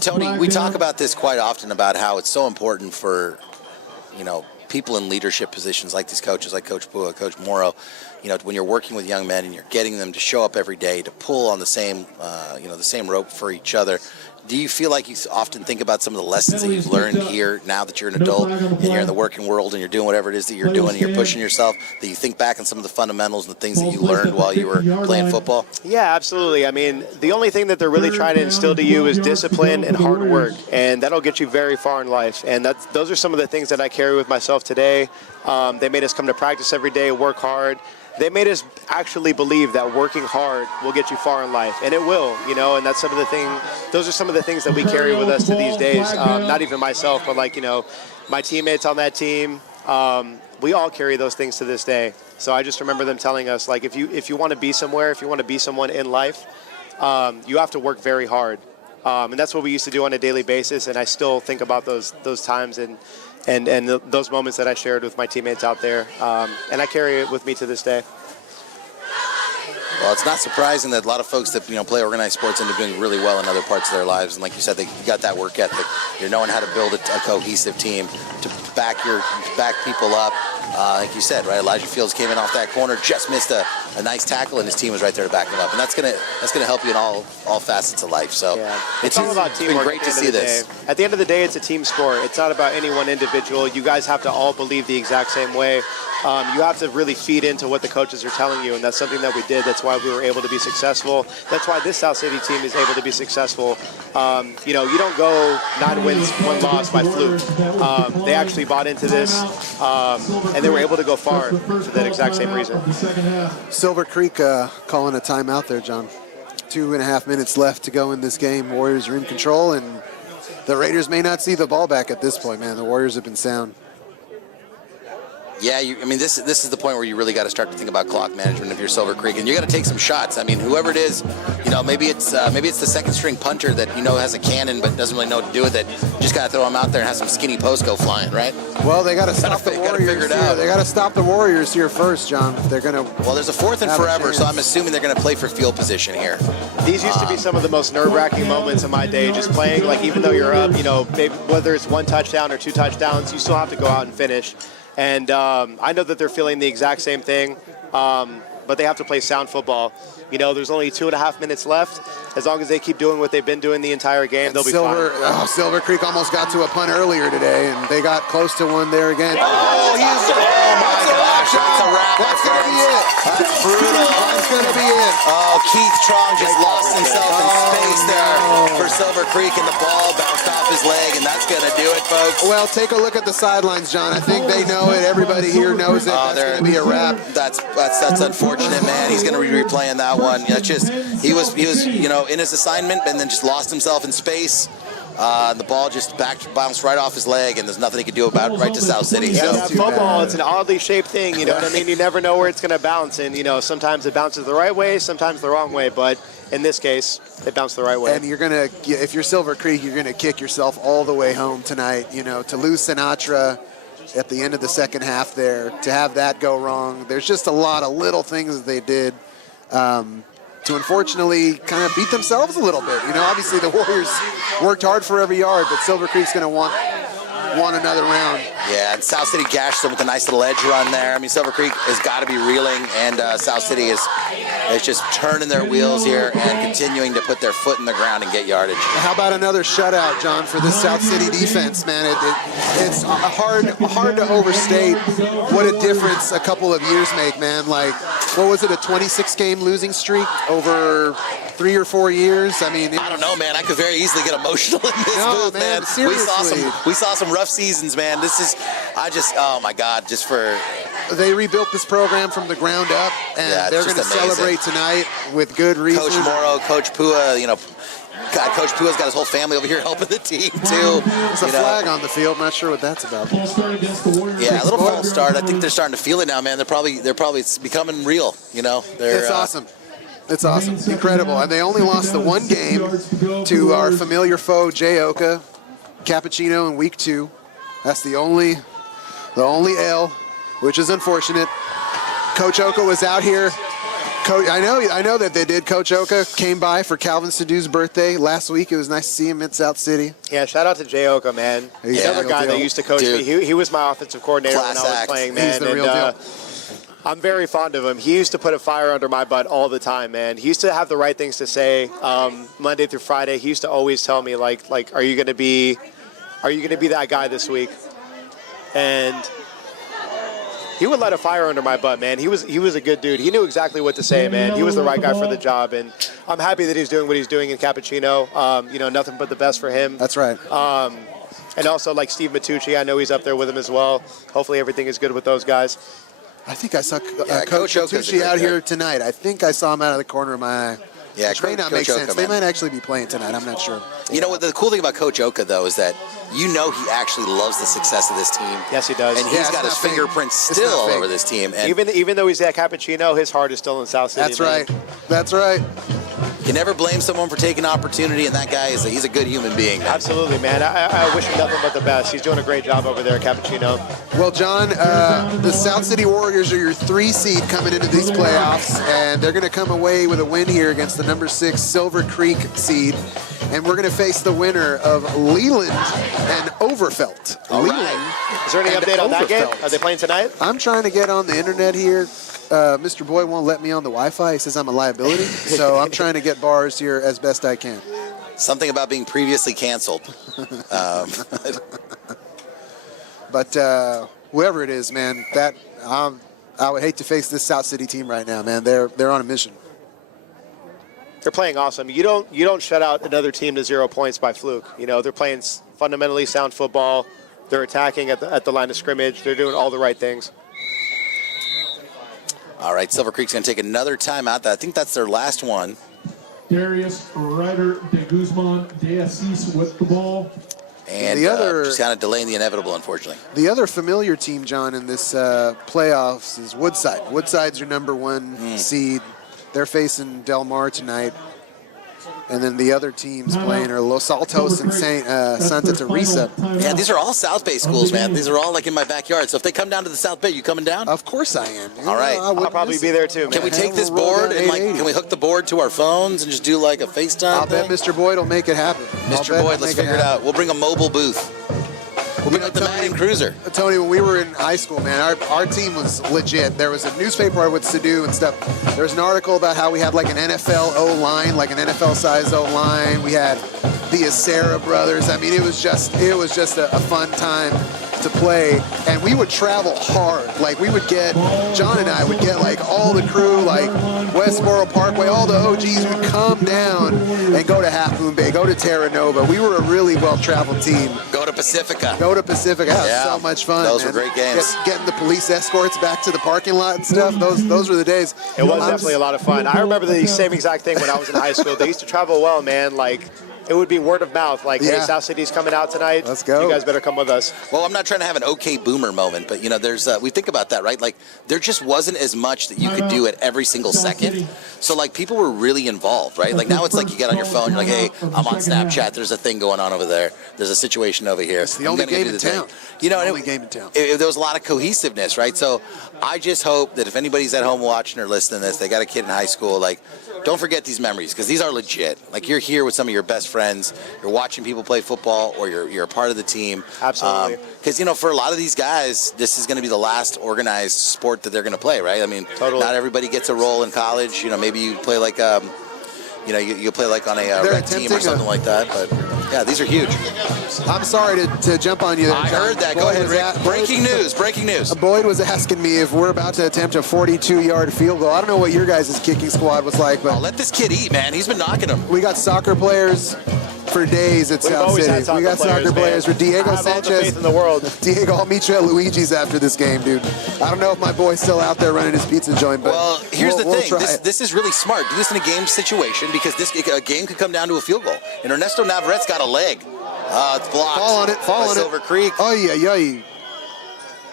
Tony, we talk about this quite often, about how it's so important for, you know, people in leadership positions like these coaches, like Coach Bua, Coach Morrow, you know, when you're working with young men and you're getting them to show up every day to pull on the same, the same rope for each other. Do you feel like you often think about some of the lessons that you've learned here now that you're an adult and you're in the working world and you're doing whatever it is that you're doing and you're pushing yourself, that you think back on some of the fundamentals and the things that you learned while you were playing football? Yeah, absolutely. I mean, the only thing that they're really trying to instill to you is discipline and hard work, and that'll get you very far in life. And those are some of the things that I carry with myself today. They made us come to practice every day, work hard. They made us actually believe that working hard will get you far in life, and it will, you know, and that's some of the things, those are some of the things that we carry with us to these days. Not even myself, but like, you know, my teammates on that team, we all carry those things to this day. So I just remember them telling us, like, if you want to be somewhere, if you want to be someone in life, you have to work very hard. And that's what we used to do on a daily basis, and I still think about those times and those moments that I shared with my teammates out there, and I carry it with me to this day. Well, it's not surprising that a lot of folks that, you know, play organized sports end up doing really well in other parts of their lives. And like you said, you got that work ethic. You're knowing how to build a cohesive team to back people up. Like you said, right? Elijah Fields came in off that corner, just missed a nice tackle, and his team was right there to back him up. And that's gonna help you in all facets of life. So yeah. it's all about teamwork. Been great to see this. At the end of the day, it's a team sport. It's not about any one individual. You guys have to all believe the exact same way. You have to really feed into what the coaches are telling you, and that's something that we did. That's why we were able to be successful. That's why this South City team is able to be successful. You know, you don't go 9 wins, 1 loss by fluke. They actually bought into this, and they were able to go far for that exact same reason. Silver Creek calling a timeout there, John. 2.5 minutes left to go in this game. Warriors are in control, and the Raiders may not see the ball back at this point, man. The Warriors have been sound. Yeah, I mean, this is the point where you really got to start to think about clock management if you're Silver Creek, and you got to take some shots. I mean, whoever it is, maybe it's the second string punter that has a cannon but doesn't really know what to do with it. You just got to throw him out there and have some skinny post go flying, right? Well, they got to stop the Warriors here. They got to stop the Warriors here first, John. If they're gonna. Well, there's a 4th and forever, so I'm assuming they're going to play for field position here. These used to be some of the most nerve-wracking moments in my day, just playing, like, even though you're up, maybe whether it's 1 touchdown or 2 touchdowns, you still have to go out and finish. And I know that they're feeling the exact same thing, but they have to play sound football. There's only 2.5 minutes left. As long as they keep doing what they've been doing the entire game, they'll be fine. Silver Creek almost got to a punt earlier today, and they got close to one there again. Oh my gosh, that's a wrap. That's going to be it. That's brutal. That's going to be it. Oh, Keith Trong just lost himself in space there for Silver Creek, and the ball bounced off his leg, and that's going to do it, folks. Well, take a look at the sidelines, John. I think they know it. Everybody here knows it. That's going to be a wrap. That's unfortunate, man. He's going to be replaying that one. He was in his assignment and then just lost himself in space. The ball just bounced right off his leg, and there's nothing he could do about it, right to South City. Yeah, that football, it's an oddly shaped thing, you know what I mean? You never know where it's going to bounce, and, sometimes it bounces the right way, sometimes the wrong way, but in this case, it bounced the right way. And if you're Silver Creek, you're going to kick yourself all the way home tonight, to lose Sinatra at the end of the second half there, to have that go wrong. There's just a lot of little things that they did to unfortunately kind of beat themselves a little bit. Obviously the Warriors worked hard for every yard, but Silver Creek's going to want another round. Yeah, and South City gashed them with a nice little edge run there. I mean, Silver Creek has got to be reeling, and South City is just turning their wheels here and continuing to put their foot in the ground and get yardage. How about another shutout, John, for this South City defense, man? It's hard to overstate what a difference a couple of years make, man. Like, what was it, a 26-game losing streak over 3 or 4 years? I mean, I don't know, man. I could very easily get emotional in this booth, man. Seriously. We saw some rough seasons, man. Oh my God, they rebuilt this program from the ground up, and they're going to celebrate tonight with good reason. Coach Morrow, Coach Pua, God, Coach Pua's got his whole family over here helping the team too. There's a flag on the field. I'm not sure what that's about. Yeah, a little false start. I think they're starting to feel it now, man. They're probably it's becoming real. It's awesome. It's awesome. It's incredible. And they only lost the one game to our familiar foe, Jay Oka, Cappuccino in week 2. That's the only L, which is unfortunate. Coach Oka was out here. I know that they did. Coach Oka came by for Calvin Sadu's birthday last week. It was nice to see him in South City. Yeah, shout out to Jay Oka, man. He's another guy that used to coach me. He was my offensive coordinator when I was playing, man. He's the real deal. I'm very fond of him. He used to put a fire under my butt all the time, man. He used to have the right things to say Monday through Friday. He used to always tell me, like, are you going to be that guy this week? And he would let a fire under my butt, man. He was a good dude. He knew exactly what to say, man. He was the right guy for the job, and I'm happy that he's doing what he's doing in Cappuccino. Nothing but the best for him. That's right. And also, like Steve Matucci, I know he's up there with him as well. Hopefully everything is good with those guys. I think I saw Coach Matucci out here tonight. I think I saw him out of the corner of my eye. Yeah, which may not make sense. They might actually be playing tonight. I'm not sure. What the cool thing about Coach Oka, though, is that he actually loves the success of this team. Yes, he does. And he's got his fingerprints still all over this team. And even though he's at Cappuccino, his heart is still in South City. That's right. That's right. You never blame someone for taking opportunity, and that guy he's a good human being. Absolutely, man. I wish him nothing but the best. He's doing a great job over there at Cappuccino. Well, John, the South City Warriors are your 3 seed coming into these playoffs, and they're going to come away with a win here against the number 6 Silver Creek seed. And we're going to face the winner of Leland and Overfelt. Right. Is there any update on that game? Are they playing tonight? I'm trying to get on the internet here. Mr. Boyd won't let me on the Wi-Fi. He says I'm a liability. So I'm trying to get bars here as best I can. Something about being previously canceled. But whoever it is, man, I would hate to face this South City team right now, man. They're on a mission. They're playing awesome. You don't shut out another team to 0 points by fluke. They're playing fundamentally sound football. They're attacking at the line of scrimmage. They're doing all the right things. All right, Silver Creek's going to take another timeout. I think that's their last one. Darius Ryder de Guzman de Assis with the ball. and The other- just kind of delaying the inevitable, unfortunately. The other familiar team, John, in this playoffs is Woodside. Woodside's your number 1 seed. They're facing Del Mar tonight. And then the other teams playing are Los Altos and Santa Teresa. Yeah, these are all South Bay schools, man. These are all like in my backyard. So if they come down to the South Bay, you coming down? Of course I am. All right. I'll probably be there too, man. Can we take this We'll roll board down and like 880. can we hook the board to our phones and just do like a FaceTime I'll bet thing? Mr. Boyd will make it happen. Mr. Boyd, let's figure it out. We'll bring a mobile booth. We'll bring like the Madden Cruiser. Tony, when we were in high school, man, our team was legit. There was a newspaper I would do and stuff. There was an article about how we had like an NFL O-line, like an NFL-sized O-line. We had the Acera brothers. I mean, it was just a fun time to play. And we would travel hard. Like John and I would get like all the crew, like Westboro Parkway, all the OGs would come down and go to Half Moon Bay, go to Terra Nova. We were a really well-traveled team. Go to Pacifica. Go to Pacifica. That was Yeah, so much fun. those man. were great games. Getting the police escorts back to the parking lot and stuff. Those were the days. It was definitely a lot of fun. I remember the same exact thing when I was in high school. They used to travel well, man. Like, it would be word of mouth. Like, hey, Yeah. South City's coming out tonight. Let's go. You guys better come with us. Well, I'm not trying to have an okay boomer moment, but there's we think about that, right? Like there just wasn't as much that you could do at every single second. So like people were really involved, right? Like now it's like you get on your phone, you're like, hey, I'm on Snapchat. There's a thing going on over there. There's a situation over here. It's the only game in town. The only game in town. There was a lot of cohesiveness, right? So I just hope that if anybody's at home watching or listening to this, they got a kid in high school, like don't forget these memories because these are legit. Like you're here with some of your best friends. You're watching people play football, or you're a part of the team. Absolutely. Because for a lot of these guys, this is going to be the last organized sport that they're going to play, right? I mean, Totally. not everybody gets a role in college. Maybe you play like you play like on a rec team or something like that. But yeah, these are huge. I'm sorry to jump on you there, I John. heard that. Go Boyd ahead, was Rick. Breaking news. Boyd was asking me if we're about to attempt a 42-yard field goal. I don't know what your guys' kicking squad was like, but I'll let this kid eat, man. He's been knocking them. we got soccer players for days at We've South always City. had soccer We got soccer players man. for Diego I have all the Sanchez. faith in the world. Diego, I'll meet you at Luigi's after this game, dude. I don't know if my boy's still out there running his pizza joint, but Well, here's the we'll thing. try it. This is really smart. Do this in a game situation because a game could come down to a field goal. And Ernesto Navarrette's got a leg. It's blocked. Fall on it. Silver Creek. Oh, yeah.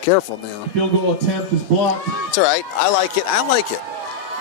Careful now. Field goal attempt is blocked. It's all right. I like it.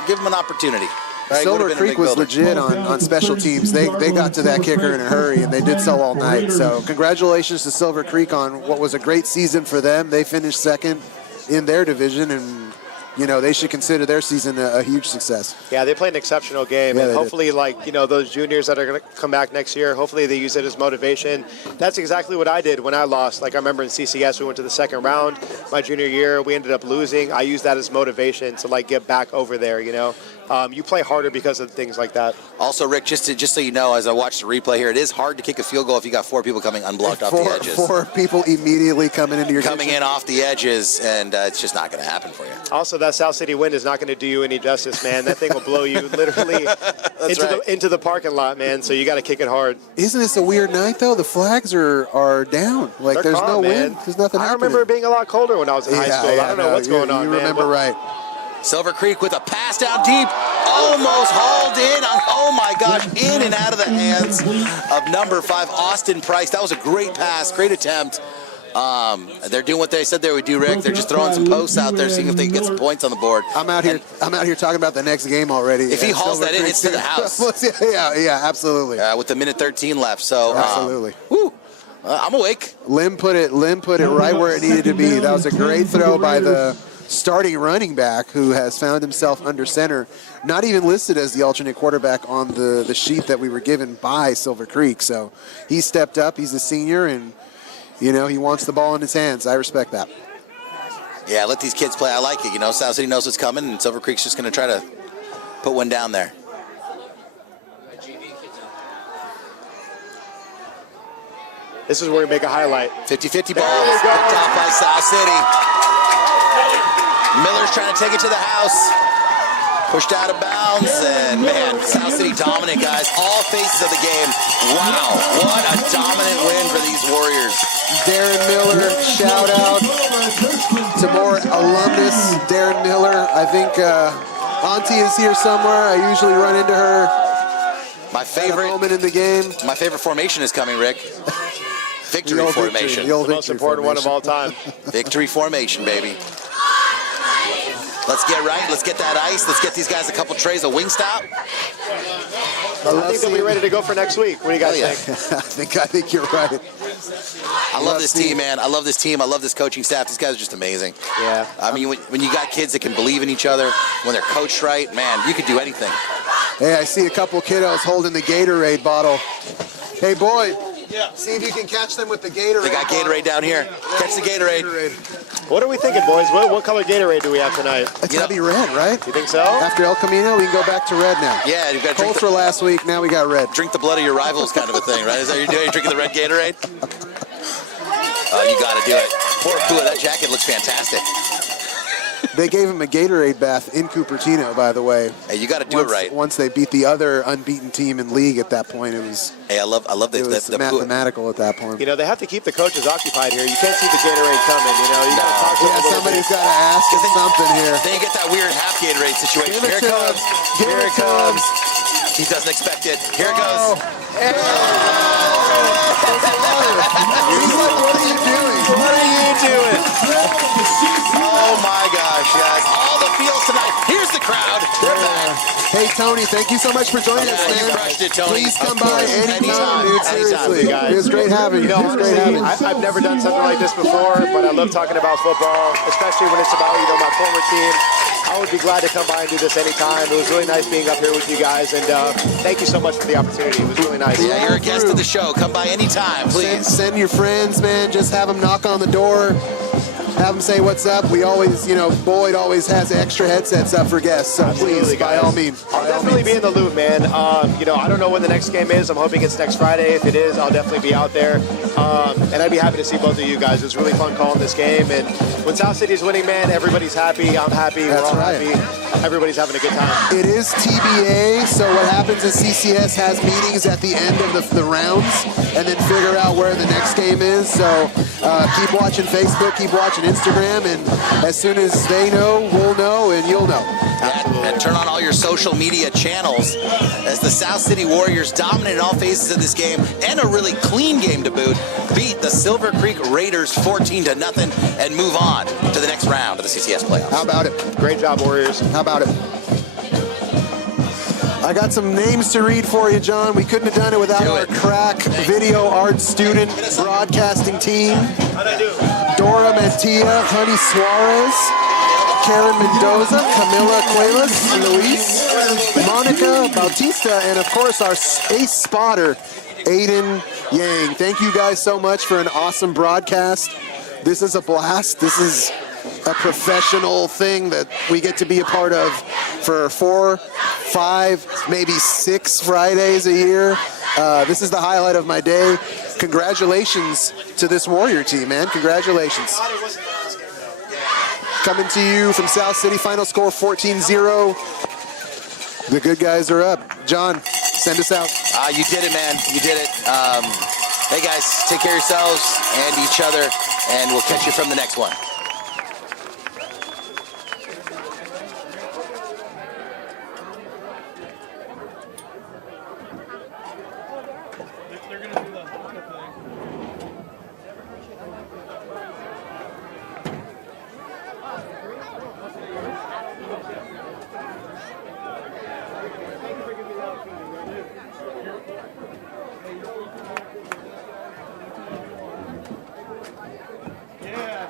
Give him an opportunity. Right? Silver Would've been a Creek big was builder. legit on special teams. They got to that kicker in a hurry, and they did so all night. So congratulations to Silver Creek on what was a great season for them. They finished second in their division, and they should consider their season a huge success. Yeah, they played an exceptional game, Yeah, and they hopefully, those juniors that are going to come back next year, hopefully they use it as motivation. That's exactly what I did when I lost. Like, I remember in CCS, we went to the second round. My junior year, we ended up losing. I used that as motivation to, get back over there, You play harder because of things like that. Also, Rick, just so you know, as I watch the replay here, it is hard to kick a field goal if you got 4 people coming unblocked off the edges. 4 people immediately coming into your Coming kitchen. in off the edges, and it's just not going to happen for you. Also, that South City wind is not going to do you any justice, man. That thing will blow you literally into the parking lot, man. So you got to kick it hard. Isn't this a weird night, though? The flags are down. Like, They're there's calm, no man. wind. There's nothing I happening. remember it being a lot colder when I was in high school. I don't know what's going on, You man. remember right. Silver Creek with a pass down deep, almost hauled in. Oh my gosh, in and out of the hands of number 5, Austin Price. That was a great pass, great attempt. They're doing what they said they would do, Rick. They're just throwing some posts out there, seeing if they can get some points on the board. I'm out here talking about the next game already. If he hauls that in, it's to the house. yeah, absolutely. With a minute 13 left, so Absolutely. I'm awake. Lim put it right where it needed to be. That was a great throw by the starting running back who has found himself under center, not even listed as the alternate quarterback on the sheet that we were given by Silver Creek. So he stepped up. He's a senior, and he wants the ball in his hands. I respect that. Yeah, let these kids play. I like it. South City knows what's coming, and Silver Creek's just going to try to put one down there. This is where we make a highlight. 50-50 ball picked off by South City. Miller's trying to take it to the house. Pushed out of bounds, and man, South City dominant, guys. All phases of the game. Wow, what a dominant win for these Warriors. Darren Miller, shout out to more alumnus. Darren Miller, I think Auntie is here somewhere. I usually run into her My at a favorite moment in the game. My favorite formation is coming, Rick. Victory The old formation. The old The most victory important one of formation. all time. Victory formation, baby. Let's get right. Let's get that ice. Let's get these guys a couple trays of Wingstop. I think they'll be ready to go for next week. What do you guys think? I think you're right. I love this team, man. I love this team. I love this coaching staff. These guys are just amazing. Yeah. I mean, when you got kids that can believe in each other, when they're coached right, man, you could do anything. Hey, I see a couple kiddos holding the Gatorade bottle. Hey, Boyd. Yeah. See if you can catch them with the Gatorade. They got Gatorade down here. Catch the Gatorade. What are we thinking, boys? What color Gatorade do we have tonight? It's got to be red, right? You think so? After El Camino, we can go back to red now. Yeah, you've got to drink Colts for last week, now we got red. drink the blood of your rivals kind of a thing, right? Is that what you're doing? You're drinking the red Gatorade? Oh, you got to do it. Poor Pua, that jacket looks fantastic. They gave him a Gatorade bath in Cupertino, by the way. Hey, you got to do it right. Once they beat the other unbeaten team in league at that point, it was Hey, I love the Pua. mathematical at that point. You know, they have to keep the coaches occupied here. You can't see the Gatorade coming, you know. You gotta talk to them a little Somebody's bit. got to ask him something here. Then you get that weird half Gatorade situation. Give it Here it to comes. him. Give Here it it to him. comes. He doesn't expect it. Here it goes. He's like, what are you doing? What are you doing? Oh my gosh, guys. All the feels tonight. Here's the crowd. They're back. Hey, Tony, thank you so much for joining us, Yeah, you man. crushed it, Tony. Please come Of by course. anytime, dude. Seriously. guys. It was great having you. You know, It was great having honestly, you. I've never done something like this before, but I love talking about football, especially when it's about, you know, my former team. I would be glad to come by and do this anytime. It was really nice being up here with you guys, and thank you so much for the opportunity. It was really nice. Yeah, you're a guest of the show. Come by anytime, please. Send your friends, man. Just have them knock on the door. Have them say what's up. We always, you know, Boyd always has extra headsets up for guests. So please, by all means. I'll definitely be in the loop, man. You know, I don't know when the next game is. I'm hoping it's next Friday. If it is, I'll definitely be out there. And I'd be happy to see both of you guys. It was really fun calling this game. And when South City's winning, man, everybody's happy. I'm happy. We're all happy. Everybody's having a good time. It is TBA, so what happens is CCS has meetings at the end of the rounds and then figure out where the next game is. So keep watching Facebook, keep watching Instagram, and as soon as they know, we'll know, and you'll know. And turn on all your social media channels as the South City Warriors dominate in all phases of this game, and a really clean game to boot, beat the Silver Creek Raiders 14-0 and move on to the next round of the CCS playoffs. How about it? Great job, Warriors. How about it? I got some names to read for you, John. We couldn't have done it without our crack video art student broadcasting team. How'd I do? Dora Mantia, Honey Suarez, Karen Mendoza, Camila Cuevas, Luis, Monica Bautista, and of course our ace spotter, Aiden Yang. Thank you guys so much for an awesome broadcast. This is a blast. This is a professional thing that we get to be a part of for 4, 5, maybe 6 Fridays a year. This is the highlight of my day. Congratulations to this Warrior team, man. Congratulations. Coming to you from South City, final score 14-0. The good guys are up. John, send us out. You did it, man. You did it. Hey, guys, take care of yourselves and each other, and we'll catch you from the next one. They're gonna do the thing. Yeah.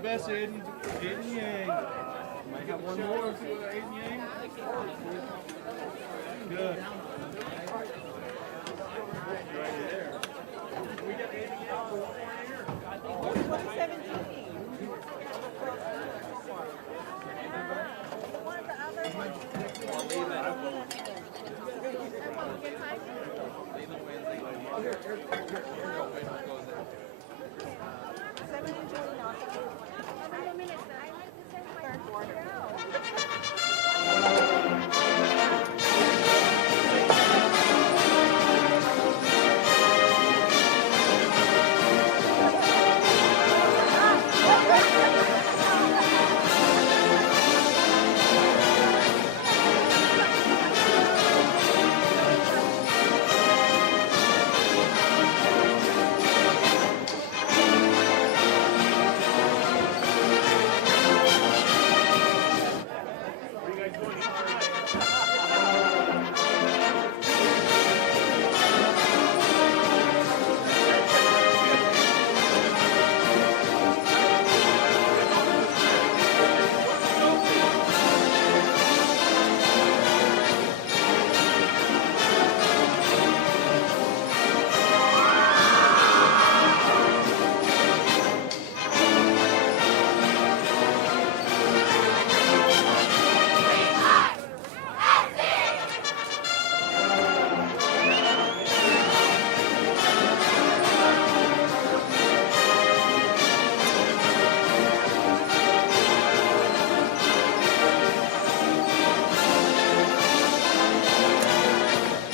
best, Aiden. Aiden Yang. Might have one more. Aiden Yang. Good. Here,